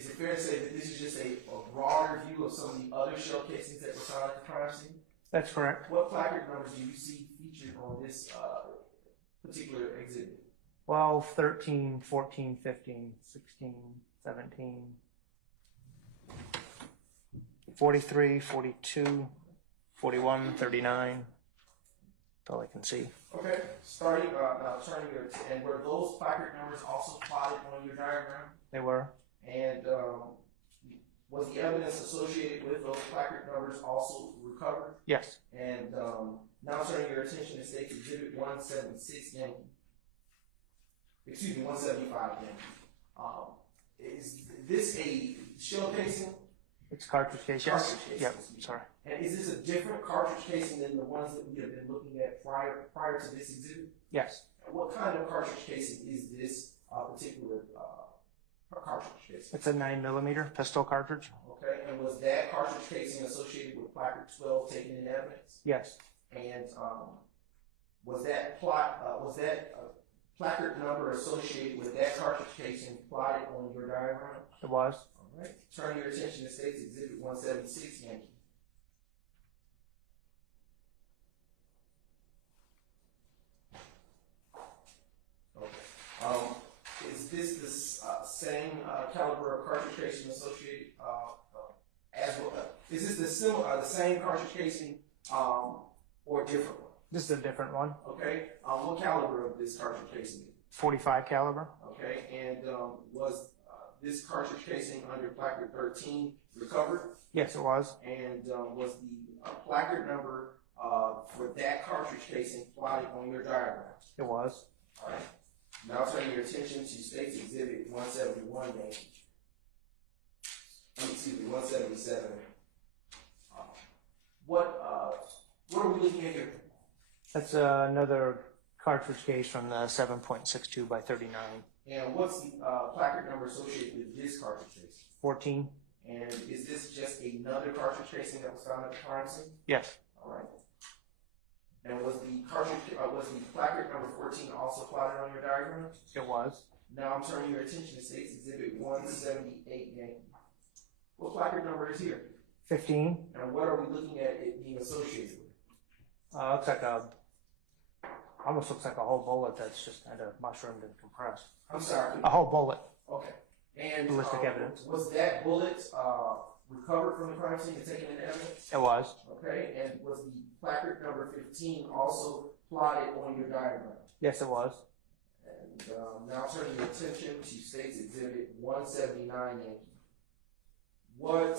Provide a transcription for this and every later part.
is it fair to say that this is just a broader view of some of the other shell casings that were found at the crime scene? That's correct. What placard numbers do you see featured on this particular exhibit? 12, 13, 14, 15, 16, 17, 43, 42, 41, 39. That's all I can see. Okay, starting here, and were those placard numbers also plotted on your diagram? They were. And was the evidence associated with those placard numbers also recovered? Yes. And now turning your attention to State's Exhibit 176 Yankee. Excuse me, 175 Yankee. Is this a shell casing? It's cartridge case, yes. Cartridge casing. Yep, sorry. And is this a different cartridge casing than the ones that we have been looking at prior to this exhibit? Yes. What kind of cartridge casing is this particular cartridge casing? It's a 9mm pistol cartridge. Okay, and was that cartridge casing associated with placard 12 taken in evidence? Yes. And was that placard number associated with that cartridge casing plotted on your diagram? It was. All right. Turn your attention to State's Exhibit 176 Yankee. Okay. Is this the same caliber of cartridge casing associated as well? Is this the same cartridge casing or a different one? This is a different one. Okay. What caliber of this cartridge casing? 45 caliber. Okay. And was this cartridge casing under placard 13 recovered? Yes, it was. And was the placard number for that cartridge casing plotted on your diagram? It was. All right. Now turning your attention to State's Exhibit 171 Yankee. Excuse me, 177. What are we looking at here? That's another cartridge case from the 7.62 by 39. And what's the placard number associated with this cartridge case? 14. And is this just another cartridge casing that was found at the crime scene? Yes. All right. And was the placard number 14 also plotted on your diagram? It was. Now I'm turning your attention to State's Exhibit 178 Yankee. What placard number is here? 15. And what are we looking at it being associated with? Looks like almost looks like a whole bullet that's just kind of mushroomed and compressed. I'm sorry. A whole bullet. Okay. And ballistic evidence. Was that bullet recovered from the crime scene and taken into evidence? It was. Okay. And was the placard number 15 also plotted on your diagram? Yes, it was. And now turning your attention to State's Exhibit 179 Yankee. What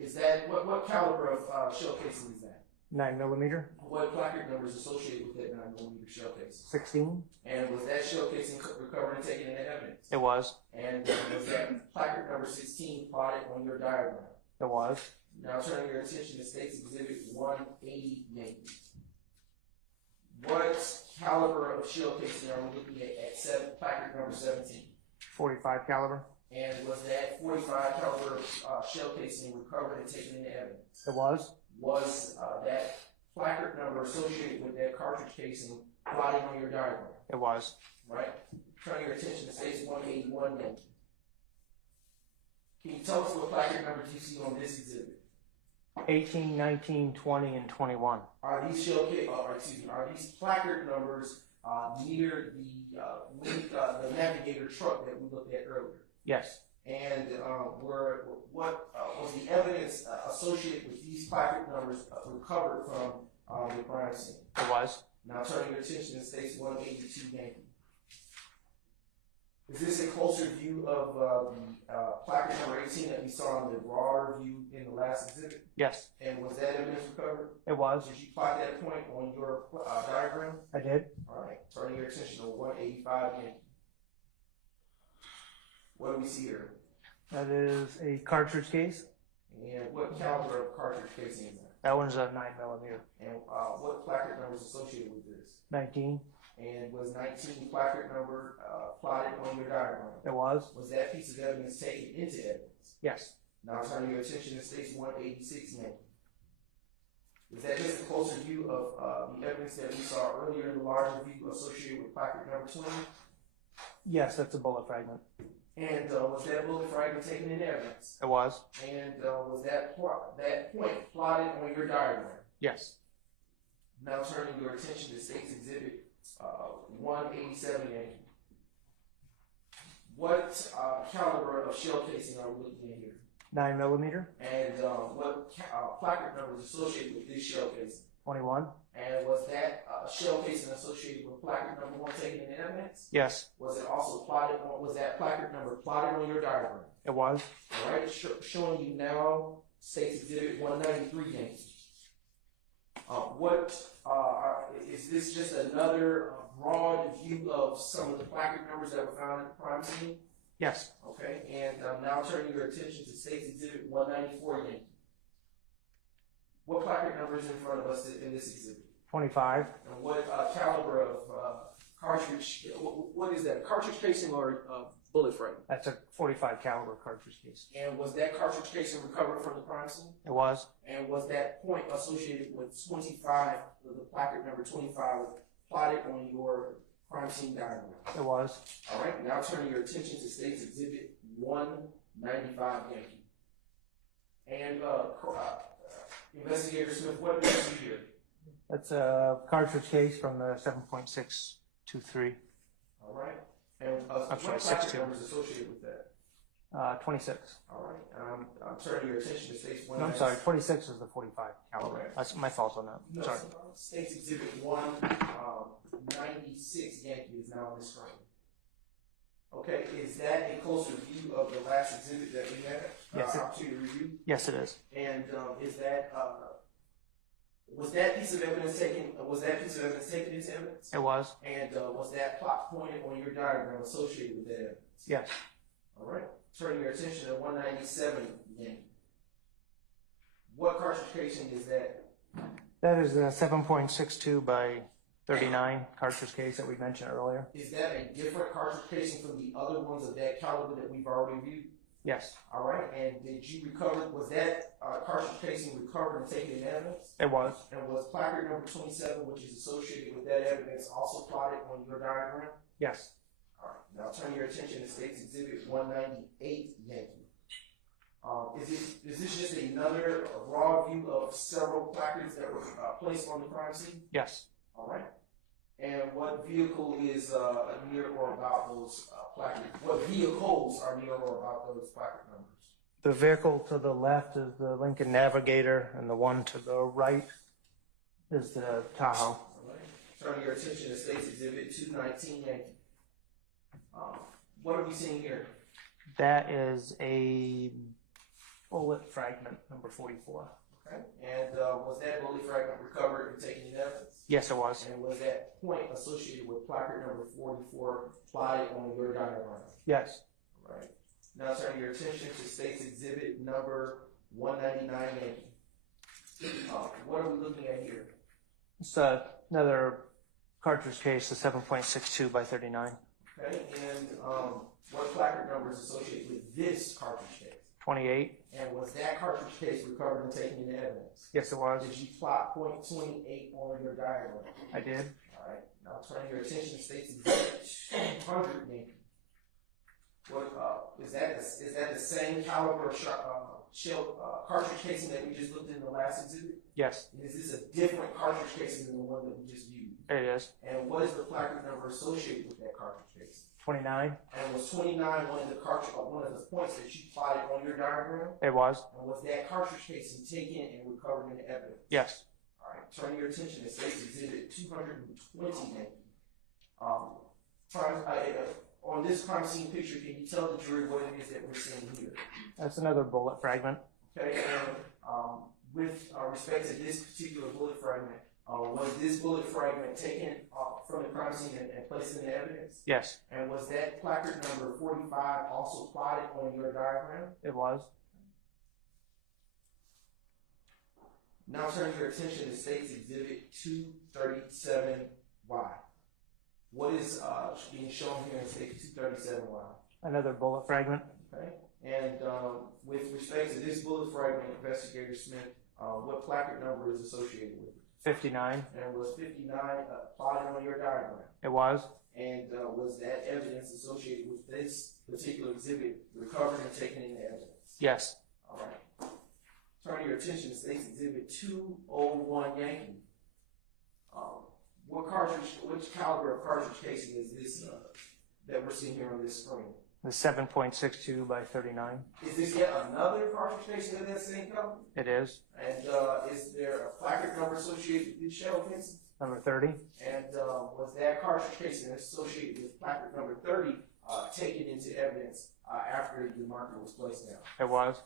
is that? What caliber of shell casing is that? 9mm. What placard number is associated with that 9mm shell casing? 16. And was that shell casing recovered and taken into evidence? It was. And was that placard number 16 plotted on your diagram? It was. Now turning your attention to State's Exhibit 180 Yankee. What caliber of shell casing are we looking at placard number 17? 45 caliber. And was that 45 caliber shell casing recovered and taken into evidence? It was. Was that placard number associated with that cartridge casing plotted on your diagram? It was. Right. Turning your attention to State's 181 Yankee. Can you tell us what placard numbers you see on this exhibit? 18, 19, 20, and 21. Are these are these placard numbers near the navigator truck that we looked at earlier? Yes. And what was the evidence associated with these placard numbers recovered from the crime scene? It was. Now turning your attention to State's 182 Yankee. Is this a closer view of the placard number 18 that we saw in the broader view in the last exhibit? Yes. And was that evidence recovered? It was. Did you plot that point on your diagram? I did. All right. Turning your attention to 185 Yankee. What do we see here? That is a cartridge case. And what caliber of cartridge casing is that? That one's a 9mm. And what placard number is associated with this? 19. And was 19 placard number plotted on your diagram? It was. Was that piece of evidence taken into evidence? Yes. Now turning your attention to State's 186 Yankee. Is that just a closer view of the evidence that we saw earlier in the larger view associated with placard number 20? Yes, that's a bullet fragment. And was that bullet fragment taken in evidence? It was. And was that point plotted on your diagram? Yes. Now turning your attention to State's Exhibit 187 Yankee. What caliber of shell casing are we looking at here? 9mm. And what placard number is associated with this shell casing? 21. And was that shell casing associated with placard number 1 taken in evidence? Yes. Was it also plotted on, was that placard number plotted on your diagram? It was. All right, showing you now State's Exhibit 193 Yankee. Is this just another broad view of some of the placard numbers that were found at the crime scene? Yes. Okay, and now turning your attention to State's Exhibit 194 Yankee. What placard number is in front of us in this exhibit? 25. And what caliber of cartridge, what is that, cartridge casing or bullet fragment? That's a 45 caliber cartridge case. And was that cartridge casing recovered from the crime scene? It was. And was that point associated with 25, the placard number 25, plotted on your crime scene diagram? It was. All right, now turning your attention to State's Exhibit 195 Yankee. And Investigator Smith, what do you see here? That's a cartridge case from the 7.623. All right. And I'm sorry, what 62. placard number is associated with that? 26. All right. I'm turning your attention to State's 1. No, I'm sorry. 26 is the 45 caliber. Okay. That's my fault on that. No, Sorry. State's Exhibit 196 Yankee is now on the screen. Okay, is that a closer view of the last exhibit that we had? Yes. Opportunity to review? Yes, it is. And is that was that piece of evidence taken? Was that piece of evidence taken into evidence? It was. And was that plot pointed on your diagram associated with that evidence? Yes. All right. Turning your attention to 197 Yankee. What cartridge casing is that? That is a 7.62 by 39 cartridge case that we mentioned earlier. Is that a different cartridge casing from the other ones of that caliber that we've already viewed? Yes. All right. And did you recover? Was that cartridge casing recovered and taken in evidence? It was. And was placard number 27, which is associated with that evidence, also plotted on your diagram? Yes. All right. Now turn your attention to State's Exhibit 198 Yankee. Is this just another raw view of several placards that were placed on the crime scene? Yes. All right. And what vehicle is near or about those placards? What vehicles are near or about those placard numbers? The vehicle to the left is the Lincoln Navigator, and the one to the right is the Tahoe. All right. Turning your attention to State's Exhibit 219 Yankee. What are we seeing here? That is a bullet fragment, number 44. Okay. And was that bullet fragment recovered and taken in evidence? Yes, it was. And was that point associated with placard number 44 plotted on your diagram? Yes. All right. Now turn your attention to State's Exhibit number 199 Yankee. What are we looking at here? It's another cartridge case, the 7.62 by 39. Okay. And what placard number is associated with this cartridge case? 28. And was that cartridge case recovered and taken into evidence? Yes, it was. Did you plot point 28 on your diagram? I did. All right. Now turn your attention to State's Exhibit 200 Yankee. What is that the same caliber shell cartridge casing that we just looked in the last exhibit? Yes. And is this a different cartridge casing than the one that we just viewed? It is. And what is the placard number associated with that cartridge casing? 29. And was 29 one of the points that you plotted on your diagram? It was. And was that cartridge casing taken and recovered into evidence? Yes. All right. Turn your attention to State's Exhibit 220 Yankee. On this crime scene picture, can you tell the jury what it is that we're seeing here? That's another bullet fragment. Okay, and with respect to this particular bullet fragment, was this bullet fragment taken from the crime scene and placed in the evidence? Yes. And was that placard number 45 also plotted on your diagram? It was. Now turn your attention to State's Exhibit 237Y. What is being shown here in State 237Y? Another bullet fragment. Okay. And with respect to this bullet fragment, Investigator Smith, what placard number is associated with it? 59. And was 59 plotted on your diagram? It was. And was that evidence associated Yes. All right. Turn your attention to State's Exhibit 201 Yankee. Which caliber of cartridge casing is this that we're seeing here on this screen? The 7.62 by 39. Is this yet another cartridge casing of that same caliber? It is. And is there a placard number associated with this shell casing? Number 30. And was that cartridge casing associated with placard number 30 taken into evidence after the marker was placed down? It was.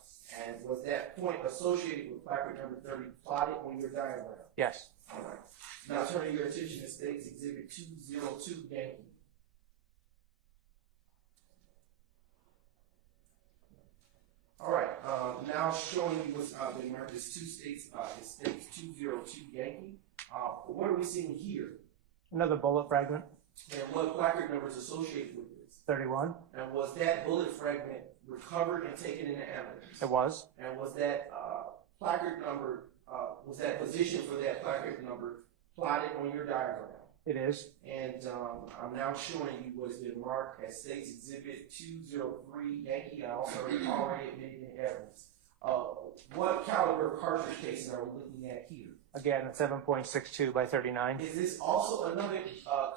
And was that point associated with placard number 30 plotted on your diagram? Yes. All right. Now turning your attention to State's Exhibit 202 Yankee. All right. Now showing you what's been marked as State's 202 Yankee. What are we seeing here? Another bullet fragment. And what placard number is associated with this? 31. And was that bullet fragment recovered and taken into evidence? It was. And was that placard number, was that position for that placard number plotted on your diagram? It is. And I'm now showing you what has been marked as State's Exhibit 203 Yankee. I also already admitted in evidence. What caliber of cartridge casing are we looking at here? Again, 7.62 by 39. Is this also another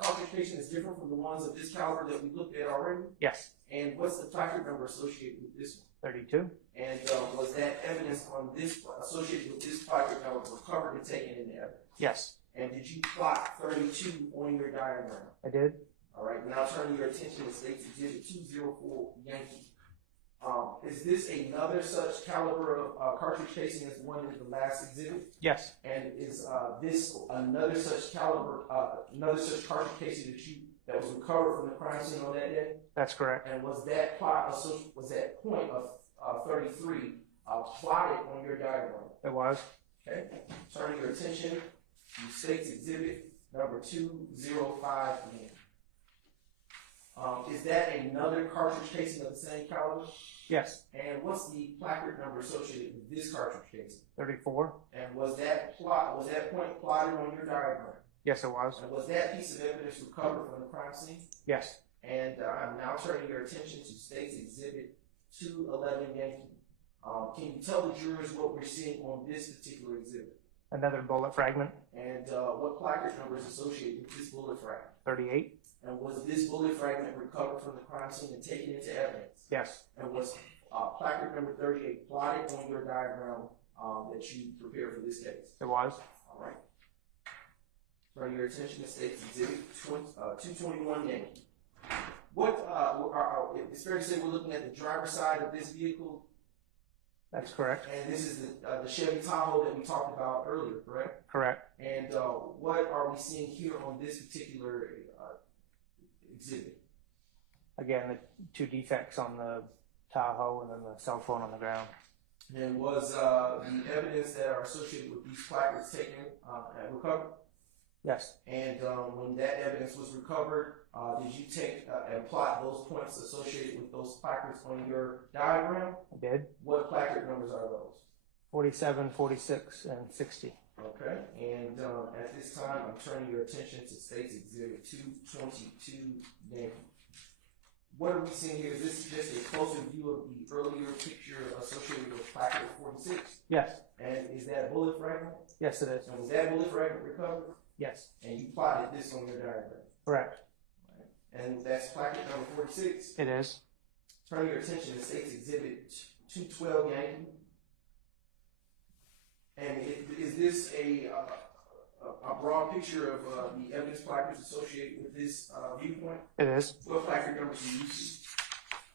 cartridge casing that's different from the ones of this caliber that we looked at already? Yes. And what's the placard number associated with this one? 32. And was that evidence on this associated with this placard number recovered and taken into evidence? Yes. And did you plot 32 on your diagram? I did. All right. Now turning your attention to State's Exhibit 204 Yankee. Is this another such caliber of cartridge casing as the one in the last exhibit? Yes. And is this another such caliber, another such cartridge casing that was recovered from the crime scene on that day? That's correct. And was that was that point of 33 plotted on your diagram? It was. Okay. Turning your attention to State's Exhibit number 205 again. Is that another cartridge casing of the same caliber? Yes. And what's the placard number associated with this cartridge casing? 34. And was that point plotted on your diagram? Yes, it was. And was that piece of evidence recovered from the crime scene? Yes. And I'm now turning your attention to State's Exhibit 211 Yankee. Can you tell the jurors what we're seeing on this particular exhibit? Another bullet fragment. And what placard number is associated with this bullet fragment? 38. And was this bullet fragment recovered from the crime scene and taken into evidence? Yes. And was placard number 38 plotted on your diagram that you prepared for this case? It was. All right. Turn your attention to State's Exhibit 221 Yankee. It's fair to say we're looking at the driver's side of this vehicle. That's correct. And this is the Chevy Tahoe that we talked about earlier, correct? Correct. And what are we seeing here on this particular exhibit? Again, the two defects on the Tahoe and then the cell phone on the ground. And was the evidence that are associated with these placards taken and recovered? Yes. And when that evidence was recovered, did you take and plot those points associated with those placards on your diagram? I did. What placard numbers are those? 47, 46, and 60. Okay. And at this time, I'm turning your attention to State's Exhibit 222 Yankee. What are we seeing here? Is this just a closer view of the earlier picture associated with placard 46? Yes. And is that bullet fragment? Yes, it is. And was that bullet fragment recovered? Yes. And you plotted this on your diagram? Correct. Right. And that's placard number 46? It is. Turn your attention to State's Exhibit 212 Yankee. And is this a broad picture of the evidence placards associated with this viewpoint? It is. What placard numbers do you see?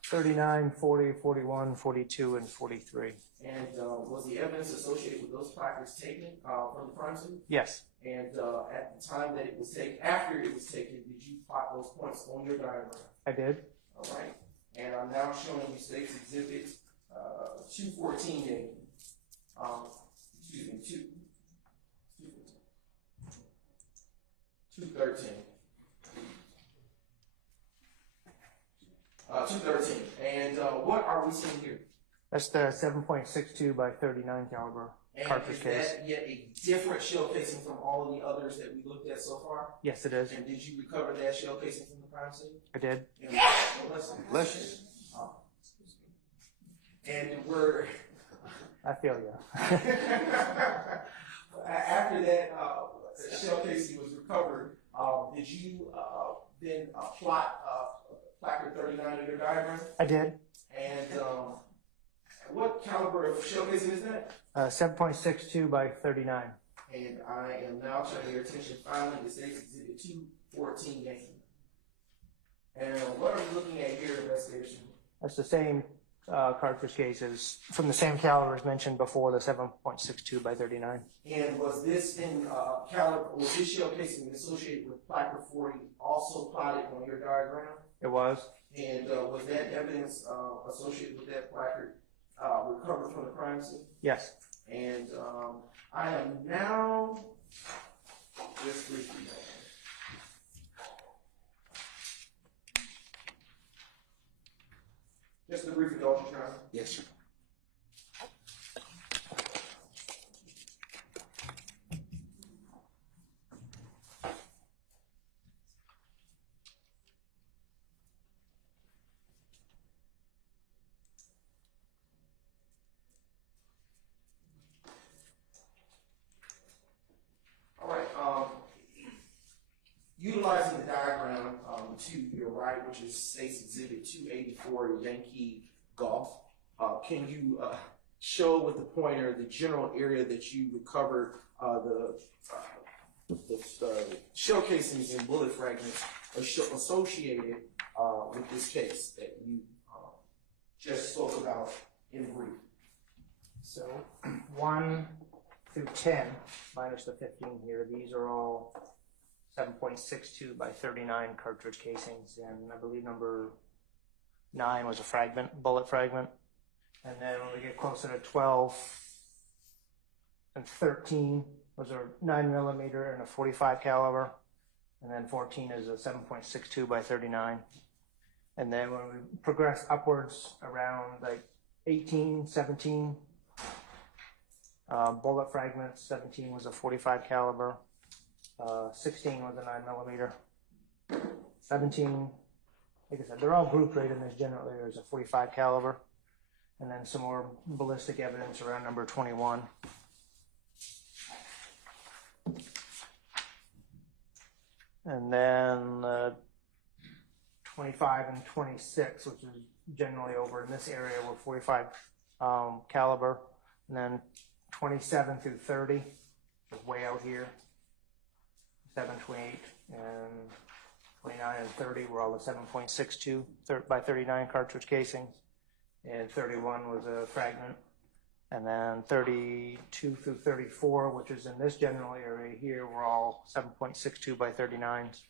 39, 40, 41, 42, and 43. And was the evidence associated with those placards taken from the crime scene? Yes. And at the time that it was taken, after it was taken, did you plot those points on your diagram? I did. All right. And I'm now showing you State's Exhibit 214 Yankee. Excuse me, 213. 213. And what are we seeing here? That's the 7.62 by 39 caliber And cartridge is case. that yet a different shell casing from all of the others that we looked at so far? Yes, it is. And did you recover that shell casing from the crime scene? I did. And, And we're I feel you. after that shell casing was recovered, did you then plot placard 39 in your diagram? I did. And what caliber of shell casing is that? 7.62 by 39. And I am now turning your attention finally to State's Exhibit 214 Yankee. And what are we looking at here, investigation? That's the same cartridge cases from the same caliber as mentioned before, the 7.62 by 39. And was this in caliber? Was this shell casing associated with placard 40 also plotted on your diagram? It was. And was that evidence associated with that placard recovered from the crime scene? Yes. And I am now just briefly. Just a brief indulgence, Your Honor. Yes, sir. All right. Utilizing the diagram to your right, which is State's Exhibit 284 Yankee Golf, can you show with the pointer the general area that you recovered the shell casings and bullet fragments associated with this case that you just spoke about in brief? So 1 through 10, minus the 15 here, these are all 7.62 by 39 cartridge casings, and I believe number 9 was a fragment, bullet fragment. And then when we get closer to 12 and 13, those are 9mm and a 45 caliber. And then 14 is a 7.62 by 39. And then when we progress upwards around like 18, 17, bullet fragments, 17 was a 45 caliber. 16 was a 9mm. 17, like I said, they're all grouped right in this general area as a 45 caliber. And then some more ballistic evidence around number 21. And then 25 and 26, which is generally over in this area, were 45 caliber. And then 27 through 30, which is way out here. 7, 28, and 29 and 30 were all the 7.62 by 39 cartridge casings. And 31 was a fragment. And then 32 through 34, which is in this general area here, were all 7.62 by 39s.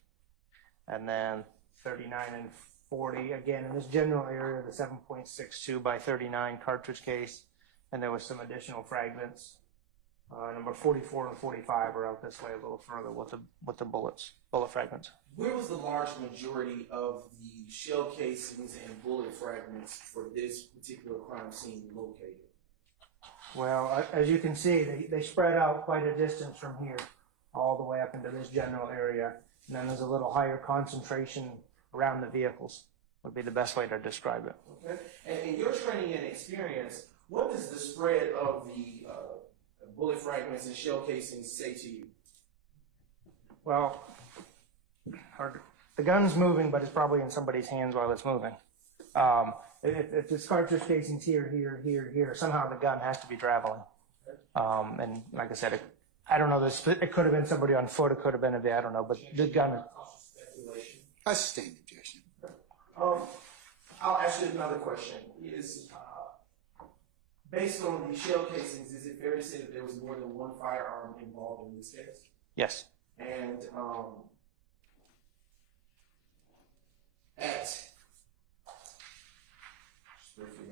And then 39 and 40, again, in this general area, the 7.62 by 39 cartridge case. And there was some additional fragments. Number 44 and 45 are out this way a little further with the bullet fragments. Where was the large majority of the shell casings and bullet fragments for this particular crime scene located? Well, as you can see, they spread out quite a distance from here all the way up into this general area. And then there's a little higher concentration around the vehicles, would be the best way to describe it. Okay. And in your training and experience, what does the spread of the bullet fragments and shell casings say to you? Well, the gun's moving, but it's probably in somebody's hands while it's moving. If this cartridge casing's here, somehow the gun has to be traveling. And like I said, I don't know, it could have been somebody on foot, it could have been I don't know, but the gun. I sustain the objection. I'll ask you another question. Is based on the shell casings, is it fair to say that there was more than one firearm involved in this case? Yes. And at just briefly,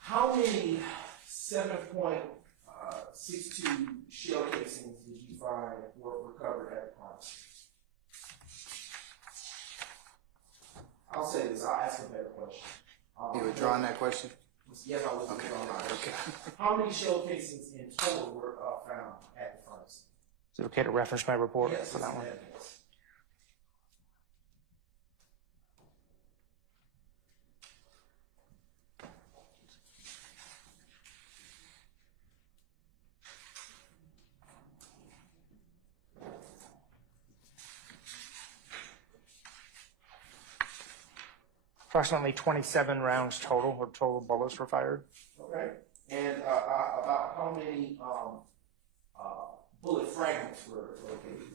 how many 7.62 shell casings did you find were recovered at the crime scene? I'll say this, I'll ask a better question. You withdrawing that question? Yes, I was. Okay, okay. How many shell casings in total were found at the furnace? Is it okay to reference my report Yes, for that one? evidence. Approximately 27 rounds total, or total bullets were fired. Okay. And about how many bullet fragments were located?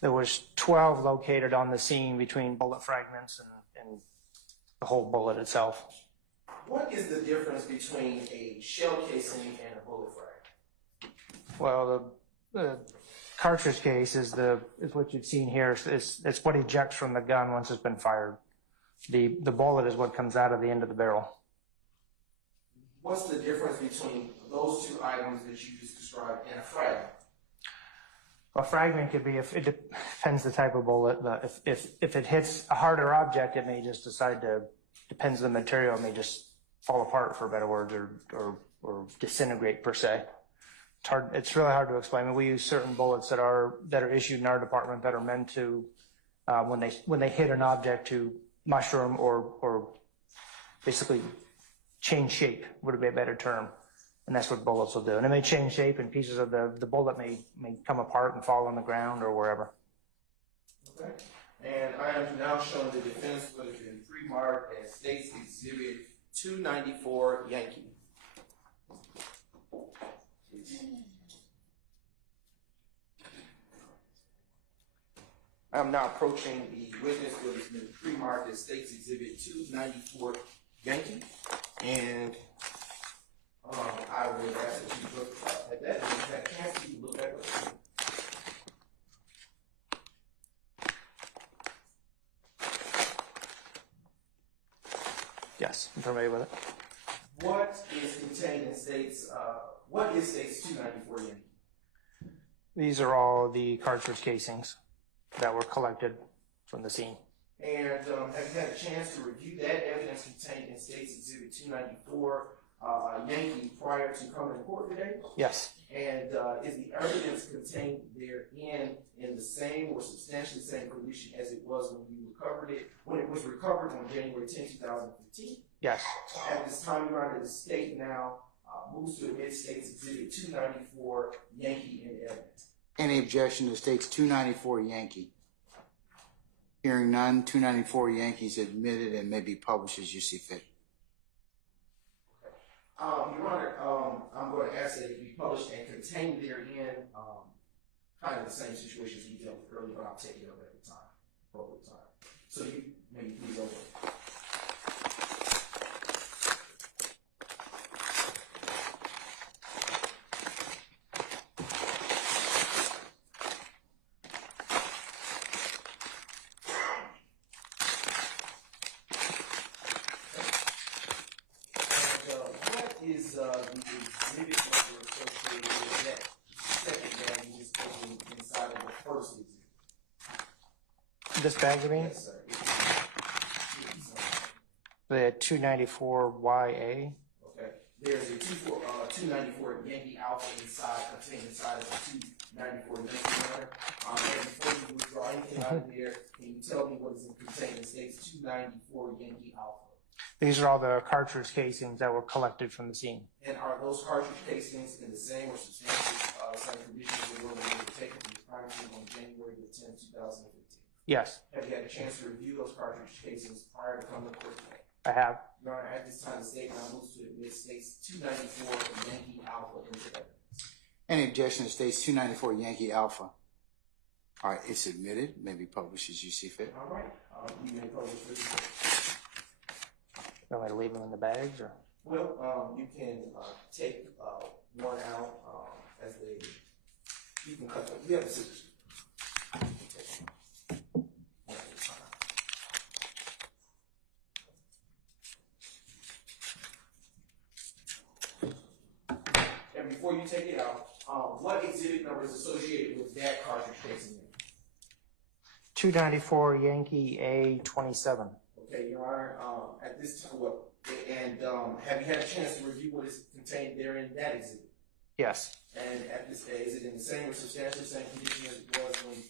There was 12 located on the scene between bullet fragments and the whole bullet itself. What is the difference between a shell casing and a bullet frag? Well, the cartridge case is what you've seen here. It's what ejects from the gun once it's been fired. The bullet is what comes out of the end of the barrel. What's the difference between those two items that you just described and a frag? A fragment could be, it depends the type of bullet, but if it hits a harder object, it may just depends on the material, it may just fall apart, for better words, or disintegrate per se. It's really hard to explain. I mean, we use certain bullets that are issued in our department that are meant to, when they hit an object, to mushroom or basically change shape would be a better term. And that's what bullets will do. And it may change shape, and pieces of the bullet may come apart and fall on the ground or wherever. Okay. And I am now showing the defense would have been pre-marked as States Exhibit 294 Yankee. I'm now approaching the witness would have been pre-marked as States Exhibit 294 Yankee. And I would ask that you look at that and you have a chance to look at it. Yes, I'm familiar with it. What is contained in States, what is States 294 Yankee? These are all the cartridge casings that were collected from the scene. And have you had a chance to review that evidence contained in States Exhibit 294 Yankee prior to coming to court today? Yes. And is the evidence contained therein in the same or substantially the same condition as it was when you recovered it, when it was recovered on January 10, 2015? Yes. At this time, Your Honor, the state now moves to admit States Exhibit 294 Yankee in evidence. Any objection to States 294 Yankee? Hearing none, 294 Yankees admitted and may be published as you see fit. Your Honor, I'm going to ask that it be published and contained therein, kind of the same situation as we dealt with earlier, but I'll take it up at the time, appropriate time. So you may please open. Is the exhibit number associated with that second bag you just opened inside of the first exhibit? This bag, you mean? Yes, sir. The 294YA. Okay. There's a 294 Yankee Alpha contained inside of the 294 Yankee runner. And before you withdraw anything out of there, can you tell me what is contained in States 294 Yankee Alpha? These are all the cartridge casings that were collected from the scene. And are those cartridge casings in the same or substantially same condition as they were when they were taken from the crime scene on January the 10th, 2015? Yes, Have you had a chance to review those cartridge casings prior to coming to court today? I have. Your Honor, at this time, the state now moves to admit States 294 Yankee Alpha into evidence. Any objection to States 294 Yankee Alpha? All right, it's admitted, may be published as you see fit. All right. You may publish this. You want me to leave them in the bags, or? Well, you can take one out as they. You can cut them. You have the scissors. And before you take it out, what exhibit number is associated with that cartridge casing? 294 Yankee A27. Okay, Your Honor, at this time, well, and have you had a chance to review what is contained there in that exhibit? Yes. And at this, is it in the same or substantially same condition as it was when you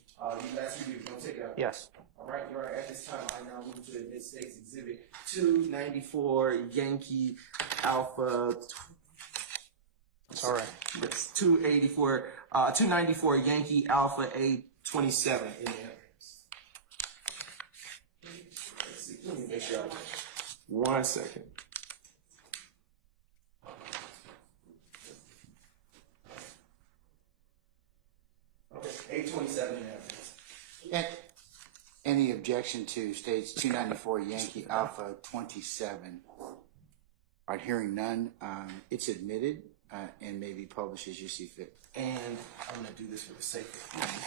last reviewed it? Don't take it out. Yes. All right, Your Honor, at this time, I now move to admit State's Exhibit 294 Yankee Alpha. All right. Yes, 294 Yankee Alpha A27 in the evidence. Let's see, let me make sure. 1 second. Okay, A27 in evidence. Any objection to states 294 Yankee Alpha 27? All right, hearing none, it's admitted and may be published as you see fit. And I'm going to do this for the sake of ease.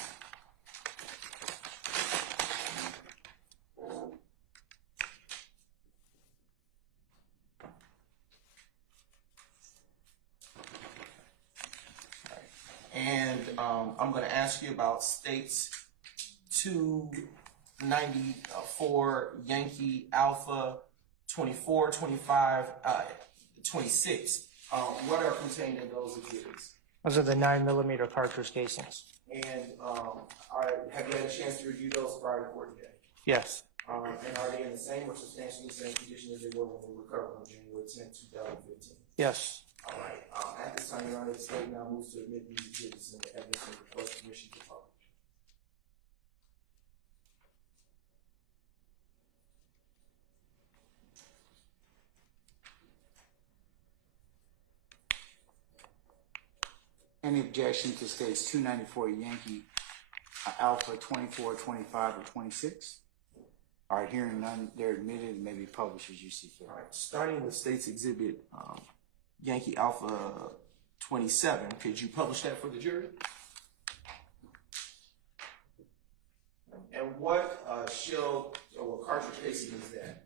And I'm going to ask you about states 294 Yankee Alpha 24, 25, 26. What are contained in those exhibits? Those are the 9mm cartridge casings. And have you had a chance to review those prior to court today? Yes. And are they in the same or substantially the same condition as they were when they were recovered on January 10, 2015? Yes. All right. At this time, Your Honor, the state now moves to admit these exhibits in the evidence and request permission to publish. Any objection to states 294 Yankee Alpha 24, 25, or 26? All right, hearing none, they're admitted and may be published as you see fit. All right. Starting with state's exhibit Yankee Alpha 27, could you publish that for the jury? And what shell or cartridge casing is that?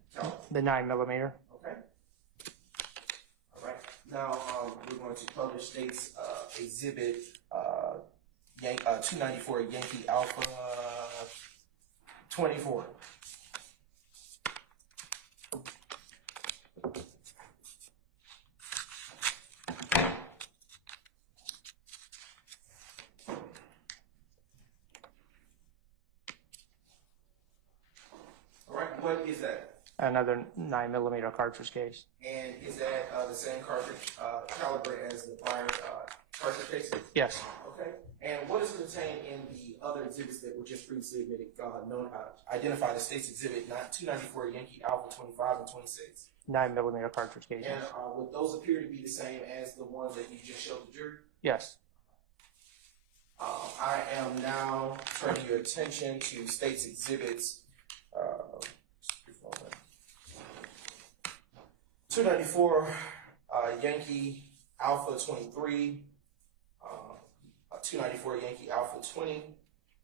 The 9mm. Okay. All right. Now we're going to publish state's exhibit 294 Yankee Alpha 24. What is that? Another 9mm cartridge case. And is that the same cartridge caliber as the prior cartridge case? Yes. Okay. And what is contained in the other exhibits that were just previously admitted, identified as state's exhibit 294 Yankee Alpha 25 and 26? 9mm cartridge cases. And would those appear to be the same as the ones that you just showed the jury? Yes. I am now turning your attention to state's exhibits 294 Yankee Alpha 23, 294 Yankee Alpha 20,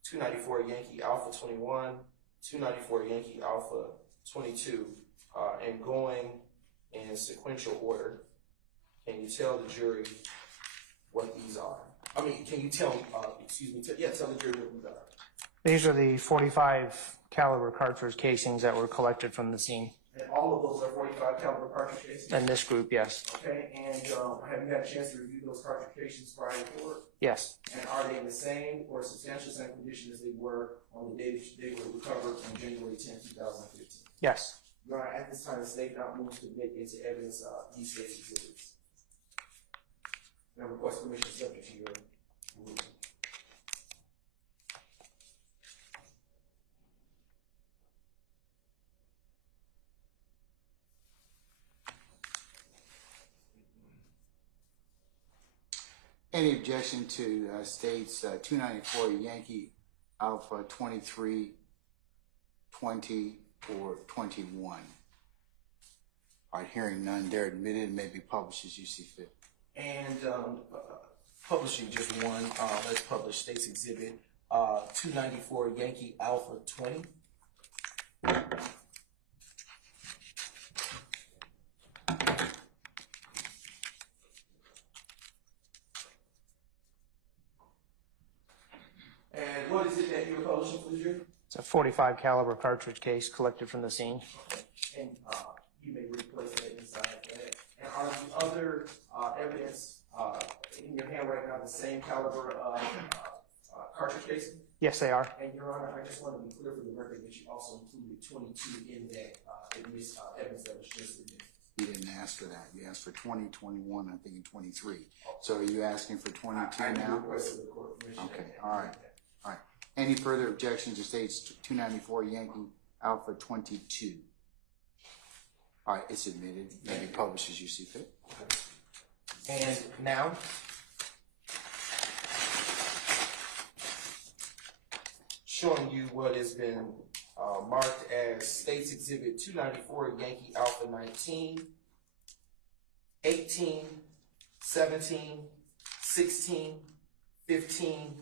294 Yankee Alpha 21, 294 Yankee Alpha 22, and going in sequential order. Can you tell the jury what these are? I mean, can you tell, tell the jury what these are. These are the 45 caliber cartridge casings that were collected from the scene. And all of those are 45 caliber cartridge casings? In this group, yes. Okay, and have you had a chance to review those cartridge casings prior to court? Yes. And are they in the same or substantially same condition as they were on the day they were recovered on January 10, 2015? Yes. Your Honor, at this time, the state now moves to admit into evidence these state's exhibits. And I request permission subject to your ruling. Any objection to states 294 Yankee Alpha 23, 20, or 21? All right, hearing none, they're admitted and may be published as you see fit. And publishing just one, let's publish state's exhibit 294 Yankee Alpha 20. And what is it that you're publishing for the jury? It's a 45 caliber cartridge case collected from the scene. And you may replace that inside that. And are the other evidence in your hand right now the same caliber cartridge case? Yes, they are. And Your Honor, I just want to be clear for the record that you also included 22 in that evidence that was just admitted. You didn't ask for that. You asked for 20, 21, I think, and 23. So are you asking for 22 I now? requested the court permission. Okay, all right. All right. Any further objections to states 294 Yankee Alpha 22? All right, it's admitted. Maybe published as you see fit. And now, showing you what has been marked as States Exhibit 294 Yankee Alpha 19, 18, 17, 16, 15,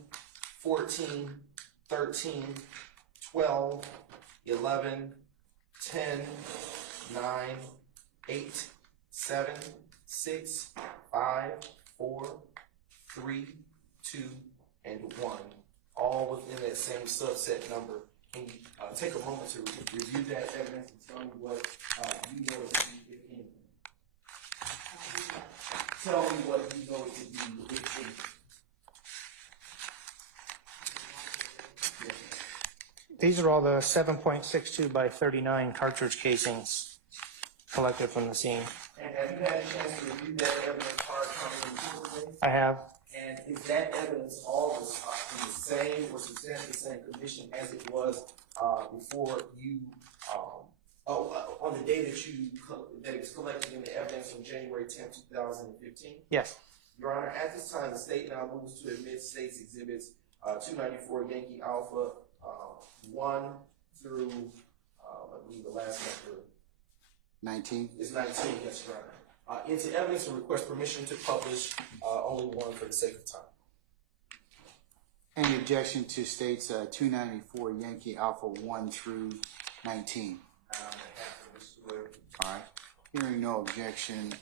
14, 13, 12, 11, 10, 9, 8, 7, 6, 5, 4, 3, 2, and 1. All within that same subset number. Can you take a moment to review that evidence and tell me what you know it to be, if anything? Tell me what you know it to be, if anything. These are all the 7.62 by 39 cartridge casings collected from the scene. And have you had a chance to review that evidence prior to coming into the court? I have. And is that evidence all in the same or substantially the same condition as it was before you, on the day that it was collected in the evidence on January 10, 2015? Yes. Your Honor, at this time, the state now moves to admit States Exhibits 294 Yankee Alpha 1 through, I believe the last number 19? is 19, yes, Your Honor. Into evidence and request permission to publish only one for the sake of time. Any objection to states 294 Yankee Alpha 1 through 19? All right. Hearing no objection,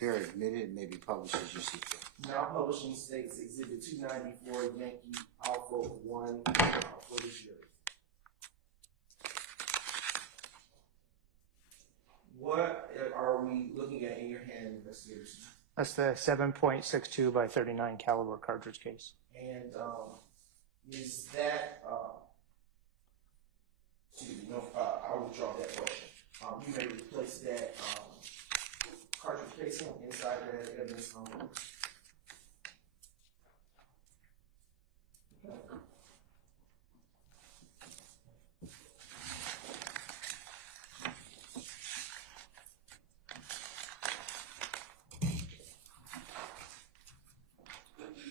they're admitted and may be published as you see fit. Now publishing States Exhibit 294 Yankee Alpha 1 for the jury. What are we looking at in your hand, investigators? That's the 7.62 by 39 caliber cartridge case. And is that, excuse me, no, I will withdraw that question. You may replace that cartridge casing inside that evidence number.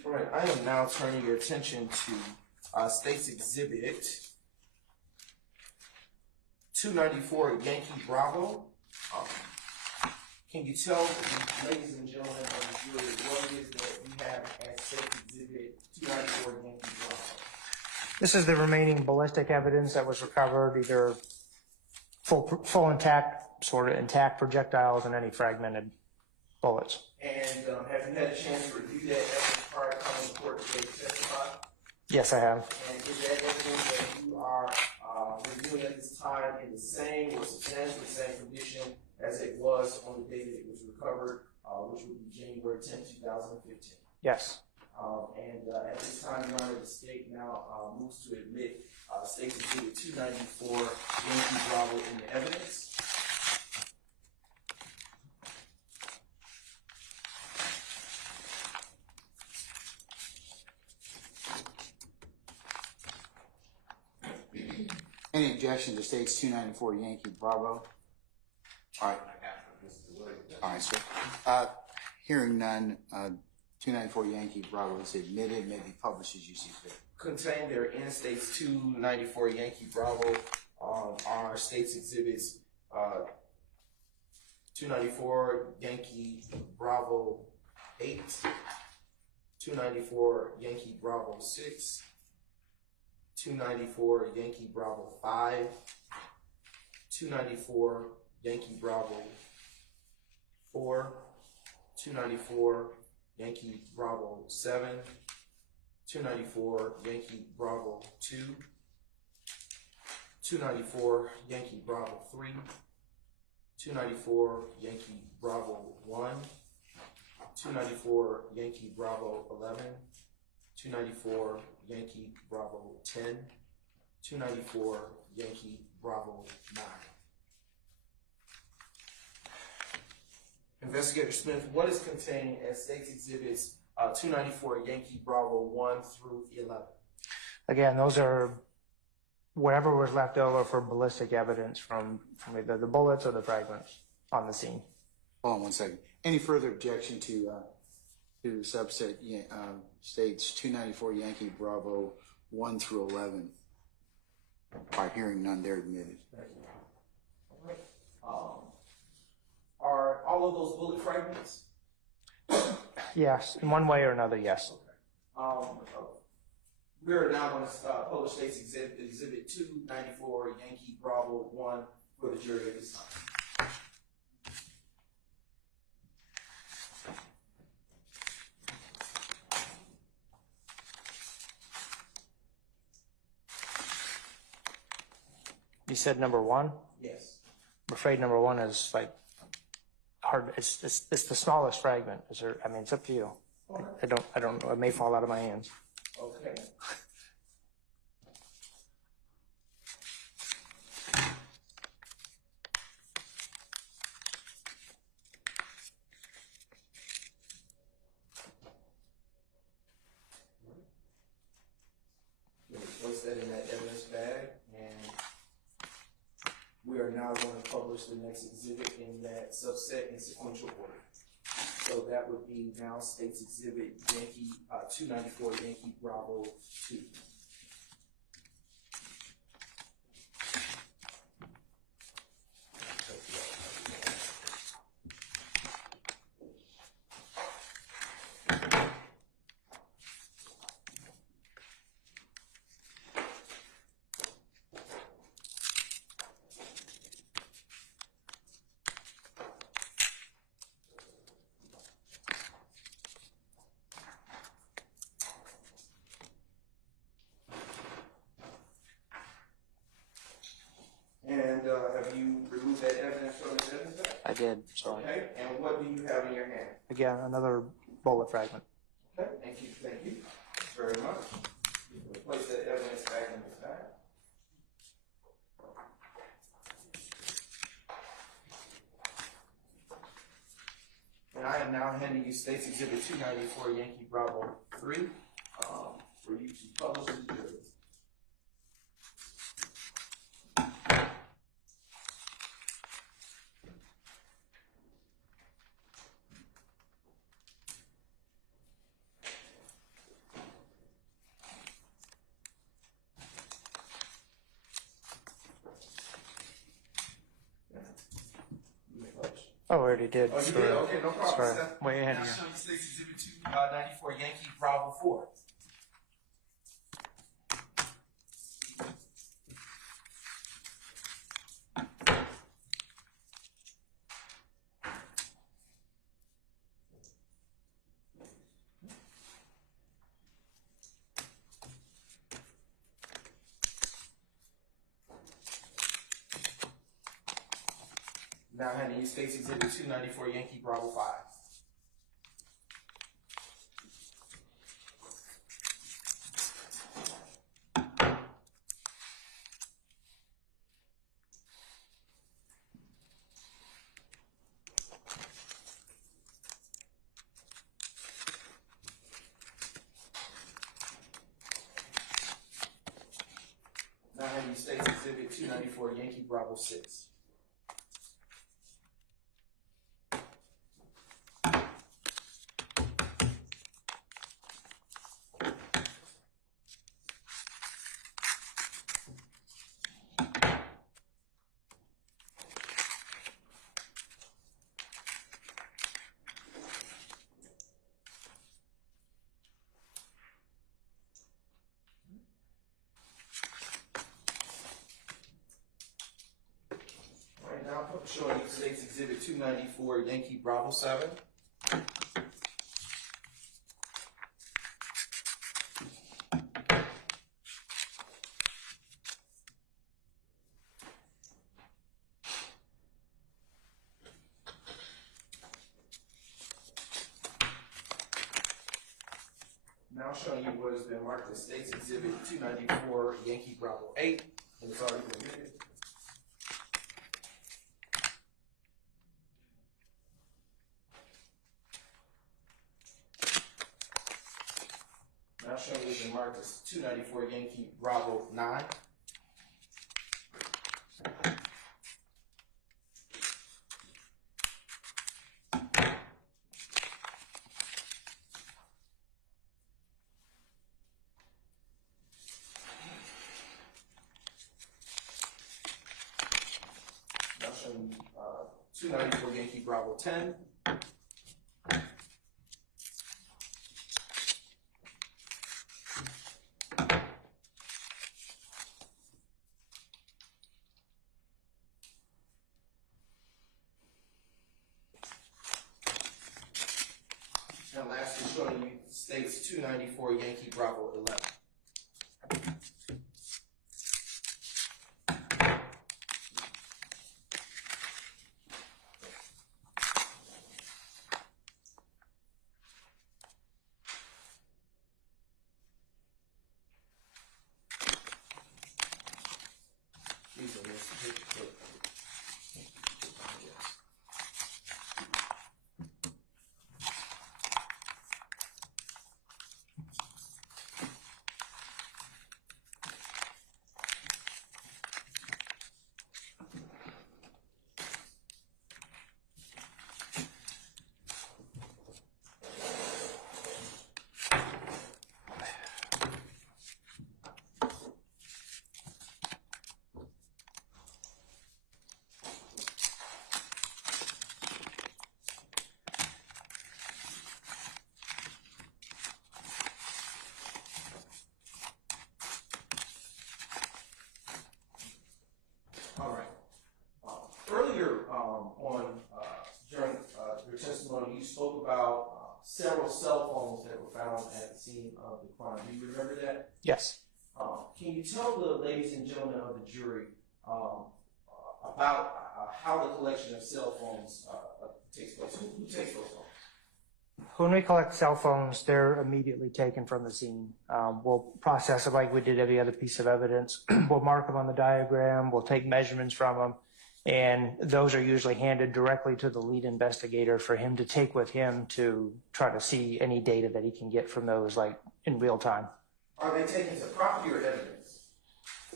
All right, I am now turning your attention to States Exhibit 294 Yankee Bravo. Can you tell the ladies and gentlemen of the jury what it is that you have as States Exhibit 294 Yankee Bravo? This is the remaining ballistic evidence that was recovered, either full intact, sort of intact projectiles and any fragmented bullets. And have you had a chance to review that evidence prior to coming to court today to testify? Yes, I have. And is that evidence that you are reviewing at this time in the same or substantially the same condition as it was on the day that it was recovered, which would be January 10, 2015? Yes. And at this time, Your Honor, the state now moves to admit States Exhibit 294 Yankee Bravo in the evidence. Any objection to states 294 Yankee Bravo? All right. All right, sir. Hearing none, 294 Yankee Bravo is admitted, may be published as you see fit. Contained there in States 294 Yankee Bravo are States Exhibits 294 Yankee Bravo 8, 294 Yankee Bravo 6, 294 Yankee Bravo 5, 294 Yankee Bravo 4, 294 Yankee Bravo 7, 294 Yankee Bravo 2, 294 Yankee Bravo 3, 294 Yankee Bravo 1, 294 Yankee Bravo 11, 294 Yankee Bravo 10, 294 Yankee Bravo 9. Investigator Smith, what is contained as State's Exhibits 294 Yankee Bravo 1 through 11? Again, those are whatever was left over for ballistic evidence from either the bullets or the fragments on the scene. Hold on one second. Any further objection to subset states 294 Yankee Bravo 1 through 11? By hearing none, they're admitted. Thank you. All right. Are all of those bullet fragments? Yes, in one way or another, yes. Okay. We're now going to publish State's Exhibit 294 Yankee Bravo 1 for the jury at this time. You said number 1? Yes. I'm afraid number 1 is like hard. It's the smallest fragment. Is there? I mean, it's up to you. Okay. I don't know. It may fall out of my hands. Okay. Place that in that evidence bag, and we are now going to publish the next exhibit in that subset in sequential order. So that would be now State's Exhibit Yankee 294 Yankee Bravo 2. And have you removed that evidence from the evidence bag? I did. So Okay, and what do you have in your hand? again, another bullet fragment. Okay, thank you very much. We'll place that evidence back in this bag. And I am now handing you State's Exhibit 294 Yankee Bravo 3 for you to publish in the jury. Oh, I already did. Oh, you Sorry. did? Okay, no problem. Sorry. Steph. Way ahead Now of you. show you State's Exhibit 294 Yankee Bravo 4. Now handing you State's Exhibit 294 Yankee Bravo 5. Now handing you State's Exhibit 294 Yankee Bravo 6. showing you State's Exhibit 294, Yankee Bravo 7. Now showing you what has been marked as State's Exhibit 294, Yankee Bravo 8, and it's already been read. Now showing you been marked as 294, Yankee Bravo 9. Now showing you 294, Yankee Bravo 10. And lastly, showing you State's 294, Yankee Bravo 11. These are listed. All right. Earlier during your testimony, you spoke about several cell phones that were found at the scene of the crime. Do you remember that? Yes. Can you tell the ladies and gentlemen of the jury about how the collection of cell phones takes place? Who takes those phones? When we collect cell phones, they're immediately taken from the scene. We'll process it like we did every other piece of evidence. We'll mark them on the diagram. We'll take measurements from them. And those are usually handed directly to the lead investigator for him to take with him to try to see any data that he can get from those, like in real time. Are they taken to property or evidence?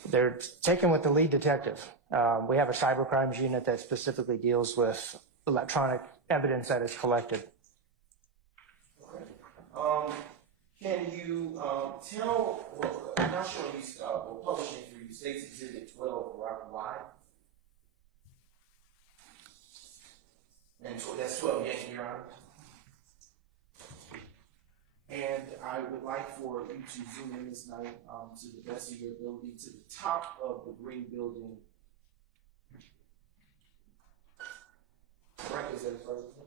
They're taken with the lead detective. We have a cyber crimes unit that specifically deals with electronic evidence that is collected. Can you tell, well, I'm not sure these were publishing for you, State's Exhibit 12, Live. And that's 12 Yankee, Your Honor. And I would like for you to zoom in this night to the best of your ability to the top of the green building. Right, is that as far as it goes?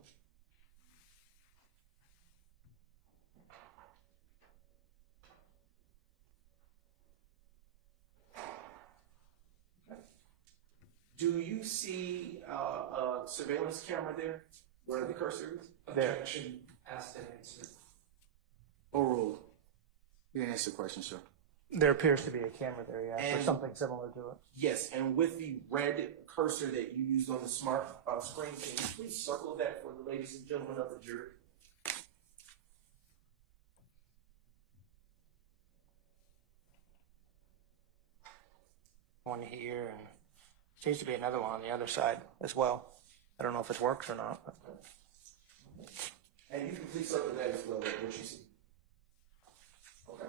Do you see a surveillance camera there where the cursor is? There. Objection, asked and answered. Overruled. You can answer the question, sir. There appears to be a camera there, yeah, or And- something similar to it. Yes, and with the red cursor that you used on the smart screen, can you please circle that for the ladies and gentlemen of the jury? One here, and seems to be another one on the other side as well. I don't know if it works or not. But. And you can please circle that as well, what you see. Okay.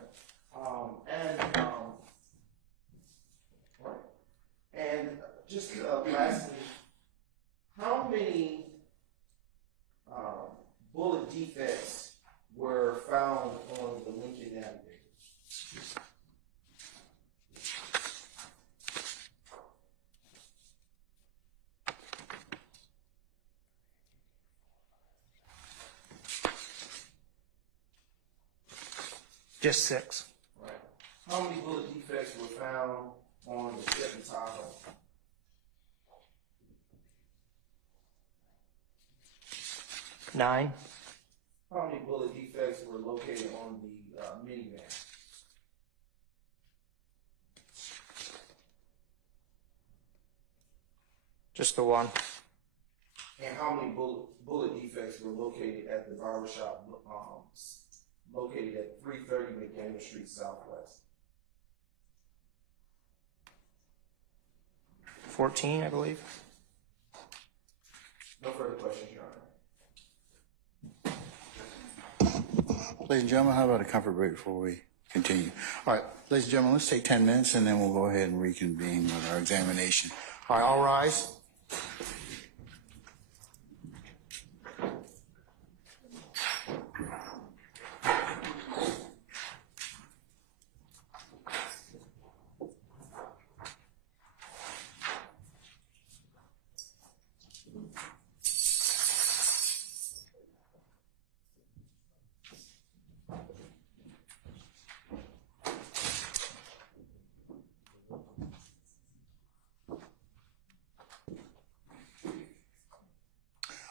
And just lastly, how many bullet defects were found on the Lincoln Navigator? Just 6. Right. How many bullet defects were found on the Chevy Tahoe? 9. How many bullet defects were located on the minivan? Just the 1. And how many bullet defects were located at the barbershop located at 330 McDaniel Street Southwest? 14, I believe. No further questions, Your Honor. Ladies and gentlemen, how about a comfort break before we continue? All right, ladies and gentlemen, let's take 10 minutes and then we'll go ahead and reconvene with our examination. All right, all rise.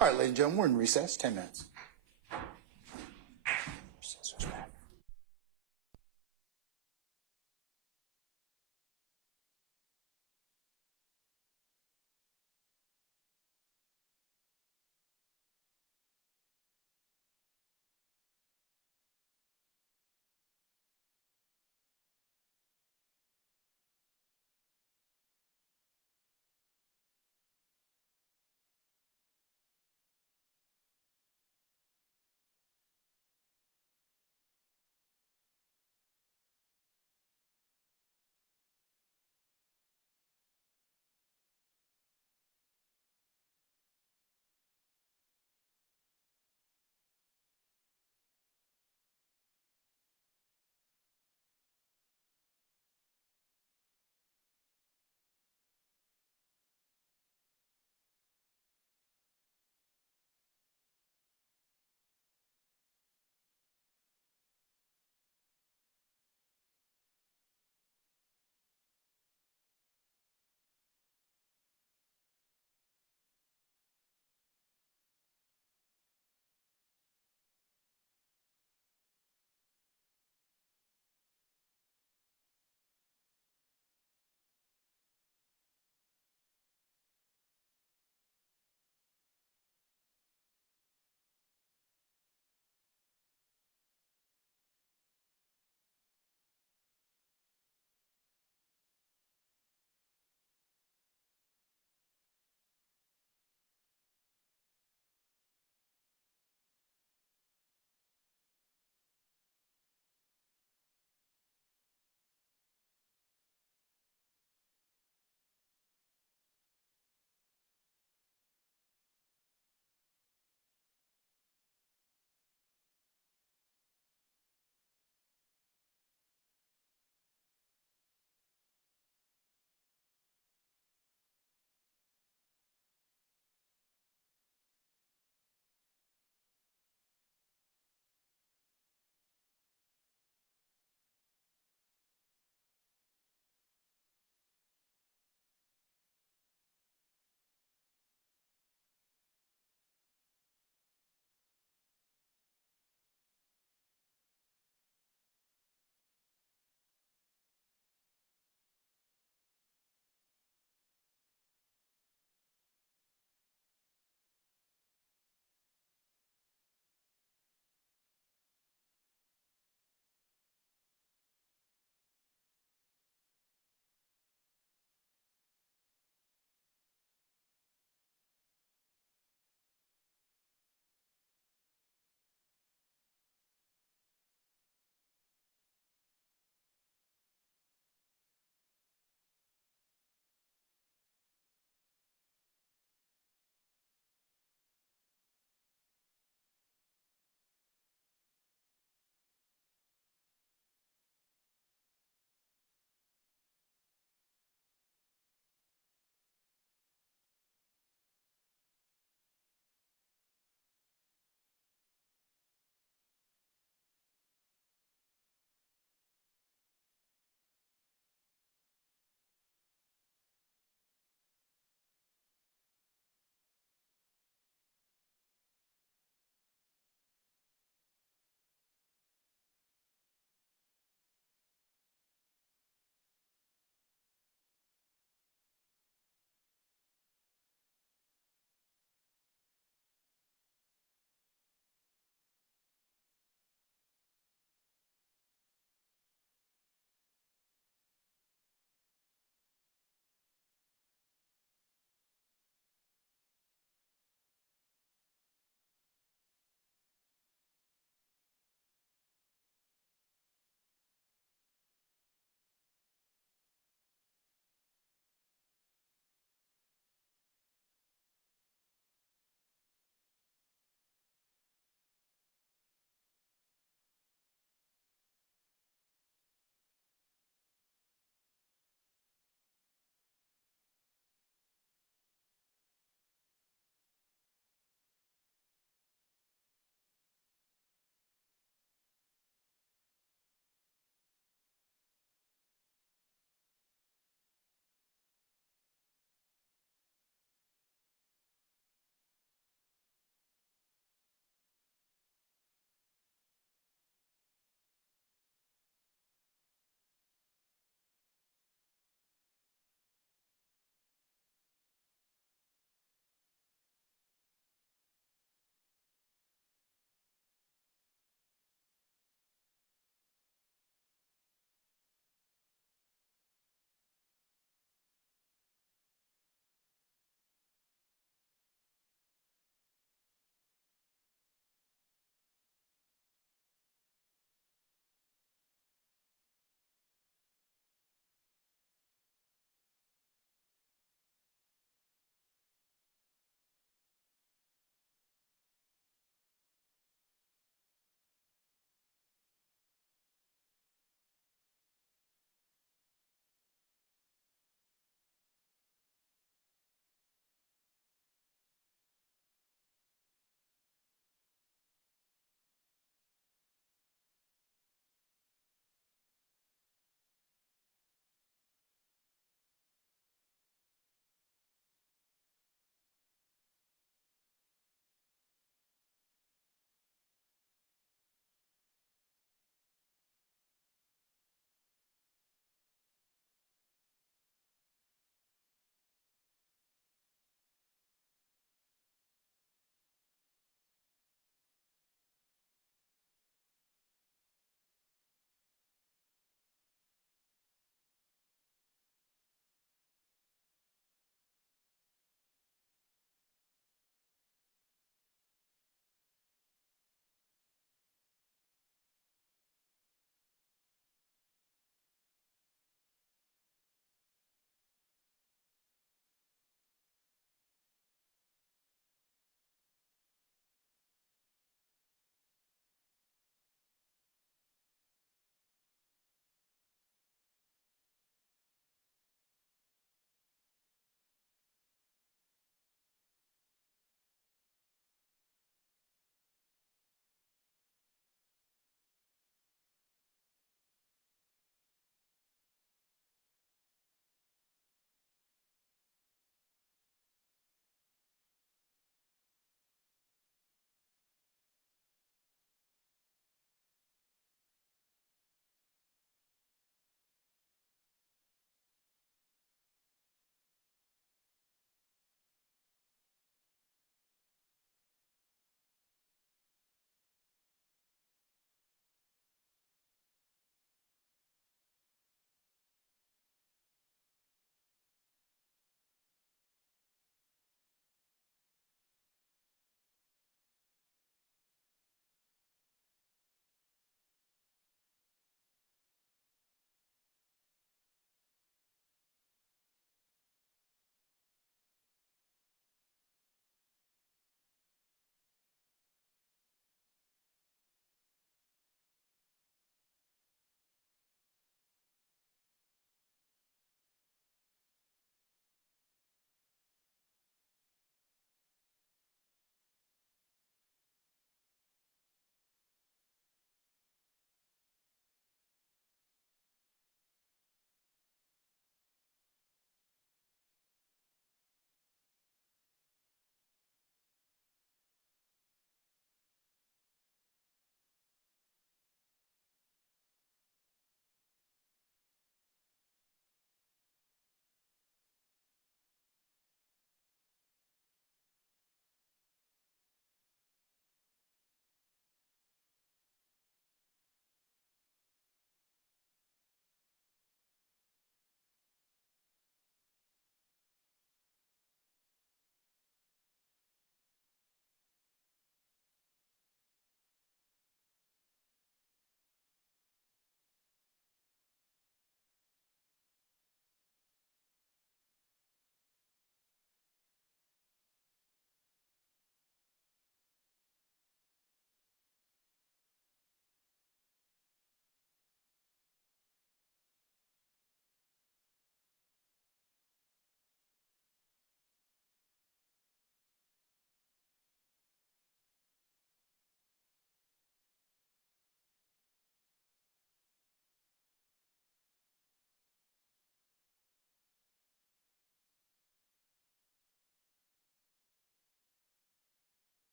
All right, ladies and gentlemen, we're in recess, 10 minutes.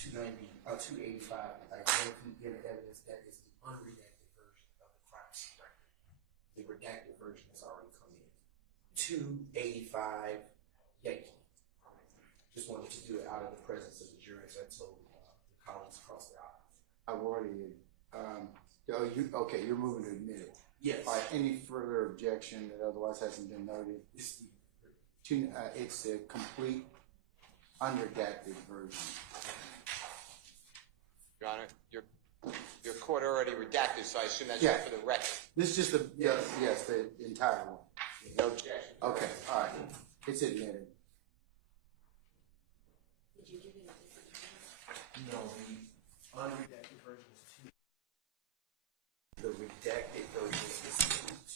285, like Yankee given evidence that is the unredacted version of the crime scene record. The redacted version has already come in. 285 Yankee. Just wanted to do it out of the presence of the jury, so I told the colleagues across the aisle. I've already, okay, you're moving to admit it. Yes. All right, any further objection that otherwise hasn't been noted? It's the complete unredacted version. Your Honor, your court already redacted, so I assume that's Yeah. for the record. This is just the, yes, the entire one. No objection. Okay, all right, it's admitted. No, the unredacted version is 2. The redacted version is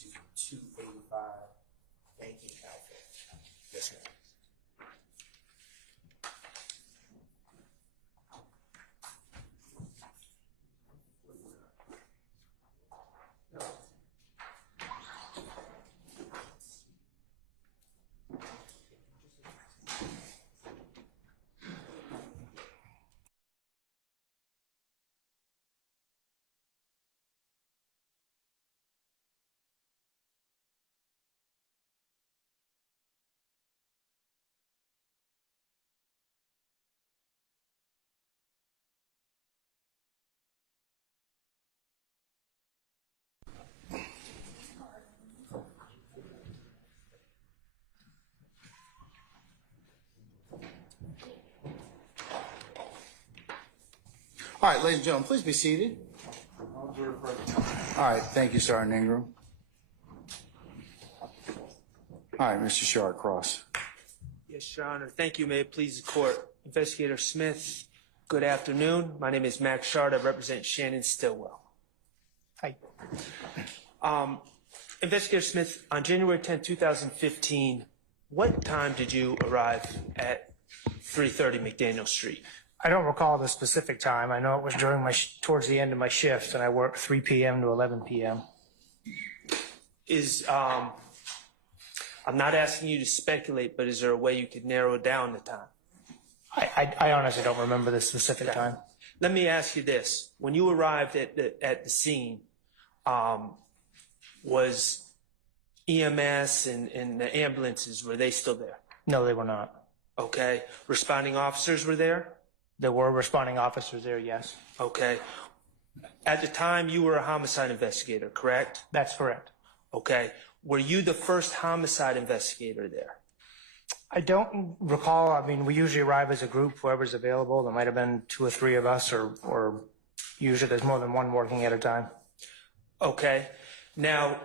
to 285 Yankee Alpha. Yes, ma'am. All right, ladies and gentlemen, please be seated. All right, thank you, Sergeant Ingram. All right, Mr. Shard-Cross. Yes, Your Honor. Thank you. May it please the court. Investigator Smith, good afternoon. My name is Max Shard. I represent Shannon Stillwell. Hi. Investigator Smith, on January 10, 2015, what time did you arrive at 330 McDaniel Street? I don't recall the specific time. I know it was during towards the end of my shift, and I worked 3 p.m. to 11 p.m. I'm not asking you to speculate, but is there a way you could narrow down the time? I honestly don't remember the specific time. Let me ask you this. When you arrived at the scene, was EMS and the ambulances, were they still there? No, they were not. Okay. Responding officers were there? There were responding officers there, yes. Okay. At the time, you were a homicide investigator, correct? That's correct. Okay. Were you the first homicide investigator there? I don't recall. I mean, we usually arrive as a group, whoever's available. There might have been 2 or 3 of us, or usually there's more than one working at a time. Okay. Now,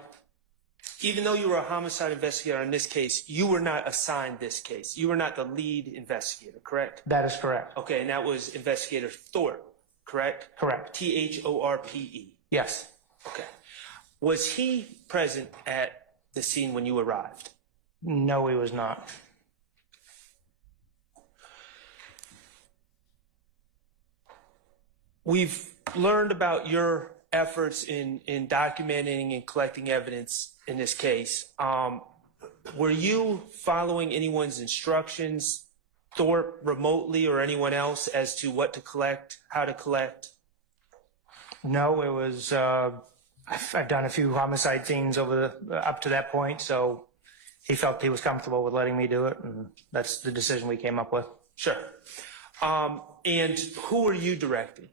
even though you were a homicide investigator in this case, you were not assigned this case. You were not the lead investigator, correct? That is correct. Okay, and that was Investigator Thorpe, correct? Correct. Thorpe. Yes. Okay. Was he present at the scene when you arrived? No, he was not. We've learned about your efforts in documenting and collecting evidence in this case. Were you following anyone's instructions, Thorpe remotely or anyone else, as to what to collect, how to collect? No, it was, I've done a few homicide scenes up to that point, so he felt he was comfortable with letting me do it, and that's the decision we came up with. Sure. And who were you directing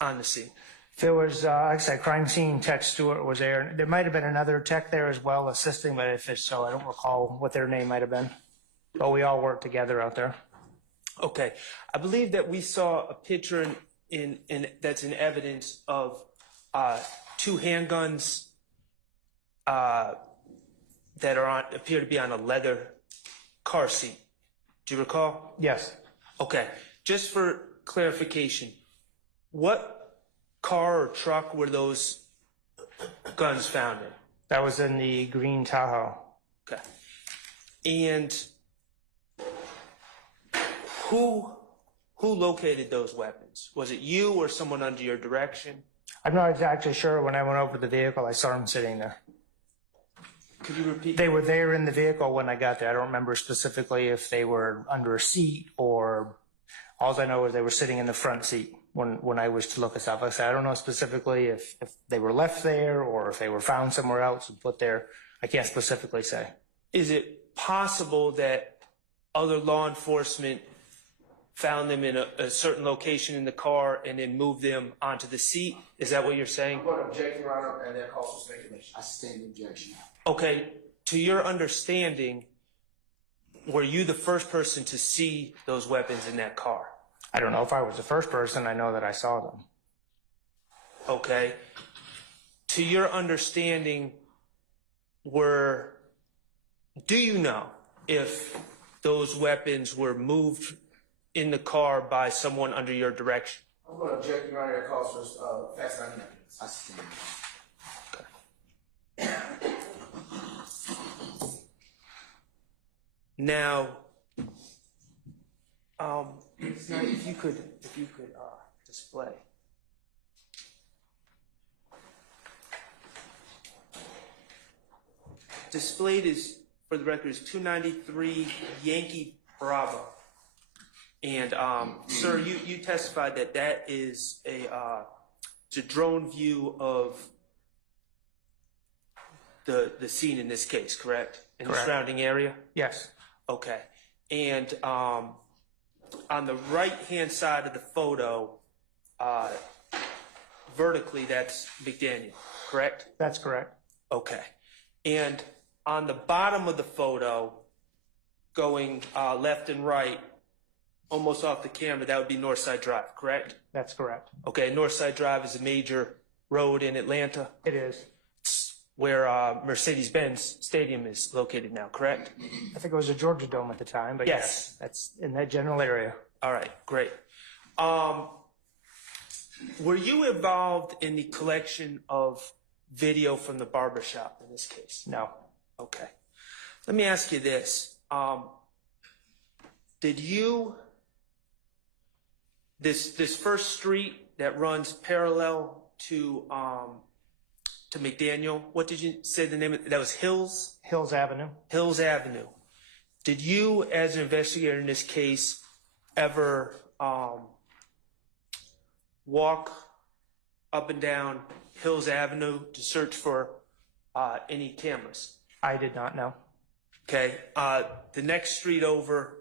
on the scene? There was, like I said, crime scene tech Stewart was there. There might have been another tech there as well assisting, but if it's so, I don't recall what their name might have been. But we all worked together out there. Okay. I believe that we saw a picture that's in evidence of 2 handguns that appear to be on a leather car seat. Do you recall? Yes. Okay. Just for clarification, what car or truck were those guns found in? That was in the green Tahoe. Okay. And who located those weapons? Was it you or someone under your direction? I'm not exactly sure. When I went over to the vehicle, I saw them sitting there. Could you repeat? They were there in the vehicle when I got there. I don't remember specifically if they were under a seat or All I know is they were sitting in the front seat when I was to look us up. Like I said, I don't know specifically if they were left there or if they were found somewhere else and put there. I can't specifically say. Is it possible that other law enforcement found them in a certain location in the car and then moved them onto the seat? Is that what you're saying? I'm going to object, Your Honor, and then call for speculation. I stand objection. Okay, to your understanding, were you the first person to see those weapons in that car? I don't know if I was the first person. I know that I saw them. Okay. To your understanding, do you know if those weapons were moved in the car by someone under your direction? I'm going to object, Your Honor, and call for facts and evidence. I stand. Now, if you could display. Displayed is, for the record, is 293 Yankee Bravo. And, sir, you testified that is it's a drone view of the scene in this case, correct? In the surrounding area? Yes. Okay. And on the right-hand side of the photo, vertically, that's McDaniel, correct? That's correct. Okay. And on the bottom of the photo, going left and right, almost off the camera, that would be Northside Drive, correct? That's correct. Okay, Northside Drive is a major road in Atlanta. It is. It's where Mercedes-Benz Stadium is located now, correct? I think it was a Georgia Dome at the time, but yes, that's in that general area. All right, great. Were you involved in the collection of video from the barbershop in this case? No. Okay. Let me ask you this. Did you, this first street that runs parallel to McDaniel, what did you say the name of it? That was Hills? Hills Avenue. Hills Avenue. Did you, as an investigator in this case, ever walk up and down Hills Avenue to search for any cameras? I did not know. Okay. The next street over,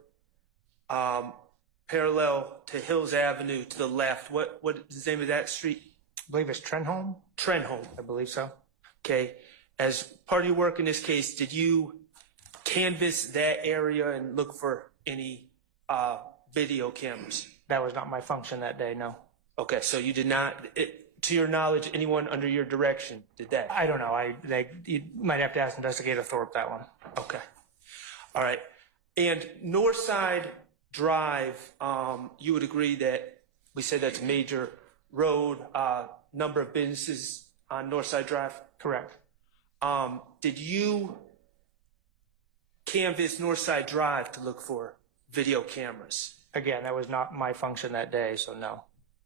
parallel to Hills Avenue to the left, what is the name of that street? I believe it's Trenholm. Trenholm. I believe so. Okay. As part of your work in this case, did you canvass that area and look for any video cameras? That was not my function that day, no. Okay, so you did not, to your knowledge, anyone under your direction did that? I don't know. You might have to ask Investigator Thorpe that one. Okay. All right. And Northside Drive, you would agree that we said that's a major road, number of businesses on Northside Drive? Correct. Did you canvass Northside Drive to look for video cameras? Again, that was not my function that day, so no.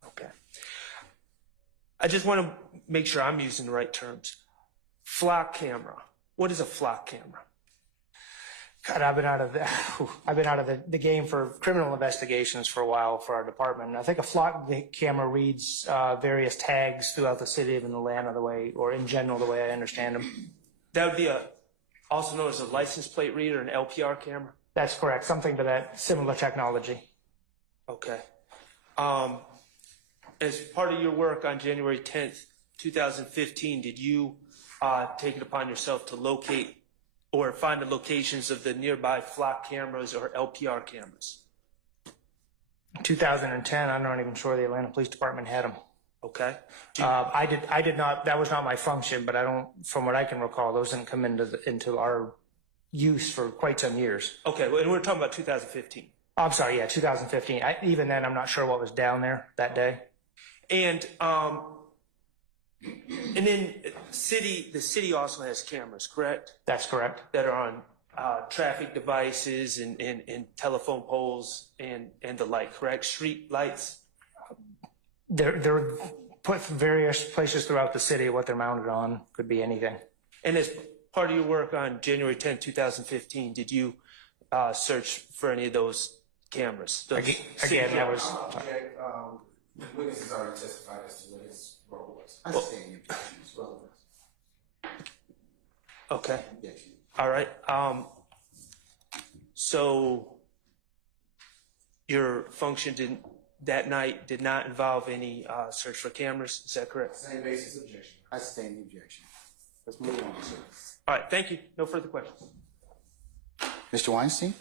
Okay. I just want to make sure I'm using the right terms. Flock camera. What is a flock camera? God, I've been out of the game for criminal investigations for a while for our department. And I think a flock camera reads various tags throughout the city of Atlanta, the way, or in general, the way I understand them. That would be also known as a license plate reader, an LPR camera? That's correct. Something to that similar technology. Okay. As part of your work on January 10th, 2015, did you take it upon yourself to locate or find the locations of the nearby flock cameras or LPR cameras? 2010, I'm not even sure the Atlanta Police Department had them. Okay. I did not. That was not my function, but I don't. From what I can recall, those didn't come into our use for quite some years. Okay, well, and we're talking about 2015. I'm sorry. Yeah, 2015. Even then, I'm not sure what was down there that day. And then the city also has cameras, correct? That's correct. That are on traffic devices and telephone poles and the like, correct? Street lights? They're put from various places throughout the city. What they're mounted on could be anything. And as part of your work on January 10, 2015, did you search for any of those cameras. Again, that was, Object, witness has already testified as to what his role was. I stand the objection as well. Okay. Objection. All right. So your function that night did not involve any search for cameras. Is that correct? Same basis objection. I stand the objection. Let's move on, sir. All right. Thank you. No further questions. Mr. Weinstein?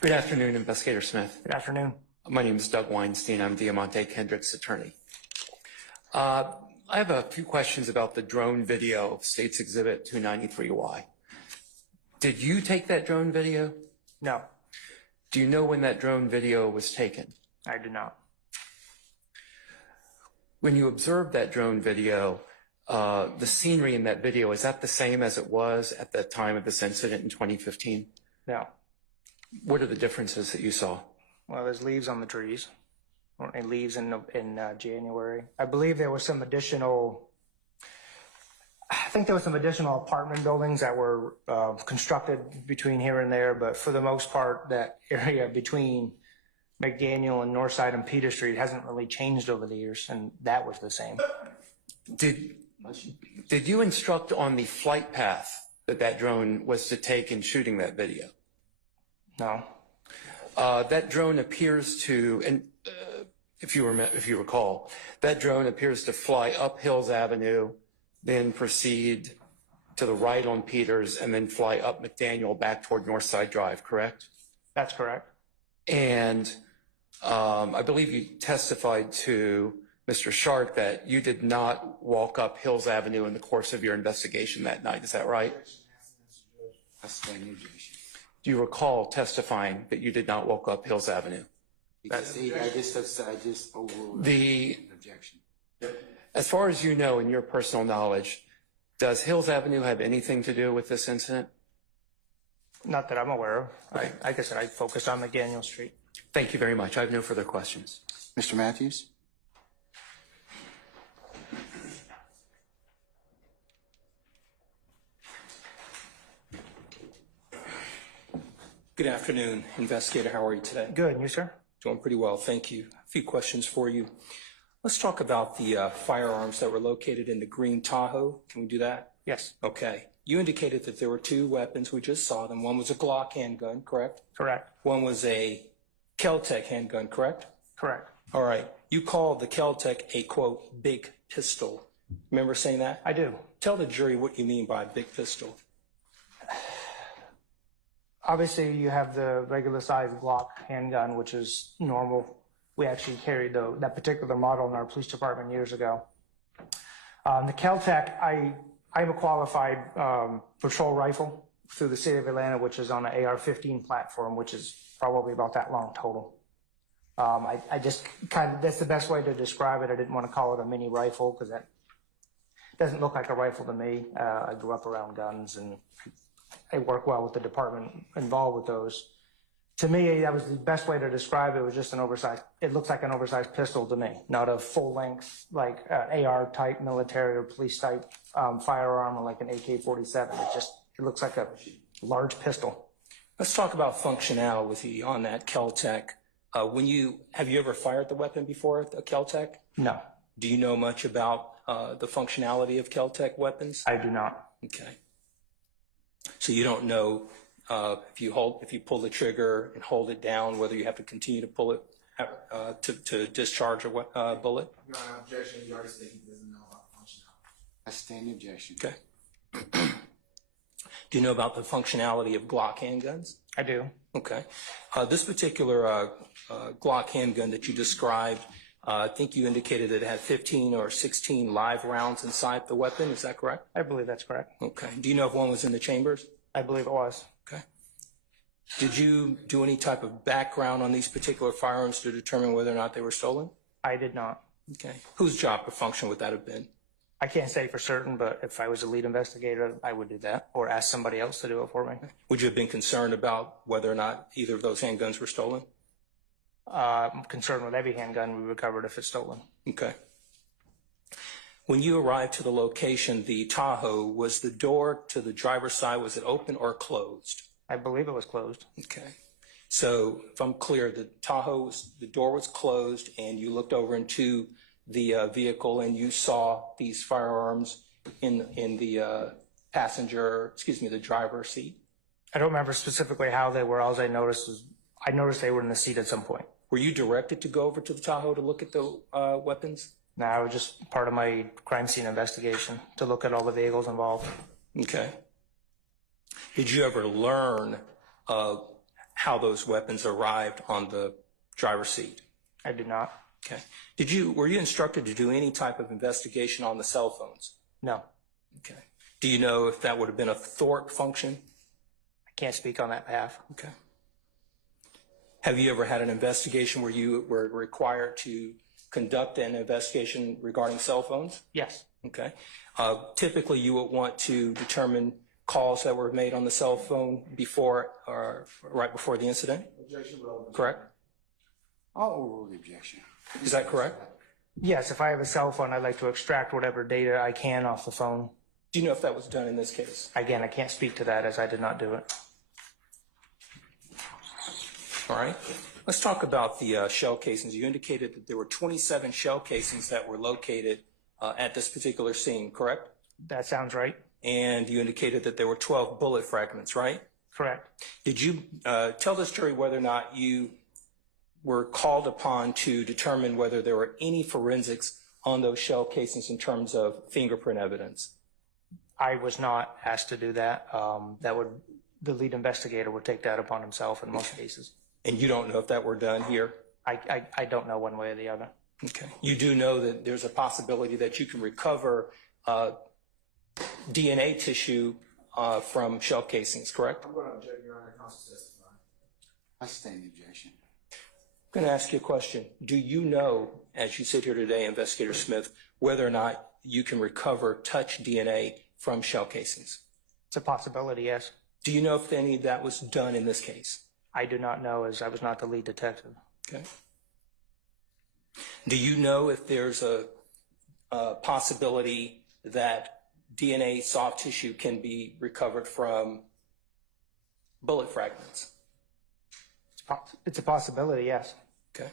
Good afternoon, Investigator Smith. good afternoon. My name is Doug Weinstein. I'm Diamante Kendrick's attorney. I have a few questions about the drone video of State's Exhibit 293Y. Did you take that drone video? No, Do you know when that drone video was taken? I do not. When you observed that drone video, the scenery in that video, is that the same as it was at the time of this incident in 2015? No. What are the differences that you saw? Well, there's leaves on the trees. Weren't any leaves in January? I believe there was some additional. I think there was some additional apartment buildings that were constructed between here and there, but for the most part, that area between McDaniel and Northside and Peter Street hasn't really changed over the years, and that was the same. Did you instruct on the flight path that drone was to take in shooting that video? No, That drone appears to, and if you recall, that drone appears to fly up Hills Avenue, then proceed to the right on Peters, and then fly up McDaniel back toward Northside Drive, correct? that's correct. And I believe you testified to Mr. Shark that you did not walk up Hills Avenue in the course of your investigation that night. Is that right? I stand the objection. Do you recall testifying that you did not walk up Hills Avenue? I just overruled The, objection. as far as you know, in your personal knowledge, does Hills Avenue have anything to do with this incident? Not that I'm aware of. Like I said, I focused on McDaniel Street. Thank you very much. I have no further questions. Mr. Matthews? Good afternoon, Investigator. How are you today? Good, and you, sir? Doing pretty well, thank you. A few questions for you. Let's talk about the firearms that were located in the green Tahoe. Can we do that? Yes, Okay. You indicated that there were two weapons. We just saw them. One was a Glock handgun, correct? correct, One was a Kel-Tec handgun, correct? correct. All right. You called the Kel-Tec a, quote, big pistol. Remember saying that? I do. Tell the jury what you mean by big pistol. Obviously, you have the regular size Glock handgun, which is normal. We actually carried that particular model in our police department years ago. The Kel-Tec, I'm a qualified patrol rifle through the city of Atlanta, which is on an AR-15 platform, which is probably about that long total. I just that's the best way to describe it. I didn't want to call it a mini rifle because that doesn't look like a rifle to me. I grew up around guns and I work well with the department involved with those. To me, that was the best way to describe it. It was just it looks like an oversized pistol to me, not a full length, like AR type military or police type firearm or like an AK-47. It looks like a large pistol. Let's talk about functionality on that Kel-Tec. Have you ever fired the weapon before, a Kel-Tec? No, Do you know much about the functionality of Kel-Tec weapons? I do not. Okay. So you don't know if you pull the trigger and hold it down, whether you have to continue to pull it to discharge a bullet? Your Honor, objection, you already stated he doesn't know about functionality. I stand the objection. Okay. Do you know about the functionality of Glock handguns? I do. Okay. This particular Glock handgun that you described, I think you indicated that it had 15 or 16 live rounds inside the weapon. Is that correct? I believe that's correct. Okay. Do you know if one was in the chambers? I believe it was. Okay. Did you do any type of background on these particular firearms to determine whether or not they were stolen? I did not. Okay. Whose job or function would that have been? I can't say for certain, but if I was a lead investigator, I would do that or ask somebody else to do it for me. Would you have been concerned about whether or not either of those handguns were stolen? I'm concerned with every handgun we recovered if it's stolen. Okay. When you arrived to the location, the Tahoe, was the door to the driver's side, was it open or closed? I believe it was closed. Okay. So if I'm clear, the Tahoe, the door was closed and you looked over into the vehicle and you saw these firearms in the the driver's seat? I don't remember specifically how they were. All I noticed was I noticed they were in the seat at some point. Were you directed to go over to the Tahoe to look at the weapons? No, I was just part of my crime scene investigation to look at all the vehicles involved. Okay. Did you ever learn how those weapons arrived on the driver's seat? I did not. Okay. Were you instructed to do any type of investigation on the cell phones? No, Okay. Do you know if that would have been a thwart function? I can't speak on that behalf. Okay. Have you ever had an investigation where you were required to conduct an investigation regarding cell phones? Yes, Okay. Typically, you would want to determine calls that were made on the cell phone before or right before the incident, Objection relevant. correct? I'll overrule the objection. Is that correct? yes. If I have a cell phone, I'd like to extract whatever data I can off the phone. Do you know if that was done in this case? Again, I can't speak to that as I did not do it. All right. Let's talk about the shell casings. You indicated that there were 27 shell casings that were located at this particular scene, correct? That sounds right. And you indicated that there were 12 bullet fragments, right? Correct. Did you tell this jury whether or not you were called upon to determine whether there were any forensics on those shell casings in terms of fingerprint evidence? I was not asked to do that. The lead investigator would take that upon himself in most cases. And you don't know if that were done here? I don't know one way or the other. Okay. You do know that there's a possibility that you can recover DNA tissue from shell casings, correct? I'm going to object, Your Honor. Counsel testify. I sustain the objection. I'm going to ask you a question. Do you know, as you sit here today, Investigator Smith, whether or not you can recover touch DNA from shell casings? It's a possibility, yes. Do you know if any of that was done in this case? I do not know as I was not the lead detective. Okay. Do you know if there's a possibility that DNA soft tissue can be recovered from bullet fragments? It's a possibility, yes. Okay.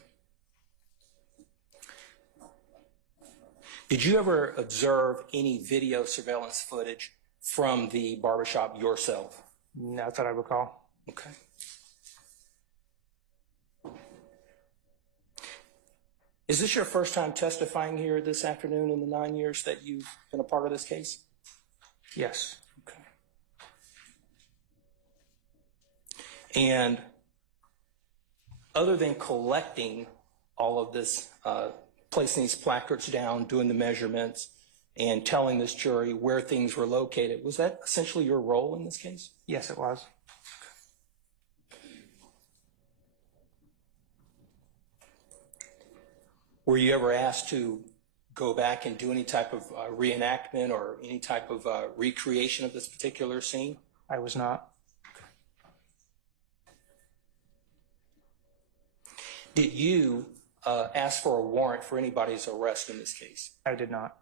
Did you ever observe any video surveillance footage from the barbershop yourself? Not that I recall. Okay. Is this your first time testifying here this afternoon in the 9 years that you've been a part of this case? Yes. Okay. And other than collecting all of this, placing these placards down, doing the measurements, and telling this jury where things were located, was that essentially your role in this case? Yes, it was. Were you ever asked to go back and do any type of reenactment or any type of recreation of this particular scene? I was not. Did you ask for a warrant for anybody's arrest in this case? I did not.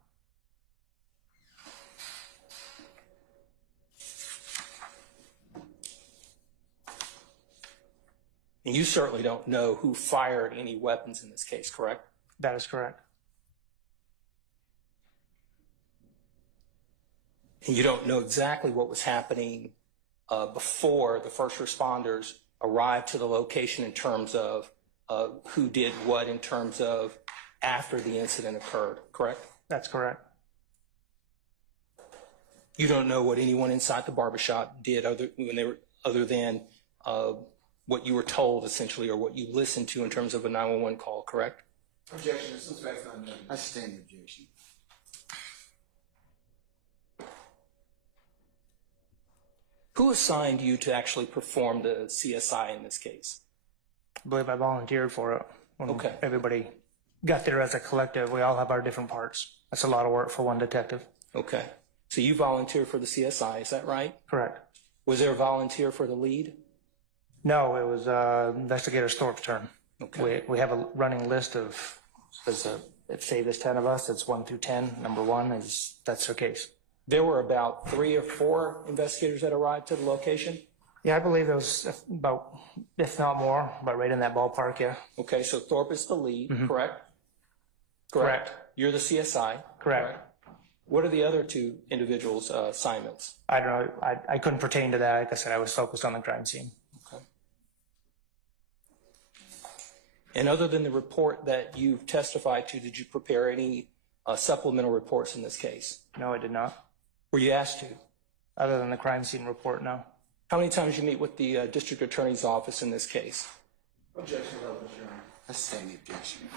And you certainly don't know who fired any weapons in this case, correct? That is correct. And you don't know exactly what was happening before the first responders arrived to the location in terms of who did what in terms of after the incident occurred, correct? That's correct. You don't know what anyone inside the barbershop did other than what you were told, essentially, or what you listened to in terms of a 911 call, correct? Objection. Assumes facts not known. I sustain the objection. Who assigned you to actually perform the CSI in this case? I believe I volunteered for it. When Okay. everybody got there as a collective, we all have our different parts. That's a lot of work for one detective. Okay. So you volunteered for the CSI, is that right? Correct. Was there a volunteer for the lead? No, it was Investigator Thorpe's turn. Okay. We have a running list of, as say there's 10 of us, it's 1 through 10. Number 1 is, that's her case. There were about 3 or 4 investigators that arrived to the location? Yeah, I believe there was about, if not more, but right in that ballpark, yeah. Okay, so Thorpe is the lead, correct? Correct. You're the CSI? Correct. What are the other 2 individuals' assignments? I don't know, I couldn't pertain to that. Like I said, I was focused on the crime scene. Okay. And other than the report that you've testified to, did you prepare any supplemental reports in this case? No, I did not. Were you asked to? Other than the crime scene report, no. How many times did you meet with the district attorney's office in this case? Objection level, Your Honor. Sustain the objection.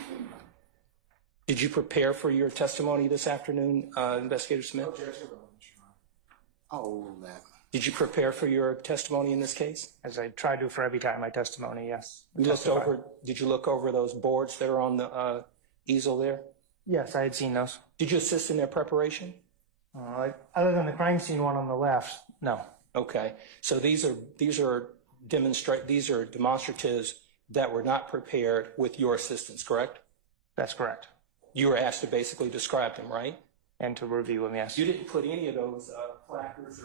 Did you prepare for your testimony this afternoon, Investigator Smith? Objection level, Your Honor. I'll rule that. Did you prepare for your testimony in this case? As I try to for every time my testimony, yes. Did you look over those boards that are on the easel there? Yes, I had seen those. Did you assist in their preparation? Other than the crime scene one on the left, no. Okay, so these are demonstratives that were not prepared with your assistance, correct? That's correct. You were asked to basically describe them, right? And to review them, yes. You didn't put any of those placards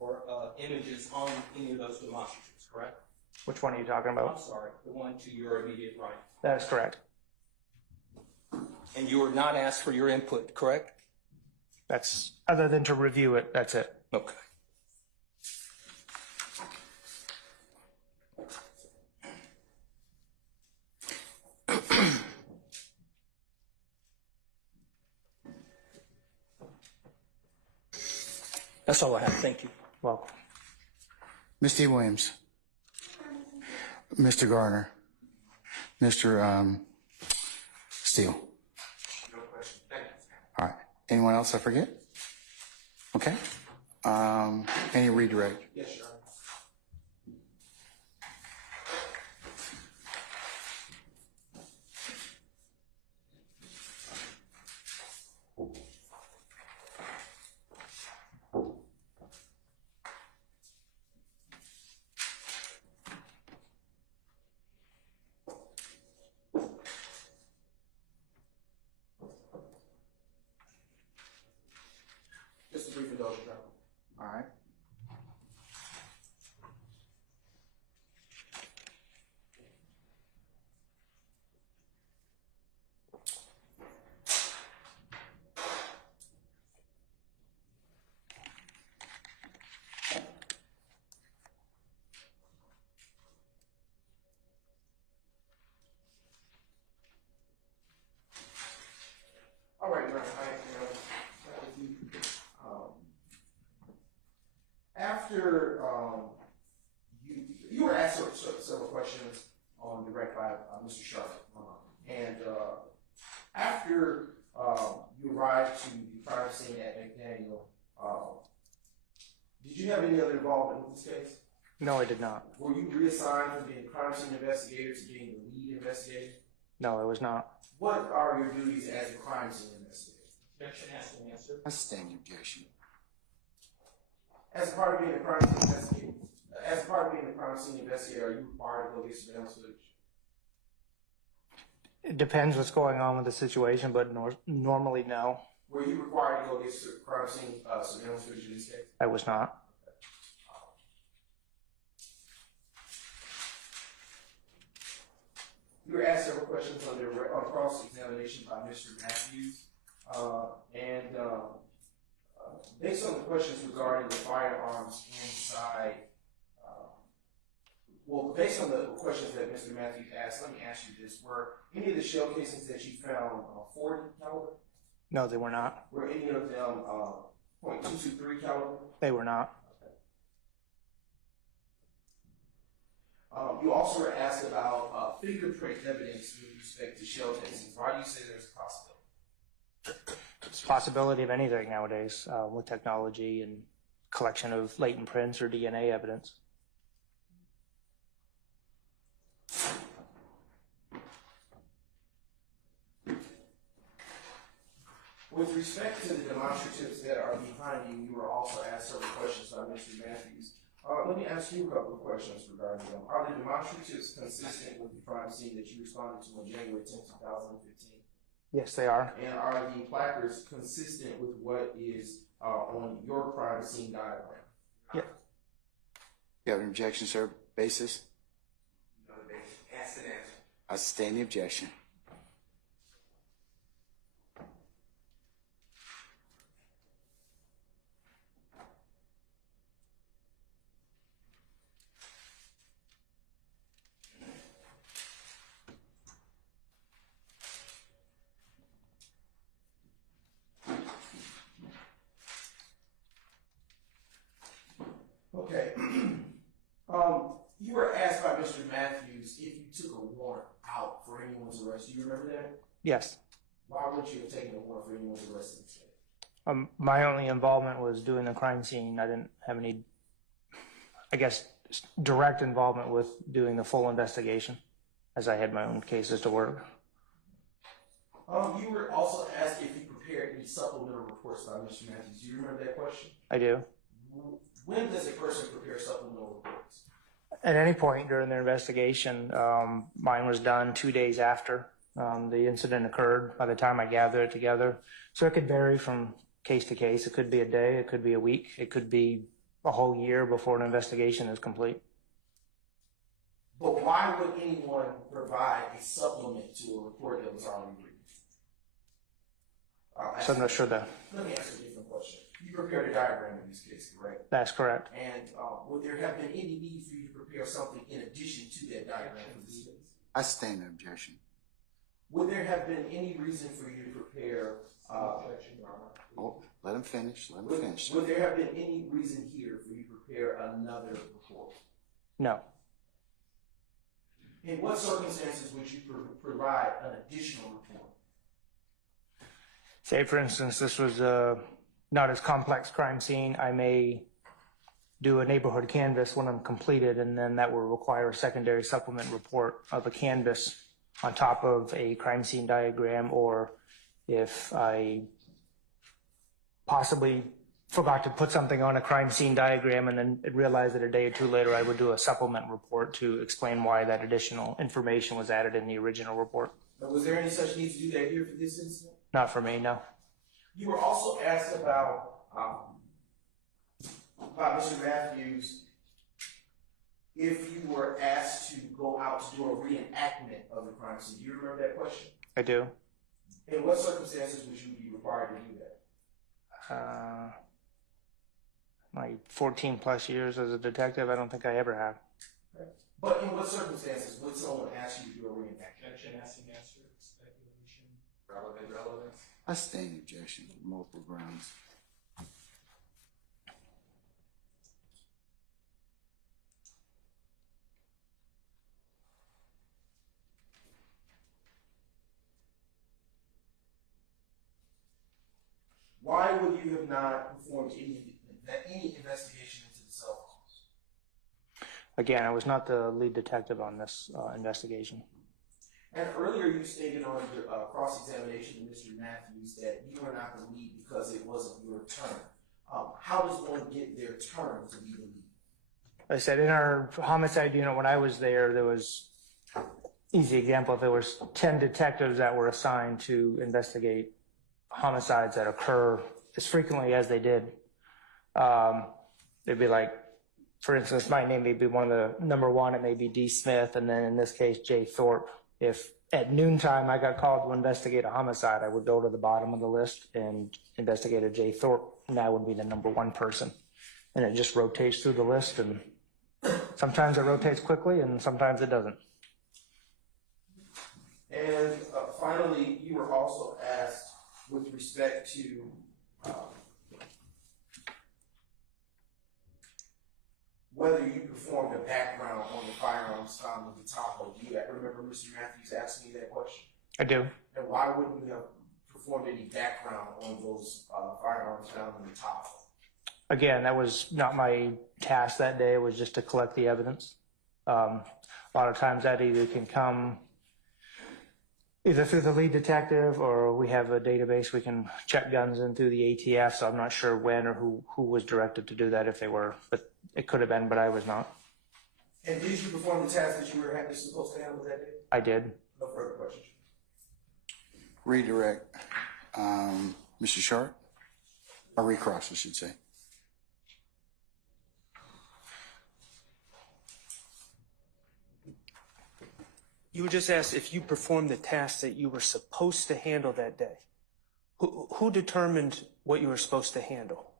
or images on any of those demonstratives, correct? Which one are you talking I'm about? sorry, the one to your immediate right. That is correct. And you were not asked for your input, correct? That's, other than to review it, that's it. Okay. That's all I have. Thank you. Welcome. Ms. D. Williams. Mr. Garner. Mr. Steele. No question. Thank you. All right. Anyone else I forget? Okay. Any redirect? Yes, Your Honor. Just a brief indulgence, Your Honor. All right. All right, Your Honor. Start with you. After you were asked several questions on direct by Mr. Sharp, and after you arrived to the crime scene at McDaniel, did you have any other involvement with this case? No, I did not. Were you reassigned from being crime scene investigator to being the lead investigator? No, I was not. What are your duties as a crime scene investigator? Objection has to answer. Sustain the objection. As part of being a crime scene investigator, are you required to go get surveillance footage? It depends what's going on with the situation, but normally no, Were you required to go get crime scene surveillance footage in this case? I was not. You were asked several questions on cross-examination by Mr. Matthews, and based on the questions regarding the firearms inside, based on the questions that Mr. Matthews asked, let me ask you this: were any of the shell casings that you found 40 caliber? No, they were not. Were any of them .223 caliber? They were not. You also were asked about fingerprint evidence with respect to shell casings. Why do you say there's a possibility? It's a possibility of anything nowadays with technology and collection of latent prints or DNA evidence. With respect to the demonstratives that are behind you, you were also asked several questions by Mr. Matthews. Let me ask you a couple of questions regarding them. Are the demonstratives consistent with the crime scene that you responded to on January 10, 2015? Yes, they are. And are the placards consistent with what is on your crime scene diagram? Yeah. You have an objection, sir? Basis? No debate. Ask and answer. I sustain the objection. Okay. You were asked by Mr. Matthews if you took a warrant out for anyone's arrest. Do you remember that? Yes. Why would you have taken a warrant for anyone's arrest instead? My only involvement was doing the crime scene. I didn't have any, I guess, direct involvement with doing the full investigation, as I had my own cases to work. You were also asked if you prepared any supplemental reports by Mr. Matthews. Do you remember that question? I do. When does a person prepare supplemental reports? At any point during the investigation, mine was done 2 days after the incident occurred by the time I gathered it together. So it could vary from case to case. It could be a day, it could be a week, it could be a whole year before an investigation is complete. But why would anyone provide a supplement to a report that was already written? So I'm not sure that Let me ask a different question. You prepared a diagram in this case, correct? that's correct. And would there have been any need for you to prepare something in addition to that diagram for this case? I sustain the objection. Would there have been any reason for you to prepare? Oh, let him finish. Let him finish. Would there have been any reason here for you to prepare another report? No. In what circumstances would you provide an additional report? Say, for instance, this was not as complex crime scene. I may do a neighborhood canvas when I'm completed, and then that will require a secondary supplement report of a canvas on top of a crime scene diagram, or if I possibly forgot to put something on a crime scene diagram and then realized that a day or two later I would do a supplement report to explain why that additional information was added in the original report. Now, was there any such need to do that here for this incident? Not for me, no. You were also asked about Mr. Matthews if you were asked to go out to do a reenactment of the crime scene. Do you remember that question? I do. In what circumstances would you be required to do that? My 14 plus years as a detective, I don't think I ever have. But in what circumstances would someone ask you to do a reenactment? Objection, asking answer, speculation. Relevant relevance. I sustain the objection for multiple grounds. Why would you have not performed any investigation into the cell phones? Again, I was not the lead detective on this investigation. And earlier you stated on your cross-examination of Mr. Matthews that you were not the lead because it wasn't your turn. How does one get their turn to be the lead? I said in our homicide unit when I was there was, easy example, if there was 10 detectives that were assigned to investigate homicides that occur as frequently as they did. It'd be like, for instance, my name may be one of the number one, it may be D. Smith, and then in this case, J. Thorpe. If at noontime I got called to investigate a homicide, I would go to the bottom of the list and investigate a J. Thorpe, and that would be the number one person. And it just rotates through the list, and sometimes it rotates quickly, and sometimes it doesn't. And finally, you were also asked with respect to whether you performed a background on the firearms found in the Tahoe. Do you remember Mr. Matthews asking you that question? I do. And why wouldn't you have performed any background on those firearms found in the Tahoe? Again, that was not my task that day. It was just to collect the evidence. A lot of times that either can come either through the lead detective or we have a database we can check guns in through the ATF. So I'm not sure when or who was directed to do that if they were, but it could have been, but I was not. And did you perform the task that you were supposed to handle that day? I did. No further questions. redirect, Mr. Sharp, or recross, I should say. You were just asked if you performed the tasks that you were supposed to handle that day. Who determined what you were supposed to handle?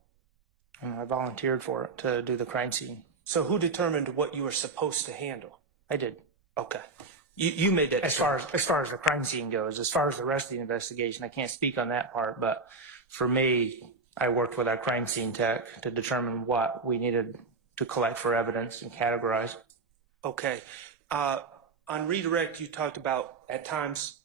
And I volunteered for it to do the crime scene. So who determined what you were supposed to handle? I did. Okay. You made that As far as the crime scene goes, as far as the rest of the investigation, I can't speak on that part, but for me, I worked with our crime scene tech to determine what we needed to collect for evidence and categorize. Okay. On redirect, you talked about at times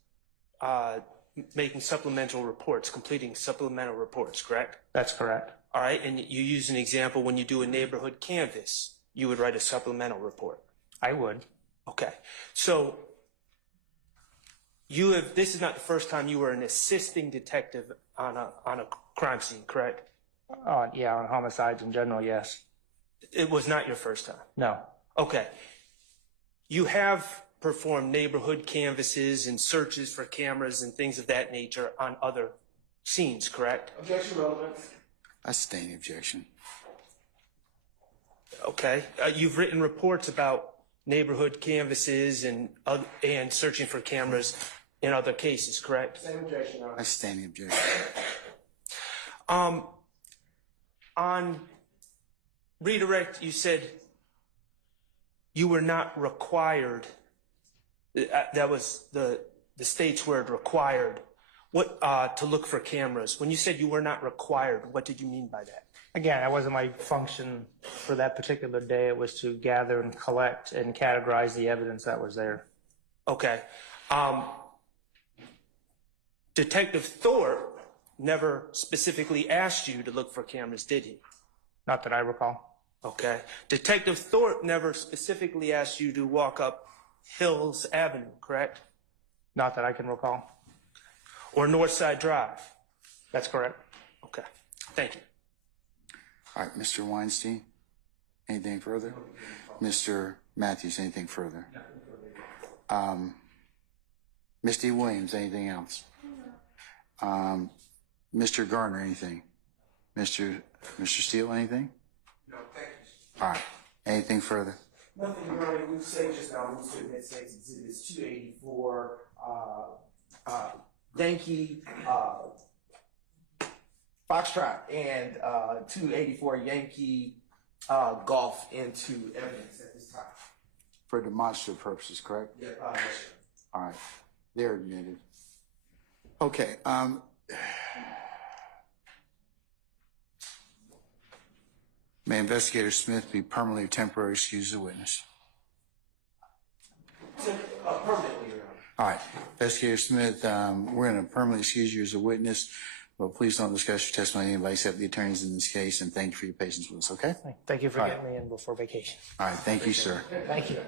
making supplemental reports, completing supplemental reports, correct? That's correct. All right. And you use an example when you do a neighborhood canvas, you would write a supplemental report. I would. Okay. So this is not the first time you were an assisting detective on a crime scene, correct? Yeah, on homicides in general, yes. It was not your first time. No. Okay. You have performed neighborhood canvases and searches for cameras and things of that nature on other scenes, correct? Objection relevance. I sustain the objection. Okay. You've written reports about neighborhood canvases and searching for cameras in other cases, correct? Same objection, Your Honor. I sustain the objection. On redirect, you said you were not required. That was the state's word, required. What to look for cameras? When you said you were not required, what did you mean by that? Again, that wasn't my function for that particular day. It was to gather and collect and categorize the evidence that was there. Okay. Detective Thorpe never specifically asked you to look for cameras, did he? Not that I recall. Okay. Detective Thorpe never specifically asked you to walk up Hills Avenue, correct? Not that I can recall. Or Northside Drive? That's correct. Okay. Thank you. All right, Mr. Weinstein, anything further? Mr. Matthews, anything further? Misty Williams, anything else? Mr. Garner, anything? Mr. Steele, anything? No, thank you. All right, anything further? Nothing, Your Honor. We've said just now, we submit states exhibits 284, Yankee, Foxtrot, and 284 Yankee Golf into evidence at this time. For demonstrative purposes, correct? Yeah, yes, sir. All right, they're admitted. Okay, may Investigator Smith be permanently or temporarily excused as a witness? Permanently, Your Honor. All right, Investigator Smith, we're going to permanently excuse you as a witness, but please don't discuss your testimony with anybody except the attorneys in this case, and thank you for your patience with us, okay? Thank you for All getting me in before vacation. All right, thank you, sir. Thank you.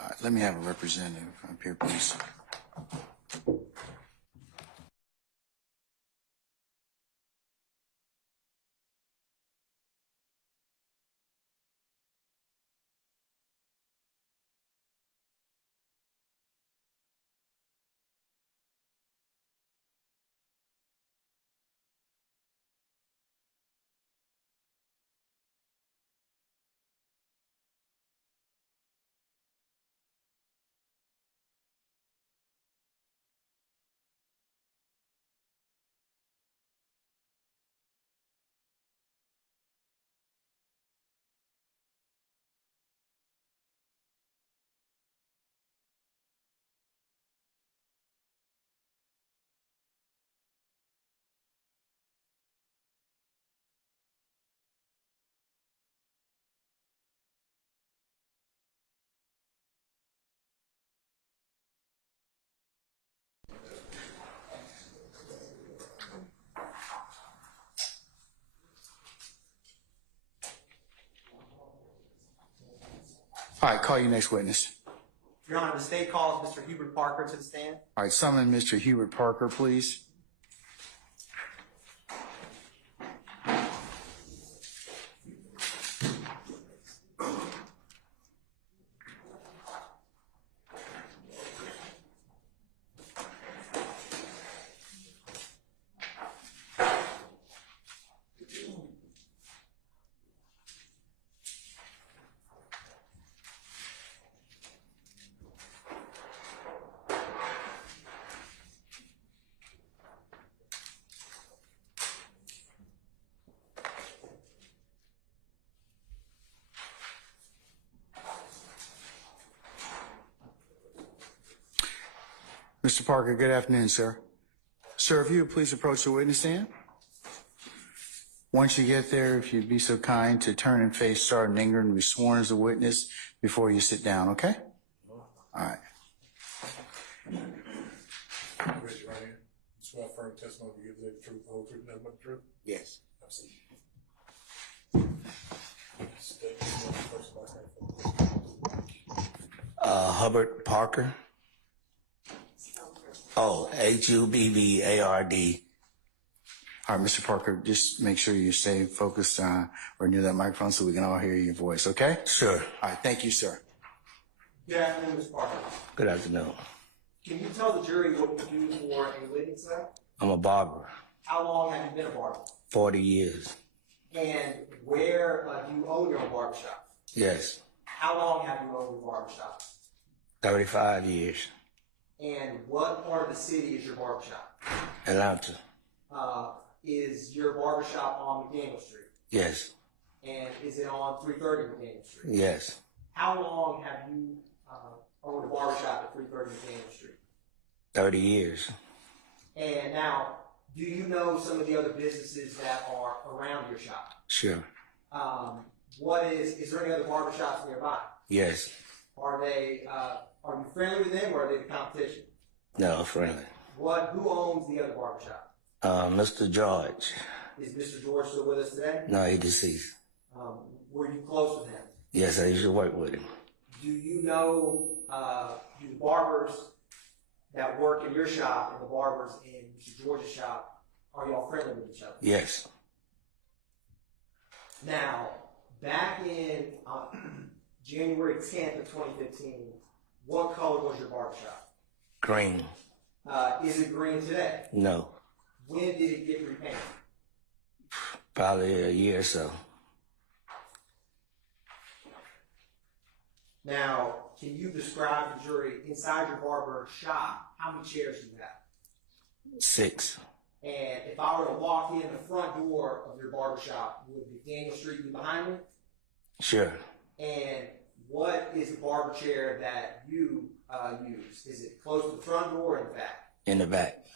All right, let me have a representative up here, please. All right, call your next witness. Your Honor, the state calls Mr. Hubert Parker to the stand. All right, summon Mr. Hubert Parker, please. Mr. Parker, good afternoon, sir. Sir, if you would please approach the witness stand. Once you get there, if you'd be so kind to turn and face Sergeant Ingram and be sworn as a witness before you sit down, okay? All right. Raise your right hand. Swear firm testimony to give the truth, the whole truth, nothing but the truth. Yes. Absolutely. State your name, first and last name for the record. Hubert Parker. Oh, Hubbard. All right, Mr. Parker, just make sure you stay focused or near that microphone so we can all hear your voice, okay? Sure. All right, thank you, sir. Good afternoon, Mr. Parker. Good afternoon. Can you tell the jury what you do for a living, sir? I'm a barber. How long have you been a barber? 40 years. And where do you own your own barbershop? Yes. How long have you owned your barbershop? 35 years. And what part of the city is your barbershop? Atlanta. Is your barbershop on McDaniel Street? Yes. And is it on 330 McDaniel Street? Yes. How long have you owned a barbershop at 330 McDaniel Street? 30 years. And now, do you know some of the other businesses that are around your shop? Sure. Is there any other barbershops nearby? Yes. Are you friendly with them or are they the competition? No, friendly. Who owns the other barbershop? Mr. George. Is Mr. George still with us today? No, he deceased. Were you close with him? Yes, I used to work with him. Do you know do the barbers that work in your shop and the barbers in Mr. George's shop, are y'all friendly with each other? Yes. Now, back in January 10th of 2015, what color was your barbershop? Green. Is it green today? No. When did it get repainted? Probably a year or so. Now, can you describe to the jury, inside your barber shop, how many chairs do you have? 6. And if I were to walk in the front door of your barber shop, would McDaniel Street be behind me? Sure. And what is the barber chair that you use? Is it close to the front door or in the back? In the back.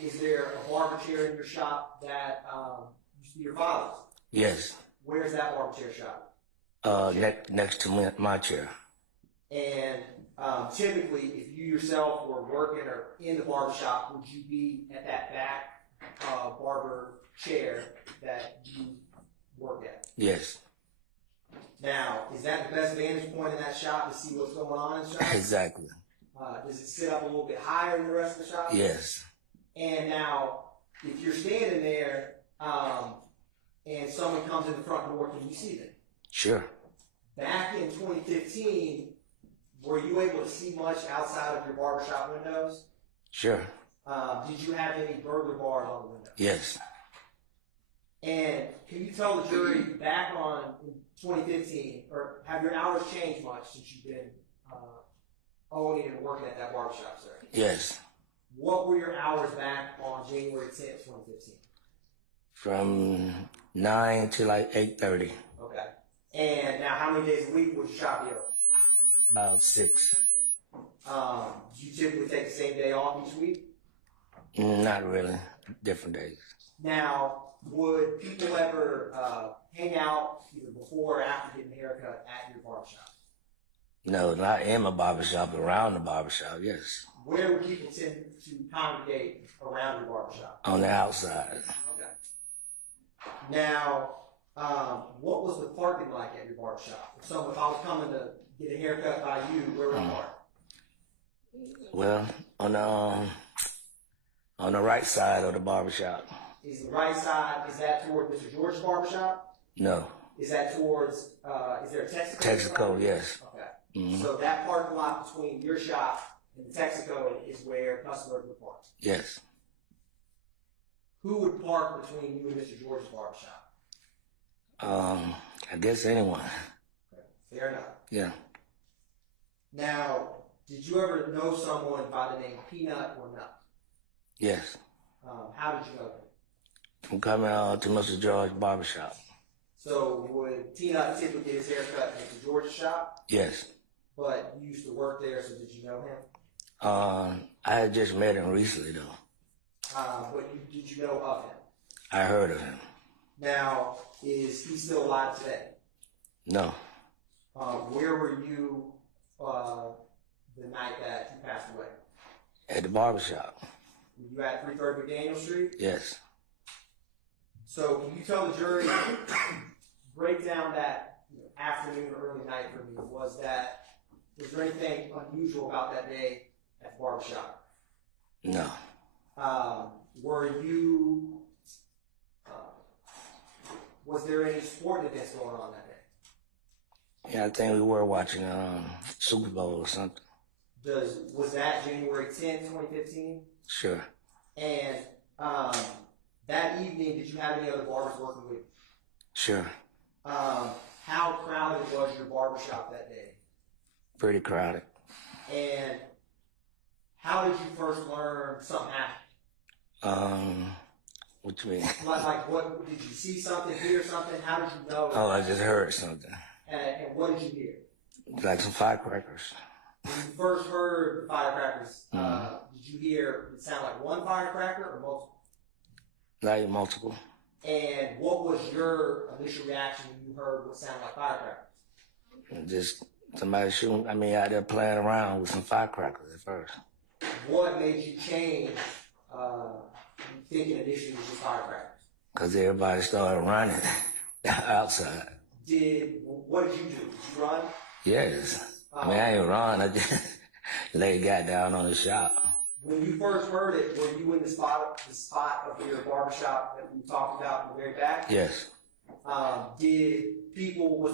Is there a barber chair in your shop that used to be your father's? Yes. Where's that barber chair shop? Next to my chair. And typically, if you yourself were working or in the barber shop, would you be at that back barber chair that you work at? Yes. Now, is that the best vantage point in that shop to see what's going on in the shop? Exactly. Does it sit up a little bit higher than the rest of the shop? Yes. And now, if you're standing there and someone comes in the front door, can you see them? Sure. Back in 2015, were you able to see much outside of your barbershop windows? Sure. Did you have any burglar bars on the window? Yes. And can you tell the jury back in 2015, or have your hours changed much since you've been owning and working at that barbershop, sir? Yes. What were your hours back on January 10th, 2015? From 9 to like 8:30. Okay. And now, how many days a week would your shop be open? About 6. Do you typically take the same day off each week? Not really. Different days. Now, would people ever hang out either before or after getting a haircut at your barbershop? No, not in my barbershop, around the barbershop, yes. Where would people tend to congregate around your barbershop? On the outside. Okay. Now, what was the parking like at your barbershop? So if I was coming to get a haircut by you, where would you park? Well, on the right side of the barbershop. Is the right side, is that toward Mr. George's barbershop? No. Is that towards, is there a Texaco? Texaco, yes. Okay. Mhm. So that parking lot between your shop and the Texaco is where customers would park? Yes. Who would park between you and Mr. George's barbershop? I guess anyone. Okay. Fair enough. Yeah. Now, did you ever know someone by the name Peanut or Nut? Yes. How did you know them? I'm coming to Mr. George's barbershop. So would Peanut typically get his haircut at Mr. George's shop? Yes. But you used to work there, so did you know him? I had just met him recently, though. Did you know of him? I heard of him. Now, is he still alive today? No. Where were you the night that he passed away? At the barbershop. Were you at 330 McDaniel Street? Yes. So can you tell the jury, break down that afternoon or early night for me? Was there anything unusual about that day at the barbershop? No. Was there any sport events going on that day? Yeah, I think we were watching Super Bowl or something. Was that January 10th, 2015? Sure. And that evening, did you have any other barbers working with you? Sure. How crowded was your barbershop that day? Pretty crowded. And how did you first learn something happened? What you mean? Like what, did you see something, hear something? How did you know? Oh, I just heard something. And what did you hear? Like some firecrackers. When you first heard the firecrackers, did you hear it sound like one firecracker or multiple? Like multiple. And what was your initial reaction when you heard what sounded like firecrackers? Just somebody shooting, out there playing around with some firecrackers at first. What made you change thinking initially it was just firecrackers? Because everybody started running outside. What did you do? Did you run? Yes. I ain't run. I just laid got down on the shop. When you first heard it, were you in the spot of your barbershop that we talked about in the very back? Yes. Was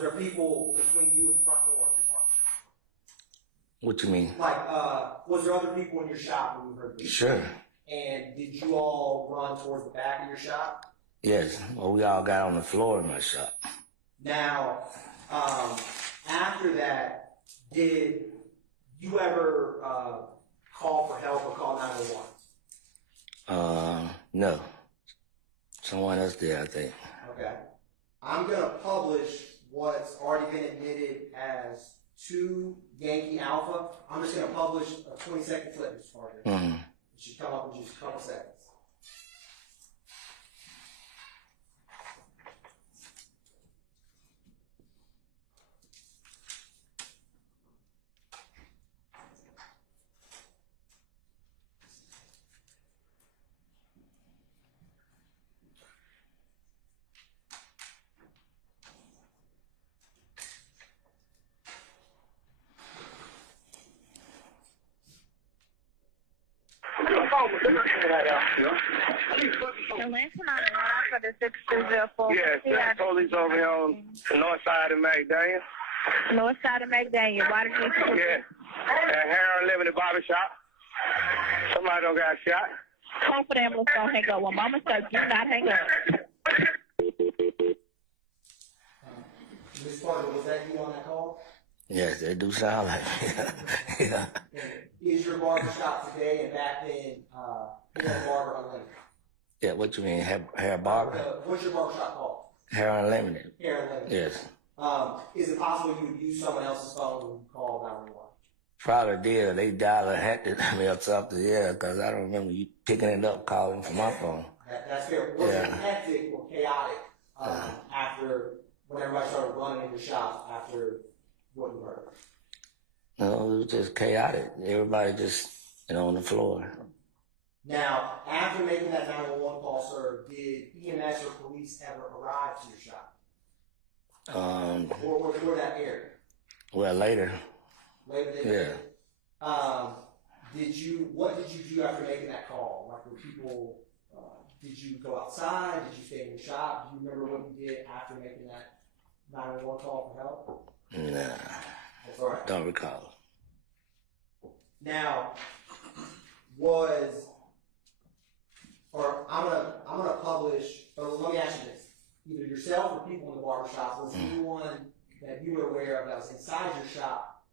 there people between you and the front door of your barbershop? What you mean? Was there other people in your shop when you heard this? Sure. And did you all run towards the back of your shop? Yes. Well, we all got on the floor in my shop. Now, after that, did you ever call for help or call 911? No. Someone else did, I think. Okay. I'm going to publish what's already been admitted as 2 Yankee Alpha. I'm just going to publish a 20-second clip, Mr. Parker. Mm-hmm. It should come up in just a couple seconds. The last one on the line for the 604. Yes, there's police over here on the north side of McDaniel. North side of McDaniel. Why did you say Yeah. At Harold Limited Barbershop. Somebody don't got shot. call for the ambulance? Don't hang up. When Mama said, do not hang up. Ms. Parker, was that you on that call? Yes, they do sound like it. Yeah. Is your barbershop today and back then Hair Barber Unlimited? Yeah, what you mean, hair barber? What's your barbershop called? Hair Unlimited. Hair Unlimited. Yes. Is it possible you would use someone else's phone when you call 911? Probably did. They dialed me or something, yeah, because I don't remember you picking it up, calling from my phone. That's fair. Was it hectic or chaotic after when everybody started running in the shop after what you heard? No, it was just chaotic. Everybody just, on the floor. Now, after making that 911 call, sir, did EMS or police ever arrive to your shop? Or that area? Well, later. Later they Yeah. What did you do after making that call? Like, were people, did you go outside? Did you stay in the shop? Do you remember what you did after making that 911 call for help? Nah. That's all right. Don't recall. Now, I'm gonna publish, or let me ask you this. Either yourself or people in the barber shop, was anyone that you were aware of that was inside your shop,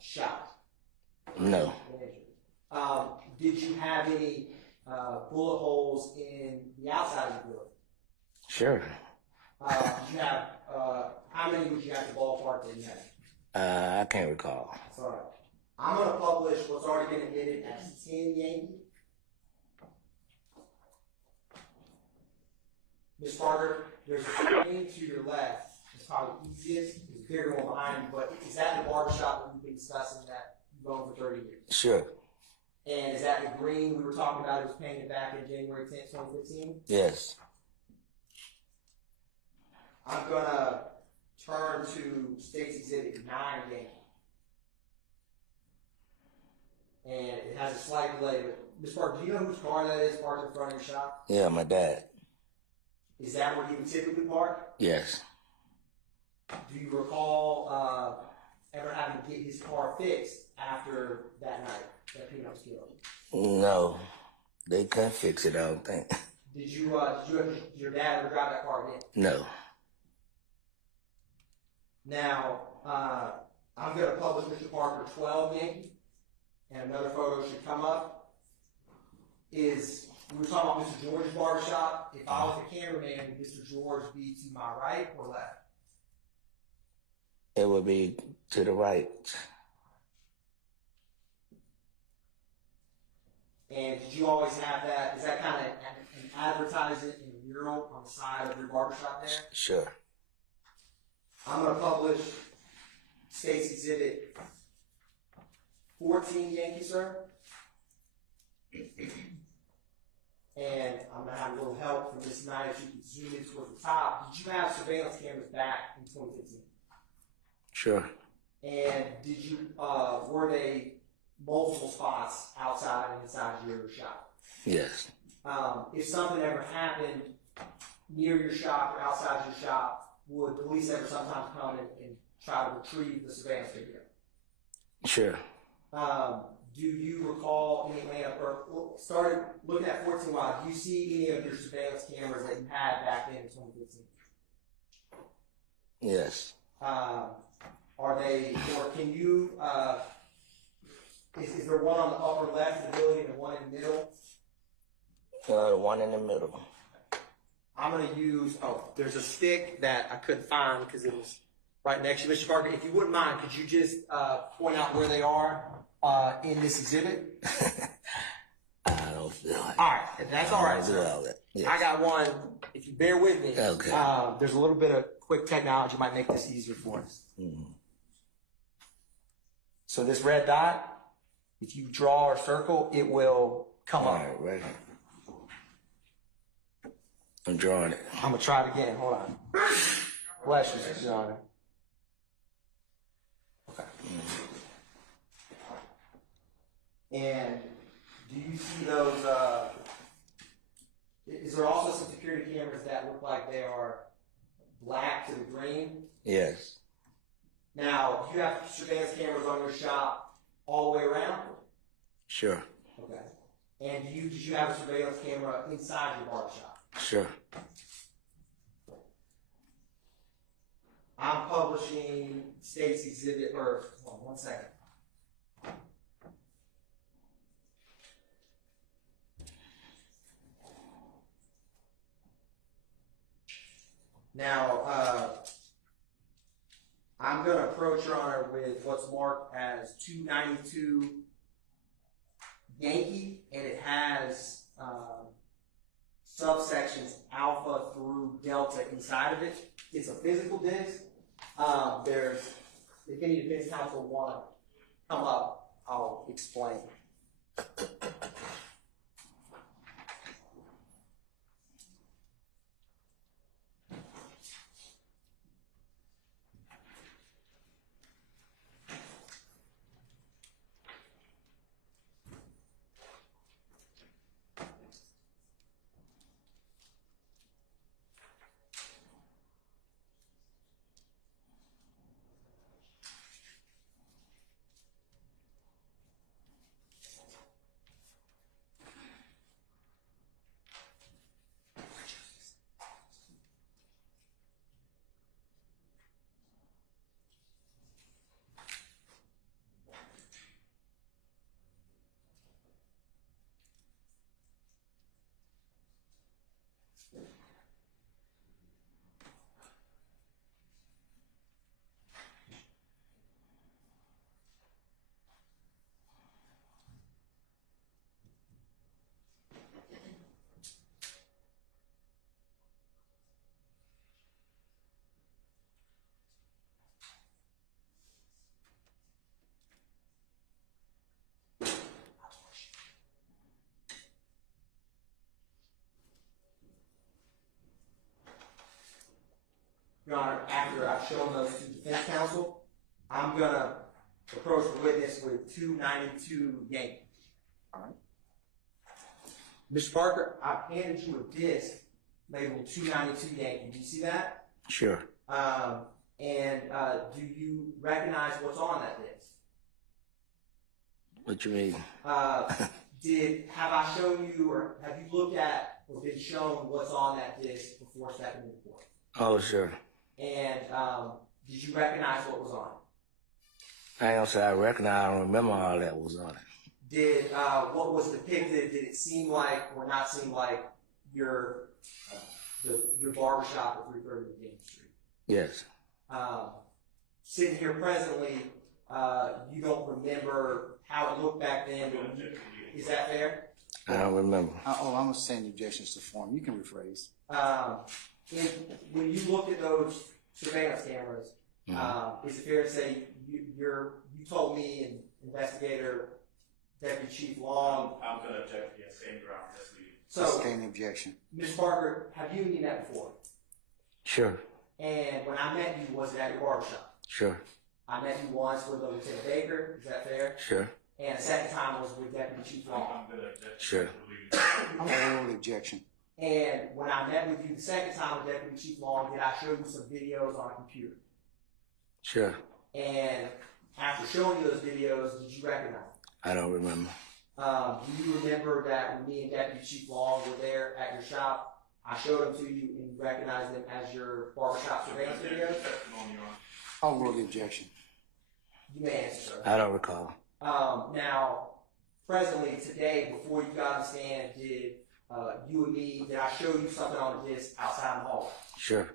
shot? No. Did you have any, bullet holes in the outside of the building? Sure. Did you have, how many would you have to ballpark that you had? I can't recall. That's all right. I'm gonna publish what's already been admitted as 10 Yankee. Ms. Parker, there's a screen to your left. It's probably easiest. There's a bigger one behind you, but is that the barbershop that we've been discussing that you've owned for 30 years? Sure. And is that the green we were talking about? It was painted back in January 10th, 2015? Yes. I'm gonna turn to State's Exhibit 9 Yankee. And it has a slight delay, but Ms. Parker, do you know whose car that is parked in front of your shop? Yeah, my dad. Is that where he would typically park? Yes. Do you recall ever having to get his car fixed after that night that Peanut was killed? No. They couldn't fix it, I don't think. Did your dad ever drive that car again? No. Now, I'm going to publish Mr. Parker 12 Yankee, and another photo should come up. We were talking about Mr. George's barbershop. If I was the cameraman, would Mr. George be to my right or left? It would be to the right. And did you always have that? Is that kind of an advertisement in a mural on the side of your barbershop there? Sure. I'm going to publish State's Exhibit 14 Yankee, sir. And I'm going to have a little help from Ms. Knight if you can zoom in towards the top. Did you have surveillance cameras back in 2015? Sure. And did you, were they multiple spots outside and inside your shop? Yes. If something ever happened near your shop or outside your shop, would police ever sometimes come and try to retrieve the surveillance video? Sure. Do you recall any, or started looking at 14 while, do you see any of your surveillance cameras that you had back then in 2015? Yes. Are they, or can you, is there one on the upper left of the building and one in the middle? The one in the middle. I'm going to use, there's a stick that I couldn't find because it was right next to you. Mr. Parker, if you wouldn't mind, could you just point out where they are in this exhibit? I don't feel it. All right, that's all right, sir. Yes. I got one. If you bear with me, Okay. There's a little bit of quick technology might make this easier for us. Mm-hmm. So this red dot, if you draw or circle, it will come All up. right, right. I'm drawing it. I'm gonna try it again. Hold on. Bless you, Mr. Honor. Okay. And do you see those? Is there also some security cameras that look like they are black to the green? Yes. Now, do you have surveillance cameras on your shop all the way around? Sure. Okay. And did you have a surveillance camera inside your barber shop? Sure. I'm publishing State's Exhibit, or hold on 1 second. Now, I'm going to approach Your Honor with what's marked as 292 Yankee, and it has subsections alpha through delta inside of it. It's a physical disc. If any defense counsel want to come up, I'll explain. gonna, after I've shown those to defense counsel, I'm gonna approach the witness with 292 Yankee. All right. Mr. Parker, I've handed you a disc labeled 292 Yankee. Do you see that? Sure. Do you recognize what's on that disc? What you mean? Have I shown you, or have you looked at or been shown what's on that disc before stepping into court? Oh, sure. And did you recognize what was on it? I ain't gonna say I recognize, I don't remember all that was on it. Did what was depicted? Did it seem like or not seem like your barbershop at 330 James Street? Yes. Sitting here presently, you don't remember how it looked back then. Is that fair? I don't remember. Oh, I'm gonna send objections to form. You can rephrase. When you looked at those surveillance cameras, is it fair to say you told me and investigator Deputy Chief Long? I'm going to object. Yes, same ground. Yes, we. So, Sustained objection. Ms. Parker, have you and me met before? Sure. And when I met you, was it at your barbershop? Sure. I met you once with Lieutenant Baker. Is that fair? Sure. And the second time was with Deputy Chief Long. I'm going to object. Sure. I'm gonna rule the objection. And when I met with you the second time with Deputy Chief Long, did I show you some videos on a computer? Sure. And after showing you those videos, did you recognize them? I don't remember. Do you remember that when me and Deputy Chief Long were there at your shop, I showed them to you and you recognized them as your barbershop surveillance videos? I'll rule the objection. You may answer, sir. I don't recall. Now, presently, today, before you got on the stand, did I show you something on the disc outside the hall? Sure.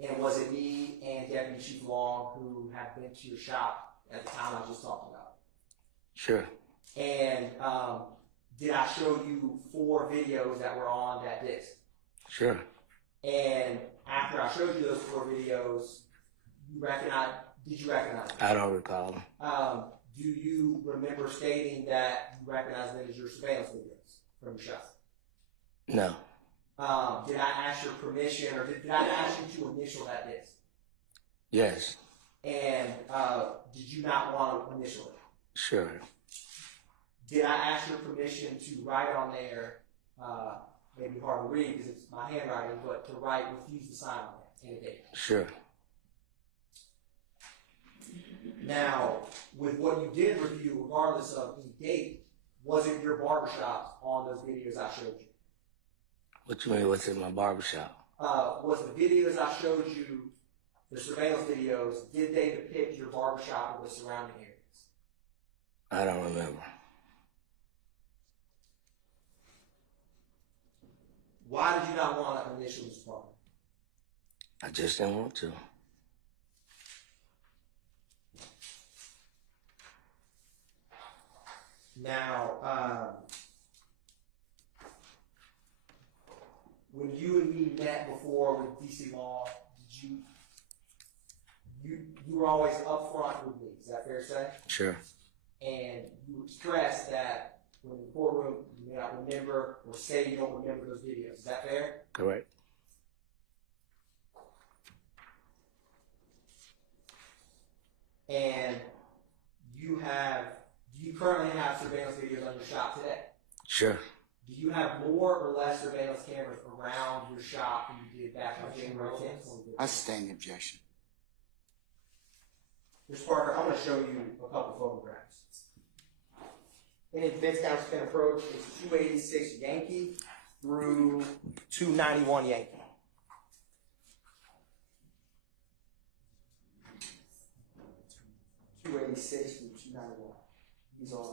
And was it me and Deputy Chief Long who had been to your shop at the time I was just talking about? Sure. And did I show you 4 videos that were on that disc? Sure. And after I showed you those 4 videos, did you recognize them? I don't recall them. Do you remember stating that you recognize them as your surveillance videos from your shop? No. Did I ask your permission, or did I ask you to initial that disc? Yes. And did you not want to initial it? Sure. Did I ask your permission to write on there, maybe hard to read because it's my handwriting, but to write refuse to sign on there and a date? Sure. Now, with what you did review, regardless of the date, was it your barbershop on those videos I showed you? What you mean, what's in my barbershop? Was the videos I showed you, the surveillance videos, did they depict your barbershop or the surrounding areas? I don't remember. Why did you not want to initial this part? I just didn't want to. Now, when you and me met before with DC Law, did you were always upfront with me, is that fair to say? Sure. And you stressed that when in the courtroom, you may not remember or say you don't remember those videos, is that fair? Correct. And do you currently have surveillance videos on your shop today? Sure. Do you have more or less surveillance cameras around your shop than you did back on January 10th? I sustain the objection. Mr. Parker, I'm going to show you a couple photographs. Any defense counsel can approach is 286 Yankee through 291 Yankee. .286 through 291. These are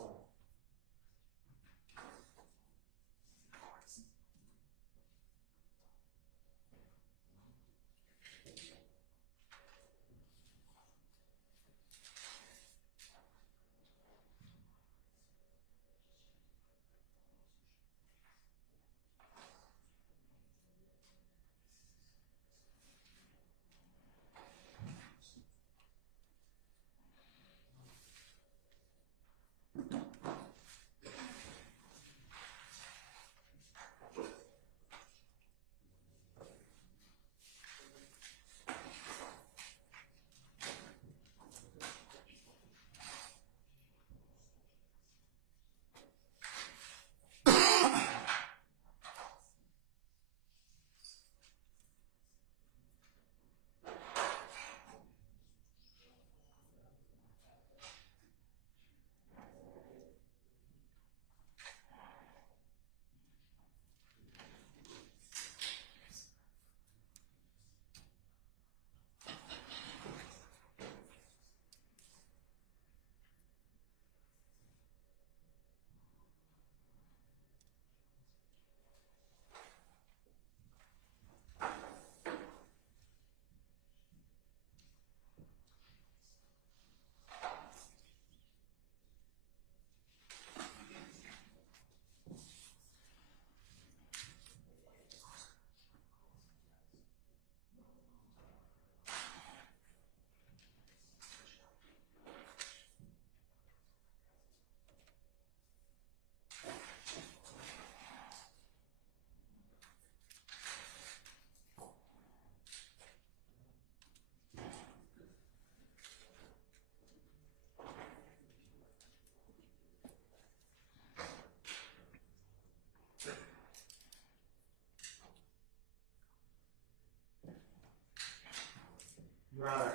Your Honor,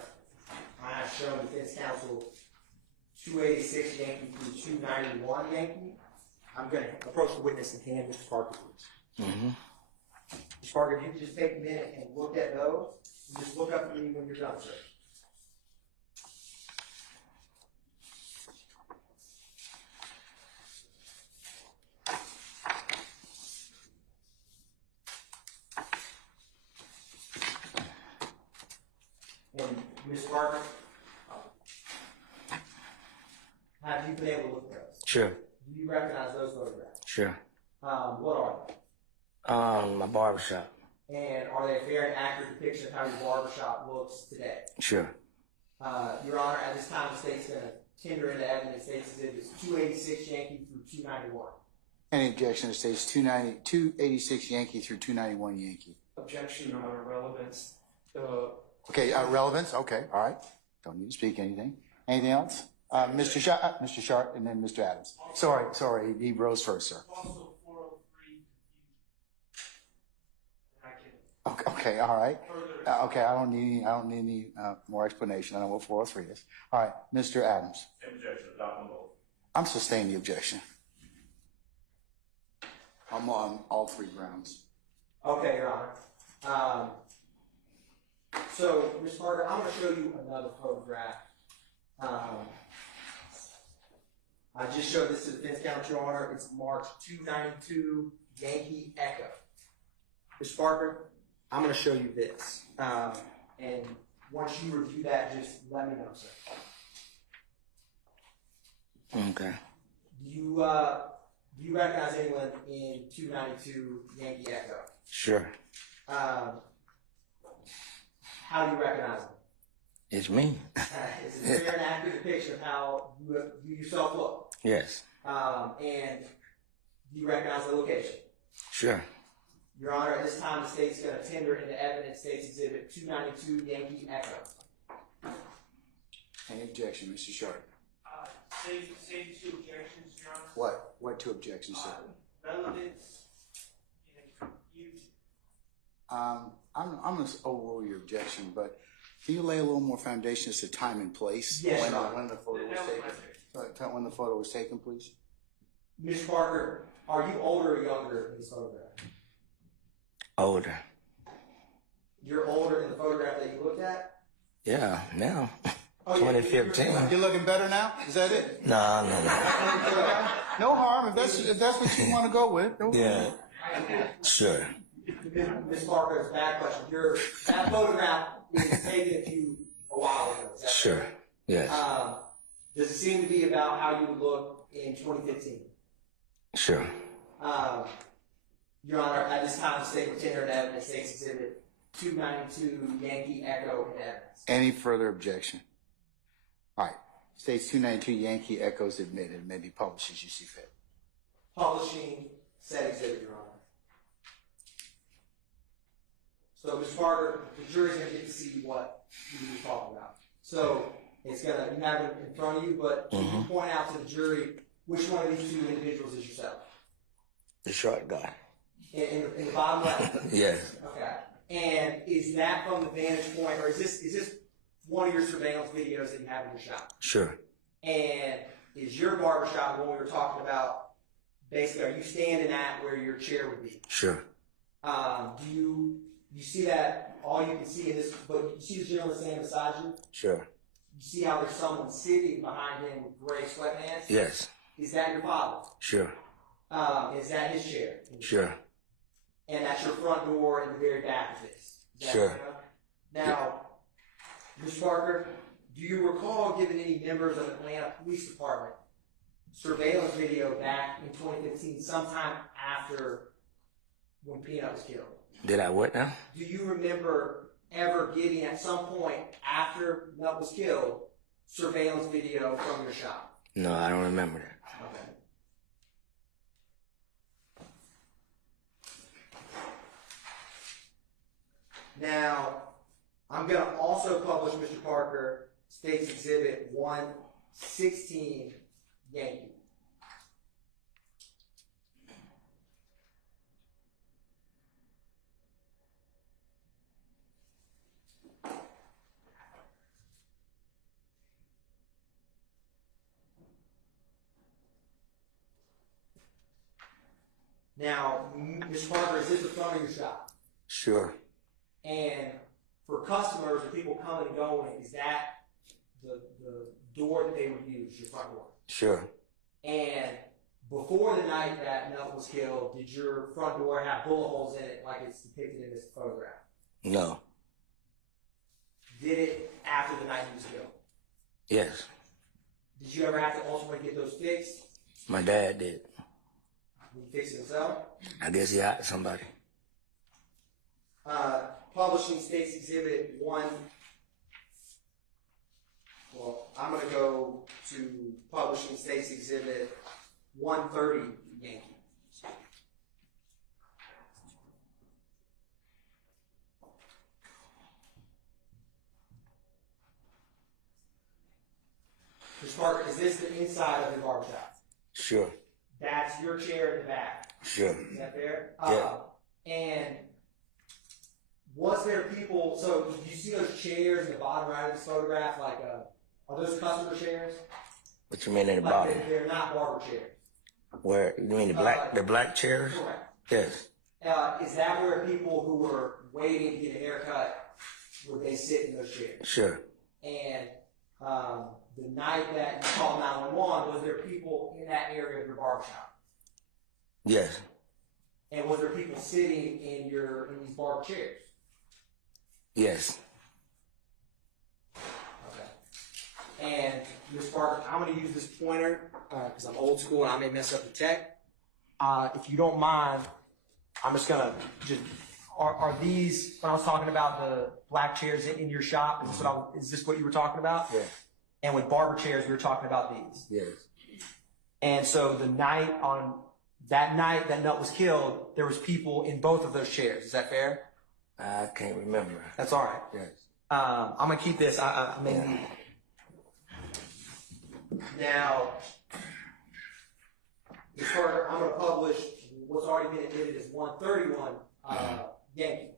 I have shown defense counsel 286 Yankee through 291 Yankee. I'm going to approach the witness and hand Mr. Parker, please. Mm-hmm. Mr. Parker, if you could just take a minute and look at those, and just look up at me when you're done, sir. And Ms. Parker, have you been able to look at those? Sure. Do you recognize those photographs? Sure. What are they? My barbershop. And are they a fair and accurate depiction of how your barbershop looks today? Sure. Your Honor, at this time, the state's going to tender into evidence State's Exhibits 286 Yankee through 291. Any objection to states 286 Yankee through 291 Yankee? Objection, Your Honor, relevance. Okay, relevance. Okay, all right. Don't need to speak anything. Anything else? Mr. Sharp, and then Mr. Adams. Sorry, he rose first, sir. Also 403. Okay, all right. Okay, I don't need any more explanation. I know what 403 is. All right, Mr. Adams. Same objection, adopt them both. I'm sustaining the objection. I'm on all three grounds. Okay, Your Honor. So, Ms. Parker, I'm going to show you another photograph. I just showed this to the defense counsel, Your Honor. It's marked 292 Yankee Echo. Ms. Parker, I'm going to show you this. And once you review that, just let me know, sir. Okay. Do you recognize anyone in 292 Yankee Echo? Sure. How do you recognize them? It's me. It's a fair and accurate depiction of how you yourself look. Yes. And do you recognize the location? Sure. Your Honor, at this time, the state's going to tender into evidence State's Exhibit 292 Yankee Echo. Any objection, Mr. Sharp? Same two objections, Your Honor. What two objections, sir? Relevance and confusion. I'm going to overrule your objection, but can you lay a little more foundation as to time and place? Yes, when, Your Honor. when the photo was taken? When the photo was taken, please. Ms. Parker, are you older or younger in this photograph? Older. You're older in the photograph that you looked at? Yeah, now. Oh, yeah, 2015. You're looking better now? Is that it? No. No harm if that's what you want to go with. No Yeah. Sure. Ms. Parker, it's a bad question. That photograph is taken of you a while ago. Is that Sure. correct? Yes. Does it seem to be about how you would look in 2015? Sure. Your Honor, at this time, the state will tender into evidence State's Exhibit 292 Yankee Echo in evidence. Any further objection? All right. States 292 Yankee Echoes admitted and may be published as you see fit. Publishing said exhibit, Your Honor. So, Mr. Parker, the jury's going to get to see what you were talking about. So, you have it in front of you, but can you point out to the jury which one of these two individuals is yourself? The short guy. In the bottom left? Yes. Okay. And is that from the vantage point, or is this one of your surveillance videos that you have in your shop? Sure. And is your barbershop, when we were talking about, basically, are you standing at where your chair would be? Sure. Do you see that, all you can see in this, but you see the gentleman standing beside you? Sure. You see how there's someone sitting behind him with gray sweatpants? Yes. Is that your father? Sure. Is that his chair? Sure. And that's your front door in the very back of this? Is that Sure. right? Now, Mr. Parker, do you recall giving any members of the Atlanta Police Department surveillance video back in 2015, sometime after when Peanut was killed? Did I what now? Do you remember ever getting, at some point after Nut was killed, surveillance video from your shop? No, I don't remember that. Okay. Now, I'm going to also publish, Mr. Parker, State's Exhibit 116 Yankee. Now, Mr. Parker, is this the front of your shop? Sure. And for customers or people coming and going, is that the door that they would use, your front door? Sure. And before the night that Nut was killed, did your front door have bullet holes in it like it's depicted in this photograph? No. Did it after the night he was killed? Yes. Did you ever have to ultimately get those fixed? My dad did. Did he fix it himself? I guess he hired somebody. Publishing States Exhibit 1. Well, I'm going to go to Publishing States Exhibit 130 Yankee. Mr. Parker, is this the inside of the barbershop? Sure. That's your chair in the back. Sure. Is that fair? Yeah. And was there people, so you see those chairs in the bottom right of this photograph, like, are those customer chairs? What you mean in the Like bottom? they're not barber chairs. Where you mean the black chairs? Correct. Yes. Is that where people who were waiting to get a haircut, would they sit in those chairs? Sure. And the night that you called 911, was there people in that area of your barbershop? Yes. And was there people sitting in these barber chairs? Yes. Okay. And Ms. Parker, I'm going to use this pointer because I'm old school and I may mess up the tech. If you don't mind, I'm just going to are these, when I was talking about the black chairs in your shop, is this what you were talking about? Yeah. And with barber chairs, we were talking about these. Yes. And so that night that Nut was killed, there was people in both of those chairs. Is that fair? I can't remember. That's all right. Yes. I'm going to keep this. I may need it. Now, Ms. Carter, I'm going to publish what's already been admitted as 131 Yankee.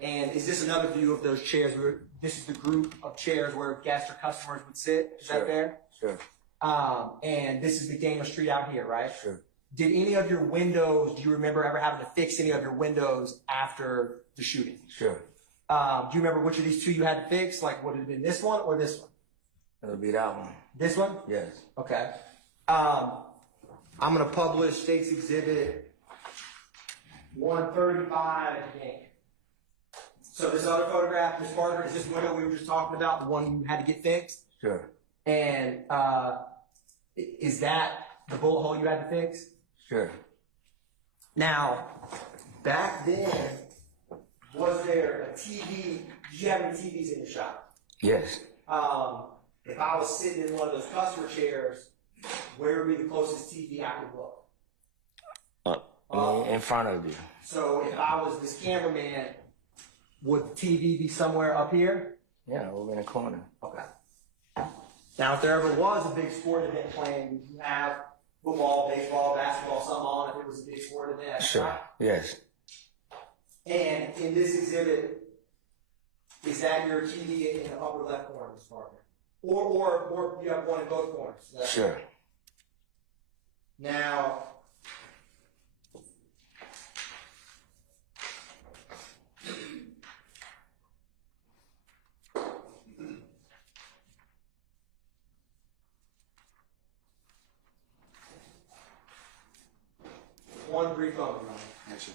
And is this another view of those chairs? This is the group of chairs where guests or customers would sit. Is that fair? Sure. And this is McDaniel Street out here, right? Sure. Did any of your windows, do you remember ever having to fix any of your windows after the shooting? Sure. Do you remember which of these two you had to fix? Like, would it have been this one or this one? It'll be that one. This one? Yes. Okay. I'm going to publish States Exhibit 135 Yankee. So this other photograph, Ms. Parker, is this window we were just talking about, the one you had to get fixed? Sure. And is that the bullet hole you had to fix? Sure. Now, back then, was there a TV? Did you have any TVs in your shop? Yes. If I was sitting in one of those customer chairs, where would be the closest TV I could look? In front of you. So if I was this cameraman, would the TV be somewhere up here? Yeah, over in the corner. Okay. Now, if there ever was a big sport event planned, would you have football, baseball, basketball, something on if it was a big sport event? Sure. Right? Yes. And in this exhibit, is that your TV in the upper left corner, Ms. Parker? Or you have one in both corners? Sure. Now, one brief moment, Ron. Yes, sir.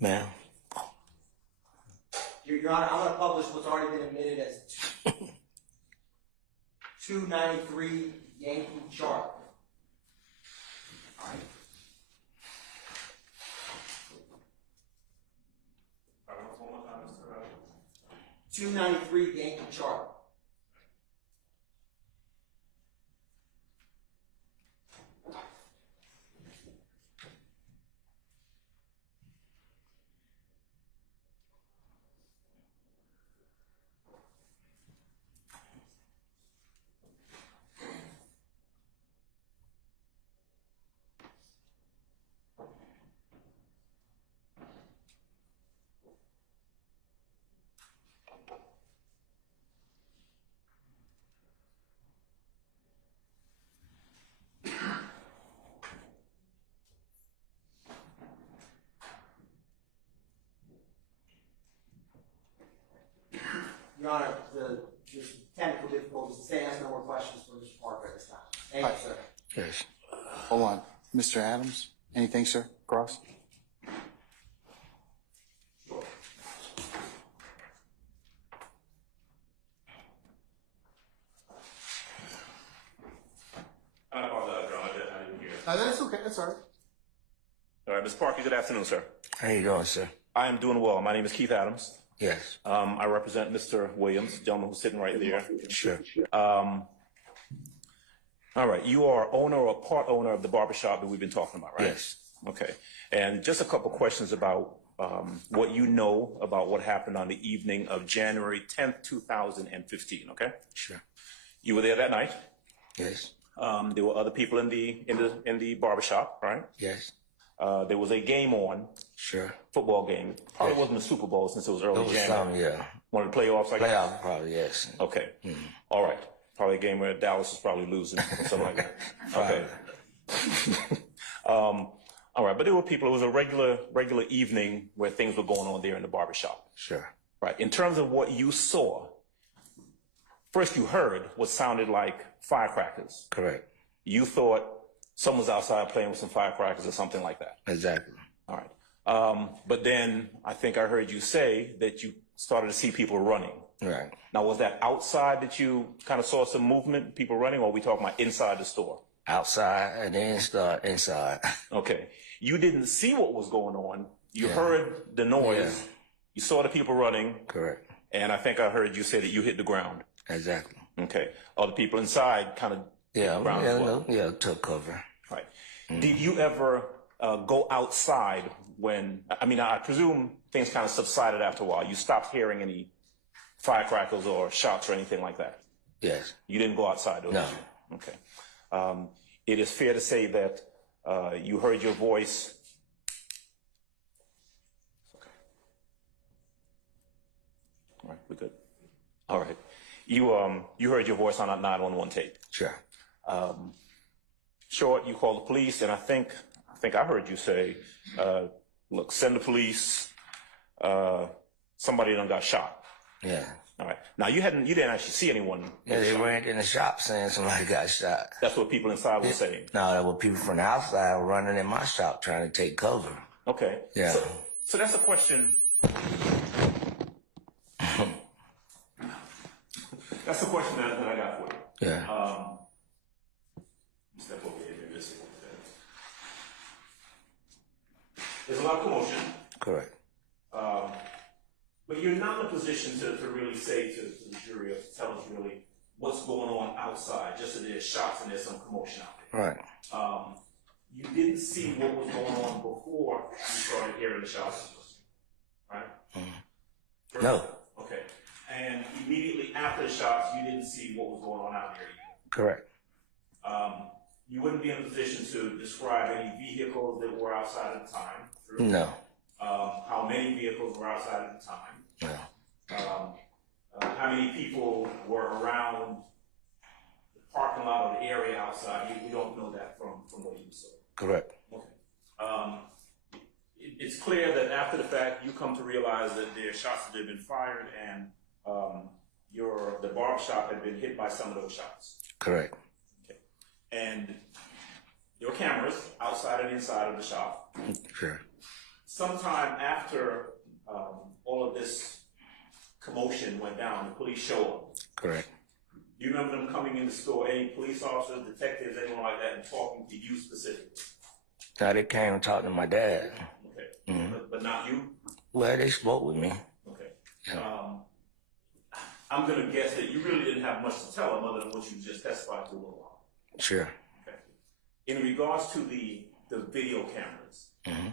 Ma'am. Your Honor, I'm going to publish what's already been admitted as 293 Yankee chart. All right. 293 Yankee chart. Your Honor, the technical difficulties, the state has no more questions for Mr. Parker at this time. Thank you, sir. Yes. Hold on. Mr. Adams, anything, sir? Cross? I apologize, John. I didn't hear. That's okay. That's all right. All right, Mr. Parker, good afternoon, sir. How you doing, sir? I am doing well. My name is Keith Adams. Yes. I represent Mr. Williams, the gentleman who's sitting right there. Sure. All right, you are owner or part owner of the barbershop that we've been talking about, right? Yes. Okay. And just a couple questions about what you know about what happened on the evening of January 10th, 2015, okay? Sure. You were there that night. Yes. There were other people in the barbershop, right? Yes. There was a game on. Sure. Football game. Probably wasn't a Super Bowl since it was early It was January. some, yeah. One of the playoffs, I guess? Playoff, probably, yes. Okay. All right. Probably a game where Dallas was probably losing or something like that. Okay. All right. But there were people, it was a regular evening where things were going on there in the barbershop. Sure. Right. In terms of what you saw, first you heard what sounded like firecrackers. Correct. You thought someone was outside playing with some firecrackers or something like that. Exactly. All right. But then I think I heard you say that you started to see people running. Right. Now, was that outside that you kind of saw some movement, people running, or are we talking about inside the store? Outside and then start inside. Okay. You didn't see what was going on. You heard the noise. Yeah. You saw the people running. Correct. And I think I heard you say that you hit the ground. Exactly. Okay. Other people inside kind of hit the ground as well. Yeah, took cover. Right. Did you ever go outside when, I mean, I presume things kind of subsided after a while. You stopped hearing any firecrackers or shots or anything like that? Yes. You didn't go outside, though, No. did you? Okay. It is fair to say that you heard your voice. Okay. All right, we're good. All right. You heard your voice on a 911 tape. Sure. Short, you called the police, and I think I heard you say, look, send the police. Somebody done got shot. Yeah. All right. Now you didn't actually see anyone. Yeah, they went in the shop saying somebody got shot. That's what people inside were saying. No, there were people from the outside running in my shop trying to take cover. Okay. Yeah. So that's a question. That's the question that I got for you. Yeah. Step over here and just. There's a lot of commotion. Correct. But you're not in a position to really say to the jury or to tell us really what's going on outside, just that there's shots and there's some commotion out there. Right. You didn't see what was going on before you started hearing the shots, right? Mm-hmm. No. Okay. And immediately after the shots, you didn't see what was going on out there either. Correct. You wouldn't be in a position to describe any vehicles that were outside at the time. True? No. How many vehicles were outside at the time? No. How many people were around the parking lot or the area outside? We don't know that from what you saw. Correct. Okay. It's clear that after the fact, you come to realize that there are shots that have been fired, and the barbershop had been hit by some of those shots. Correct. Okay. And there were cameras outside and inside of the shop. Sure. sometime after all of this commotion went down, the police showed up. Correct. Do you remember them coming in the store, any police officers, detectives, anyone like that, and talking to you specifically? Now they came and talked to my dad. Okay. Mm-hmm. But not you? Well, they spoke with me. Okay. Yeah. I'm going to guess that you really didn't have much to tell them other than what you just testified to a little while. Sure. Okay. In regards to the video cameras, Mm-hmm.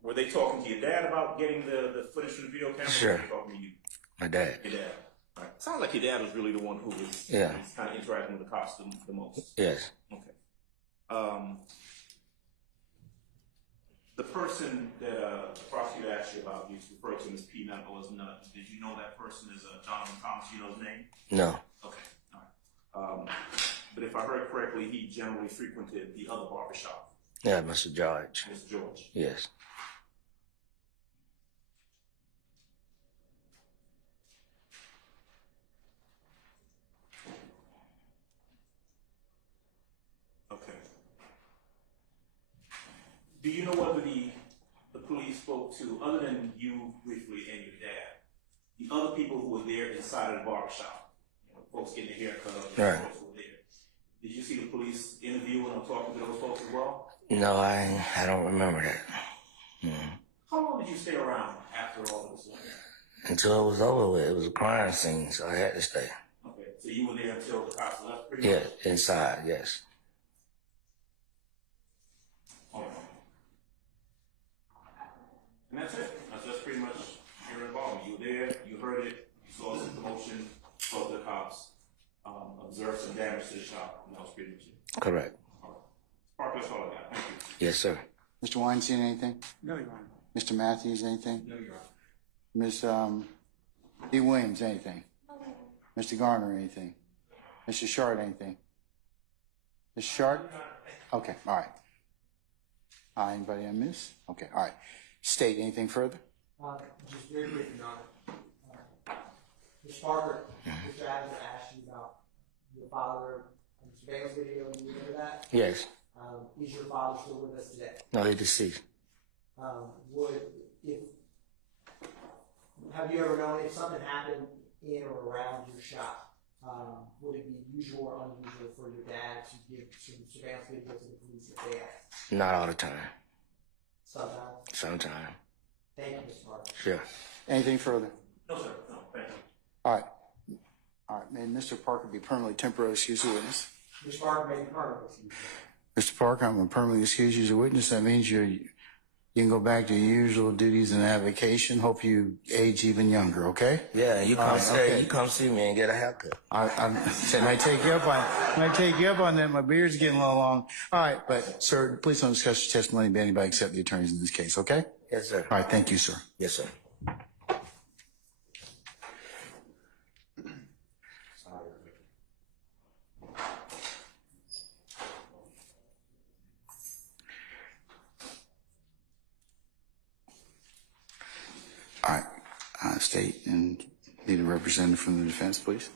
Were they talking to your dad about getting the footage from the video camera? Sure. Or were they talking to you? My dad. Your dad. All right. Sounds like your dad was really the one who was Yeah. kind of interacting with the cops the most. Yes. Okay. The person that the prosecutor asked you about, you referred to him as Peanut or as Nut. Did you know that person is Jonathan Thomas? You know his name? No. Okay. All right. But if I heard correctly, he generally frequented the other barbershop. Yeah, Mr. George. Mr. George. Yes. Okay. Do you know whether the police spoke to, other than you briefly and your dad, the other people who were there inside of the barbershop? You know, folks getting their hair cut up, Right. folks who were there. Did you see the police interviewing or talking to those folks as well? No, I don't remember that. Mm-hmm. How long did you stay around after all of this went down? Until it was over with. It was a crime scene, so I had to stay. Okay, so you were there until the cops left pretty Yeah, much? inside, yes. Okay. And that's it. That's pretty much your involvement. You were there, you heard it, you saw some commotion, spoke to the cops, observed some damage to the shop, and that was pretty much it. Correct. All right. Parker, that's all I got. Thank you. Yes, sir. Mr. Weinstein, anything? No, Your Honor. Mr. Matthews, anything? No, Your Honor. Ms. D. Williams, anything? Mr. Garner, anything? Mr. Short, anything? Mr. Short? Okay, all right. Anybody I miss? Okay, all right. State, anything further? Just very quickly, Your Honor. Mr. Parker, Mr. Adams asked you about your father and the surveillance video. Do you remember that? Yes. Is your father still with us today? No, he's deceased. Have you ever known if something happened in or around your shop, would it be usual or unusual for your dad to give some surveillance video to the police if they asked? Not all the time. Sometimes. Sometime. Thank you, Mr. Parker. Sure. Anything further? No, sir. No, thank you. All right. All right, may Mr. Parker be permanently temporarily excused as a witness? Mr. Parker may be permanently excused. Mr. Parker, I'm going to permanently excuse you as a witness. That means you can go back to your usual duties and avocation. Hope you age even younger, okay? Yeah, you come you come see me and get a haircut. I might take you up on that. My beard's getting a little long. All right, but sir, please don't discuss your testimony with anybody except the attorneys in this case, okay? Yes, sir. All right, thank you, sir. Yes, sir. All right, state and need a representative from the defense, please.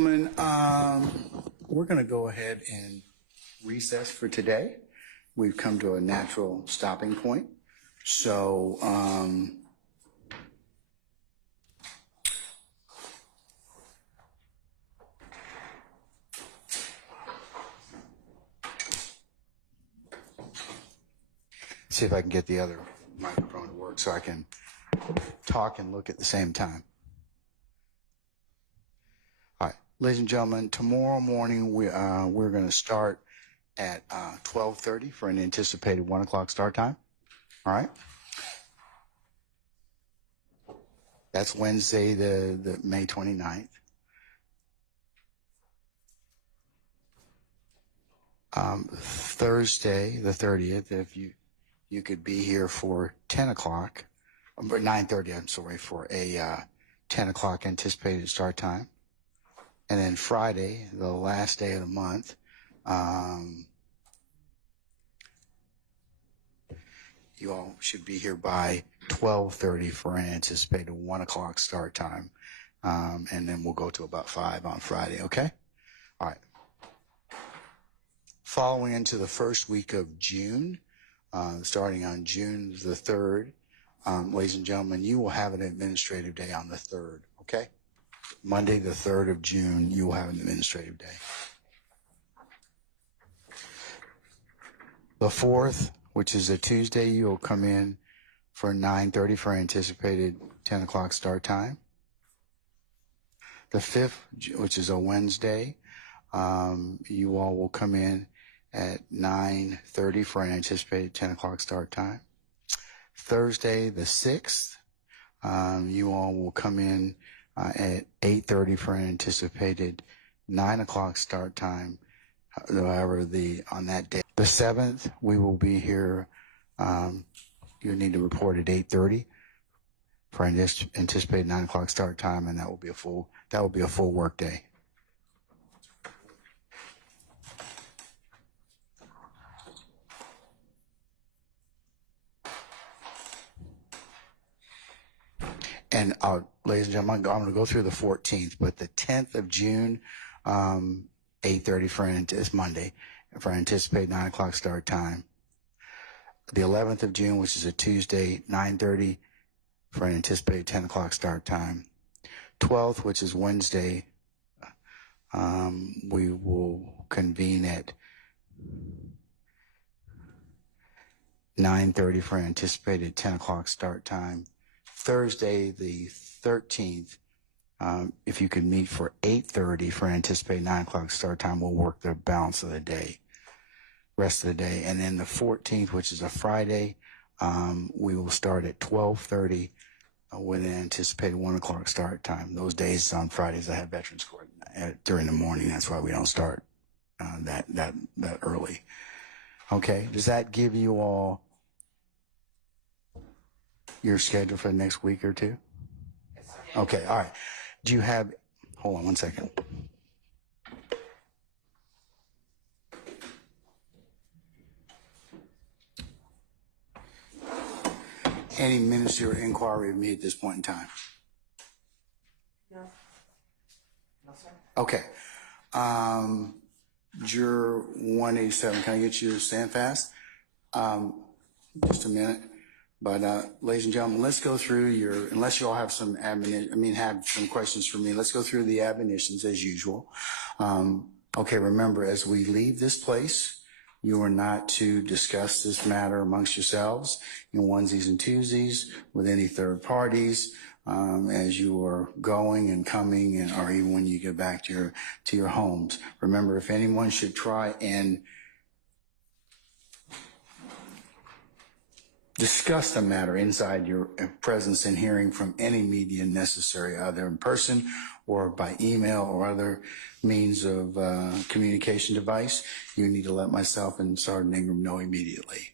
We're going to go ahead and recess for today. We've come to a natural stopping point. So, see if I can get the other microphone to work so I can talk and look at the same time. All right, ladies and gentlemen, tomorrow morning we're going to start at 12:30 for an anticipated 1 o'clock start time. All right. That's Wednesday, the May 29th. Thursday, the 30th, if you could be here for 10 o'clock, or 9:30, I'm sorry, for a 10 o'clock anticipated start time. And then Friday, the last day of the month, you all should be here by 12:30 for an anticipated 1 o'clock start time. And then we'll go to about 5 on Friday, okay? All right. Following into the first week of June, starting on June the 3rd, ladies and gentlemen, you will have an administrative day on the 3rd, okay? Monday, the 3rd of June, you will have an administrative day. The 4th, which is a Tuesday, you'll come in for 9:30 for anticipated 10 o'clock start time. The 5th, which is a Wednesday, you all will come in at 9:30 for an anticipated 10 o'clock start time. Thursday, the 6th, you all will come in at 8:30 for an anticipated 9 o'clock start time. However, on that day, the 7th, we will be here. You need to report at 8:30 for an anticipated 9 o'clock start time, and that will be a full work day. And ladies and gentlemen, I'm going to go through the 14th, but the 10th of June, 8:30 it's Monday, for anticipated 9 o'clock start time. The 11th of June, which is a Tuesday, 9:30 for an anticipated 10 o'clock start time. 12th, which is Wednesday, we will convene at 9:30 for an anticipated 10 o'clock start time. Thursday, the 13th, if you could meet for 8:30 for an anticipated 9 o'clock start time, we'll work the balance of the day, rest of the day. And then the 14th, which is a Friday, we will start at 12:30 with an anticipated 1 o'clock start time. Those days on Fridays, I have Veterans Court during the morning. That's why we don't start that early. Okay, does that give you all your schedule for the next week or two? Okay, all right. Do you have, hold on one second. Any ministerial inquiry of me at this point in time? No. No, sir. Okay. Juror 187, can I get you to stand fast? Just a minute. But ladies and gentlemen, let's go through unless you all have some have some questions for me, let's go through the admonitions as usual. Okay, remember, as we leave this place, you are not to discuss this matter amongst yourselves in onesies and twosies with any third parties as you are going and coming, or even when you get back to your homes. Remember, if anyone should try and discuss the matter inside your presence and hearing from any media necessary, either in person or by email or other means of communication device, you need to let myself and Sergeant Ingram know immediately.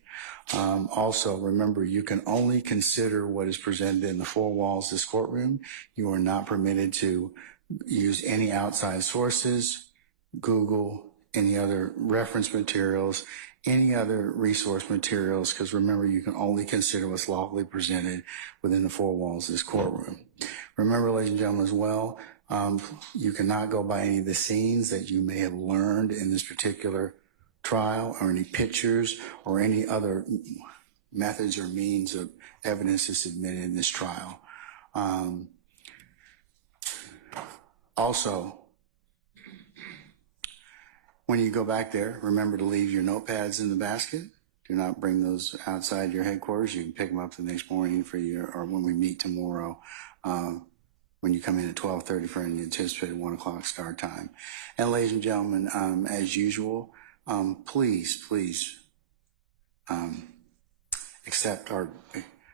Also, remember, you can only consider what is presented in the four walls of this courtroom. You are not permitted to use any outside sources, Google, any other reference materials, any other resource materials, because remember, you can only consider what's lawfully presented within the four walls of this courtroom. Remember, ladies and gentlemen, as well, You cannot go by any of the scenes that you may have learned in this particular trial, or any pictures or any other methods or means of evidence that's submitted in this trial. Also, when you go back there, remember to leave your notepads in the basket. Do not bring those outside your headquarters. You can pick them up the next morning or when we meet tomorrow, when you come in at 12:30 for an anticipated 1 o'clock start time. And ladies and gentlemen, as usual, please accept our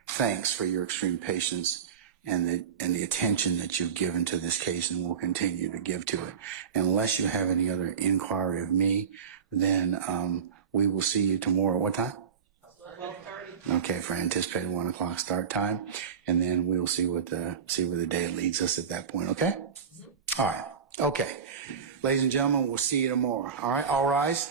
thanks for your extreme patience and the attention that you've given to this case, and will continue to give to it. Unless you have any other inquiry of me, then we will see you tomorrow. What time? 12:30. Okay, for anticipated 1 o'clock start time, and then we'll see where the day leads us at that point. Okay. All right. Okay, ladies and gentlemen, we'll see you tomorrow. All right. All rise.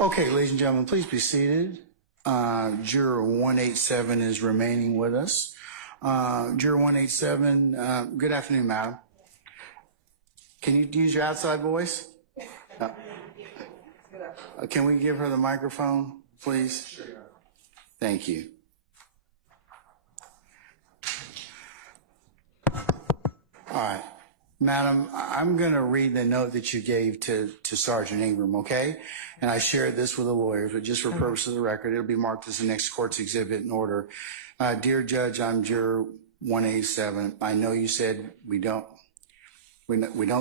Okay, ladies and gentlemen, please be seated. Juror 187 is remaining with us. Juror 187, good afternoon, madam. Can you use your outside voice? Can we give her the microphone, please? Sure. Thank you. All right. Madam, I'm going to read the note that you gave to Sergeant Ingram, okay? And I shared this with the lawyers, but just for purpose of the record, it'll be marked as the next court's exhibit in order. Dear Judge, I'm Juror 187. I know you said we don't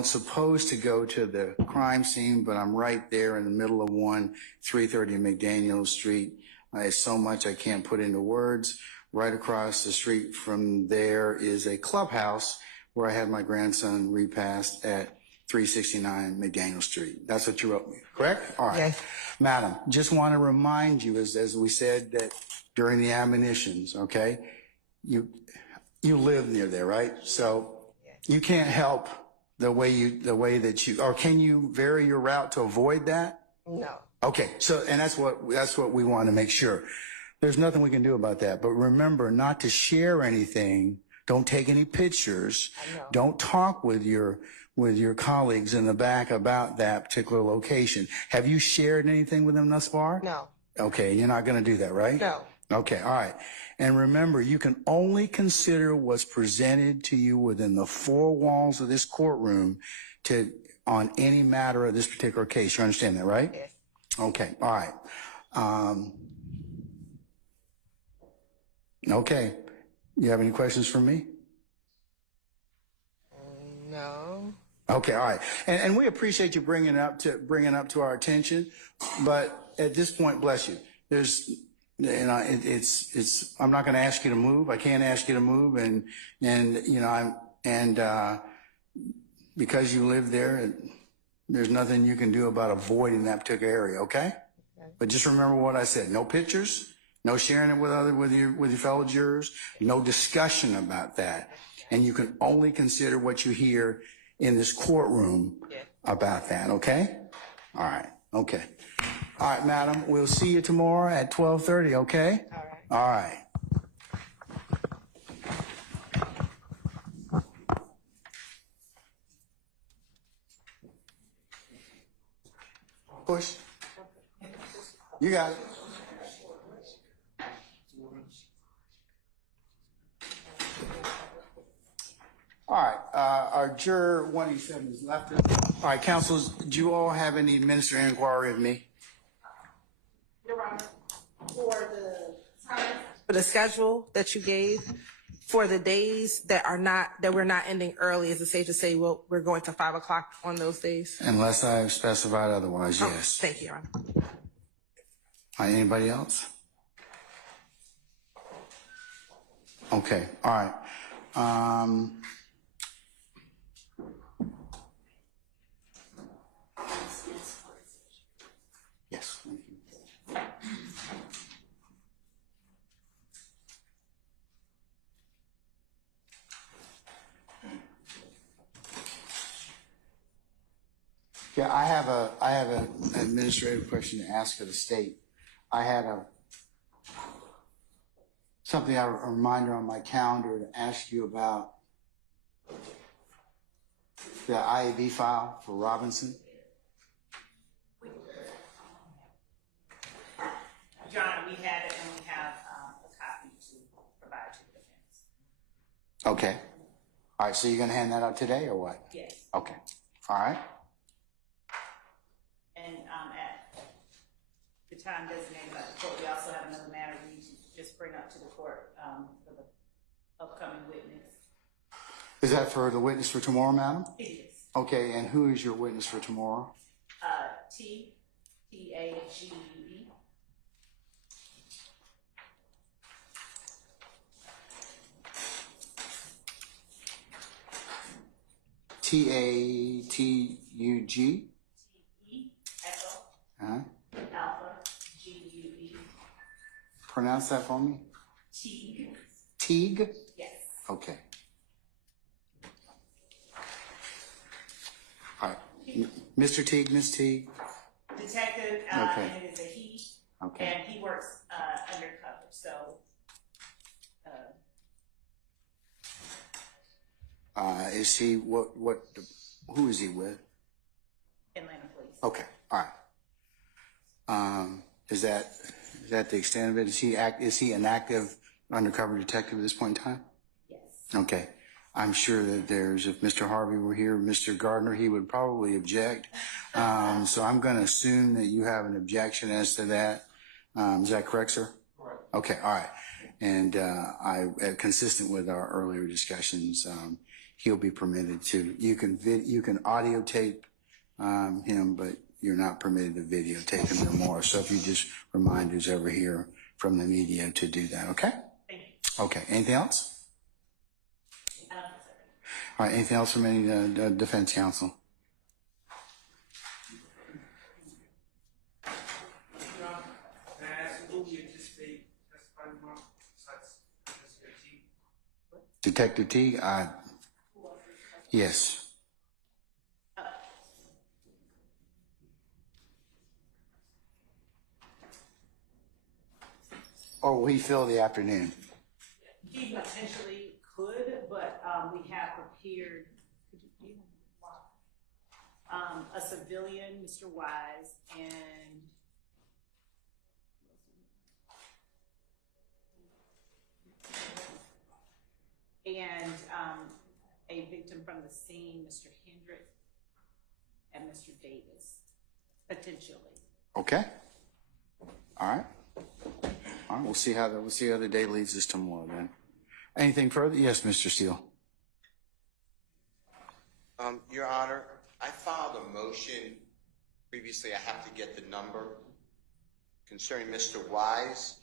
suppose to go to the crime scene, but I'm right there in the middle of 330 McDaniel Street. It's so much I can't put into words. Right across the street from there is a clubhouse where I had my grandson repast at 369 McDaniel Street. That's what you wrote me, correct? All right. Yes. Madam, just want to remind you, as we said that during the admonitions, okay, you live near there, right? So you can't help the way that you, or can you vary your route to avoid that? No. Okay, so, and that's what we want to make sure. There's nothing we can do about that, but remember not to share anything. Don't take any pictures. Don't talk with your colleagues in the back about that particular location. Have you shared anything with them thus far? No. Okay, you're not going to do that, right? No. Okay, all right. And remember, you can only consider what's presented to you within the four walls of this courtroom on any matter of this particular case. You understand that, right? Yes. Okay, all right. Okay. You have any questions for me? No. Okay, all right. And we appreciate you bringing it up to our attention, but at this point, bless you. I'm not going to ask you to move. I can't ask you to move, and because you live there, there's nothing you can do about avoiding that particular area. Okay? But just remember what I said. No pictures. No sharing it with your fellow jurors. No discussion about that. And you can only consider what you hear in this courtroom about that. Okay? All right. Okay. All right, madam. We'll see you tomorrow at 12:30. Okay? All right. Push. You got it. All right, our juror 187 is left. All right, counsels, do you all have any administrative inquiry of me? Your Honor, for the schedule that you gave for the days that we're not ending early, is it safe to say we're going to 5 o'clock on those days? Unless I have specified otherwise, yes. Thank you, Your Honor. All right, anybody else? Okay, all right. Yes, thank you. Yeah, I have an administrative question to ask of the state. I had a reminder on my calendar to ask you about the IAB file for Robinson. John, we had it and we have a copy to provide to the defense. Okay. All right, so you're gonna hand that out today or what? Yes. Okay. All right. And at the time designated by the court, we also have another matter we need to just bring up to the court for the upcoming witness. Is that for the witness for tomorrow, madam? It is. Okay, and who is your witness for tomorrow? T-A-G-U-E. T-A-T-U-G? Echo. Alpha. G-U-E. Pronounce that for me. Teague. Teague? Yes. Okay. All right. Mr. Teague, Miss Teague? Detective, Okay. and it is a he. Okay. And he works undercover, so. Is he, who is he with? Atlanta Police. Okay, all right. Is that the extent of it? Is he an active undercover detective at this point in time? Yes. Okay. I'm sure that if Mr. Harvey were here, Mr. Gardner, he would probably object. So I'm going to assume that you have an objection as to that. Is that correct, sir? Correct. Okay, all right. And consistent with our earlier discussions, he'll be permitted to. You can audio tape him, but you're not permitted to videotape him no more. So if you just remind who's over here from the media to do that, okay? Thank you. Okay. Anything else? All right. Anything else from any defense counsel? Detective T? Yes. Or will he fill the afternoon? He potentially could, but we have prepared a civilian, Mr. Wise, and a victim from the scene, Mr. Hendrick, and Mr. Davis, potentially. Okay. All right. All right. We'll see how the day leads us tomorrow then. Anything further? Yes, Mr. Steele. Your Honor, I filed a motion previously. I have to get the number concerning Mr. Wise.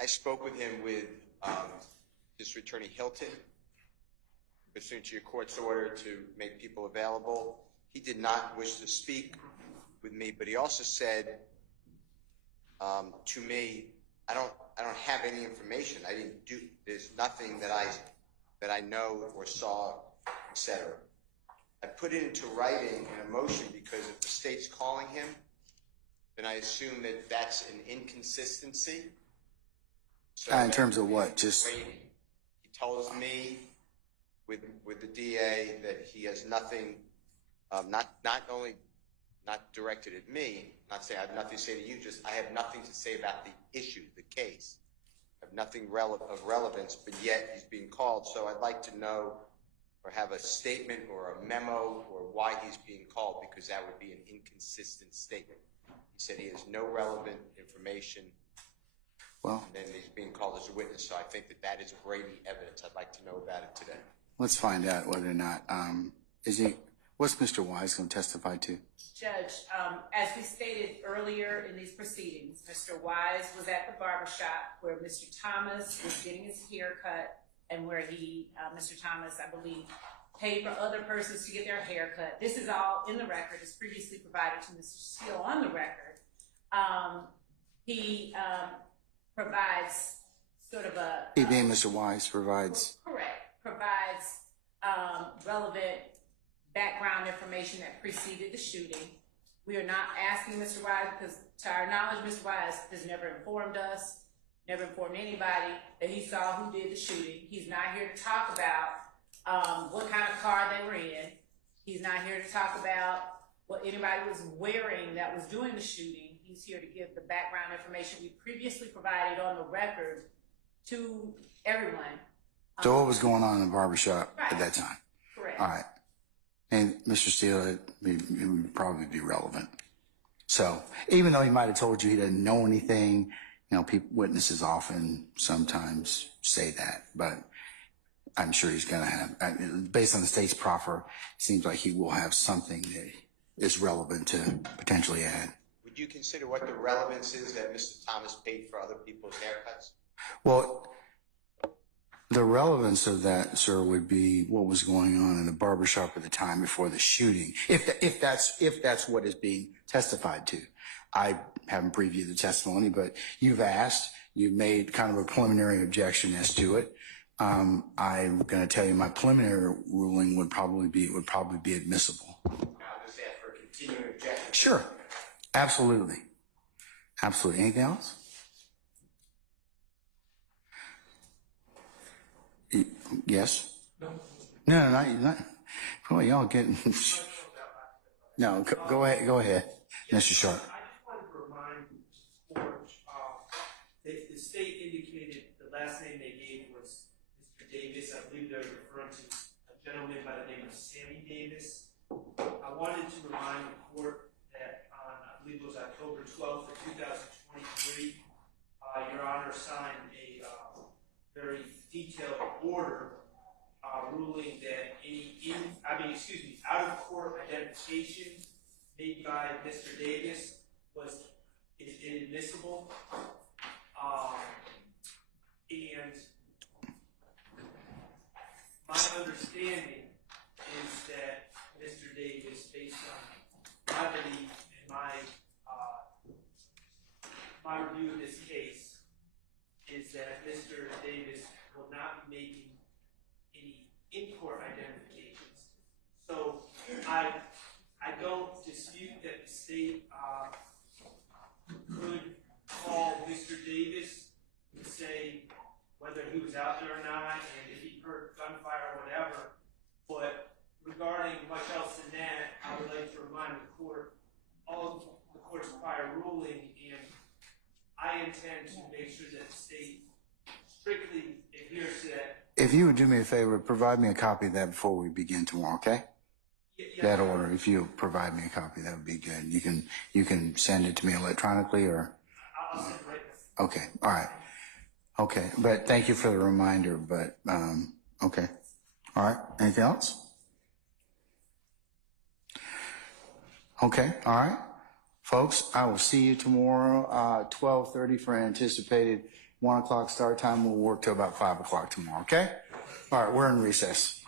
I spoke with him with District Attorney Hilton, pursuant to your court's order to make people available. He did not wish to speak with me, but he also said to me, I don't have any information. I didn't do. There's nothing that I know or saw, etc. I put it into writing in a motion because if the state's calling him, then I assume that that's an inconsistency. So In terms of what? Just he tells me with the DA that he has nothing, not only not directed at me, not saying I have nothing to say to you, just I have nothing to say about the issue, the case. I have nothing of relevance, but yet he's being called. So I'd like to know or have a statement or a memo or why he's being called, because that would be an inconsistent statement. He said he has no relevant information. Well, and then he's being called as a witness. So I think that is Brady evidence. I'd like to know about it today. Let's find out whether or not, what's Mr. Wise going to testify to? Judge, as we stated earlier in these proceedings, Mr. Wise was at the barbershop where Mr. Thomas was getting his hair cut and where Mr. Thomas, I believe, paid for other persons to get their hair cut. This is all in the record. It's previously provided to Mr. Steele on the record. He provides sort of a... He being Mr. Wise provides... Correct. Provides relevant background information that preceded the shooting. We are not asking Mr. Wise, because to our knowledge, Mr. Wise has never informed us, never informed anybody that he saw who did the shooting. He's not here to talk about what kind of car they were in. He's not here to talk about what anybody was wearing that was doing the shooting. He's here to give the background information we previously provided on the record to everyone. So what was going on in the barbershop at that time? Correct. All right. And Mr. Steele, it would probably be relevant. So even though he might have told you he didn't know anything, you know, witnesses often sometimes say that, but I'm sure he's going to have, based on the state's proffer, it seems like he will have something that is relevant to potentially add. Would you consider what the relevance is that Mr. Thomas paid for other people's haircuts? Well, the relevance of that, sir, would be what was going on in the barbershop at the time before the shooting. If that's what is being testified to. I haven't previewed the testimony, but you've asked, you've made kind of a preliminary objection as to it. I'm going to tell you my preliminary ruling would probably be admissible. I'll just ask for a continuing objection. Sure. Absolutely. Absolutely. Anything else? Yes? No, not. Boy, y'all getting... No, go ahead, Mr. Sharp. I just wanted to remind the court, the state indicated the last name they gave was Mr. Davis. I believe they're referring to a gentleman by the name of Sammy Davis. I wanted to remind the court that on, I believe it was October 12th of 2023, Your Honor signed a very detailed order ruling that any out-of-court identification made by Mr. Davis is inadmissible. And my understanding is that Mr. Davis, based on my belief and my review of this case, is that Mr. Davis will not be making any in-court identifications. So I don't dispute that the state could call Mr. Davis to say whether he was out there or not, and if he heard gunfire or whatever. But regarding much else than that, I would like to remind the court of the court's prior ruling, and I intend to make sure that the state strictly adheres to that. If you would do me a favor, provide me a copy of that before we begin tomorrow, okay? That order, if you provide me a copy, that would be good. You can send it to me electronically, or? I'll send it right now. Okay, all right. Okay, but thank you for the reminder, but, okay. All right, anything else? Okay, all right. Folks, I will see you tomorrow, 12:30 for anticipated 1 o'clock start time. We'll work till about 5 o'clock tomorrow, okay? All right, we're in recess.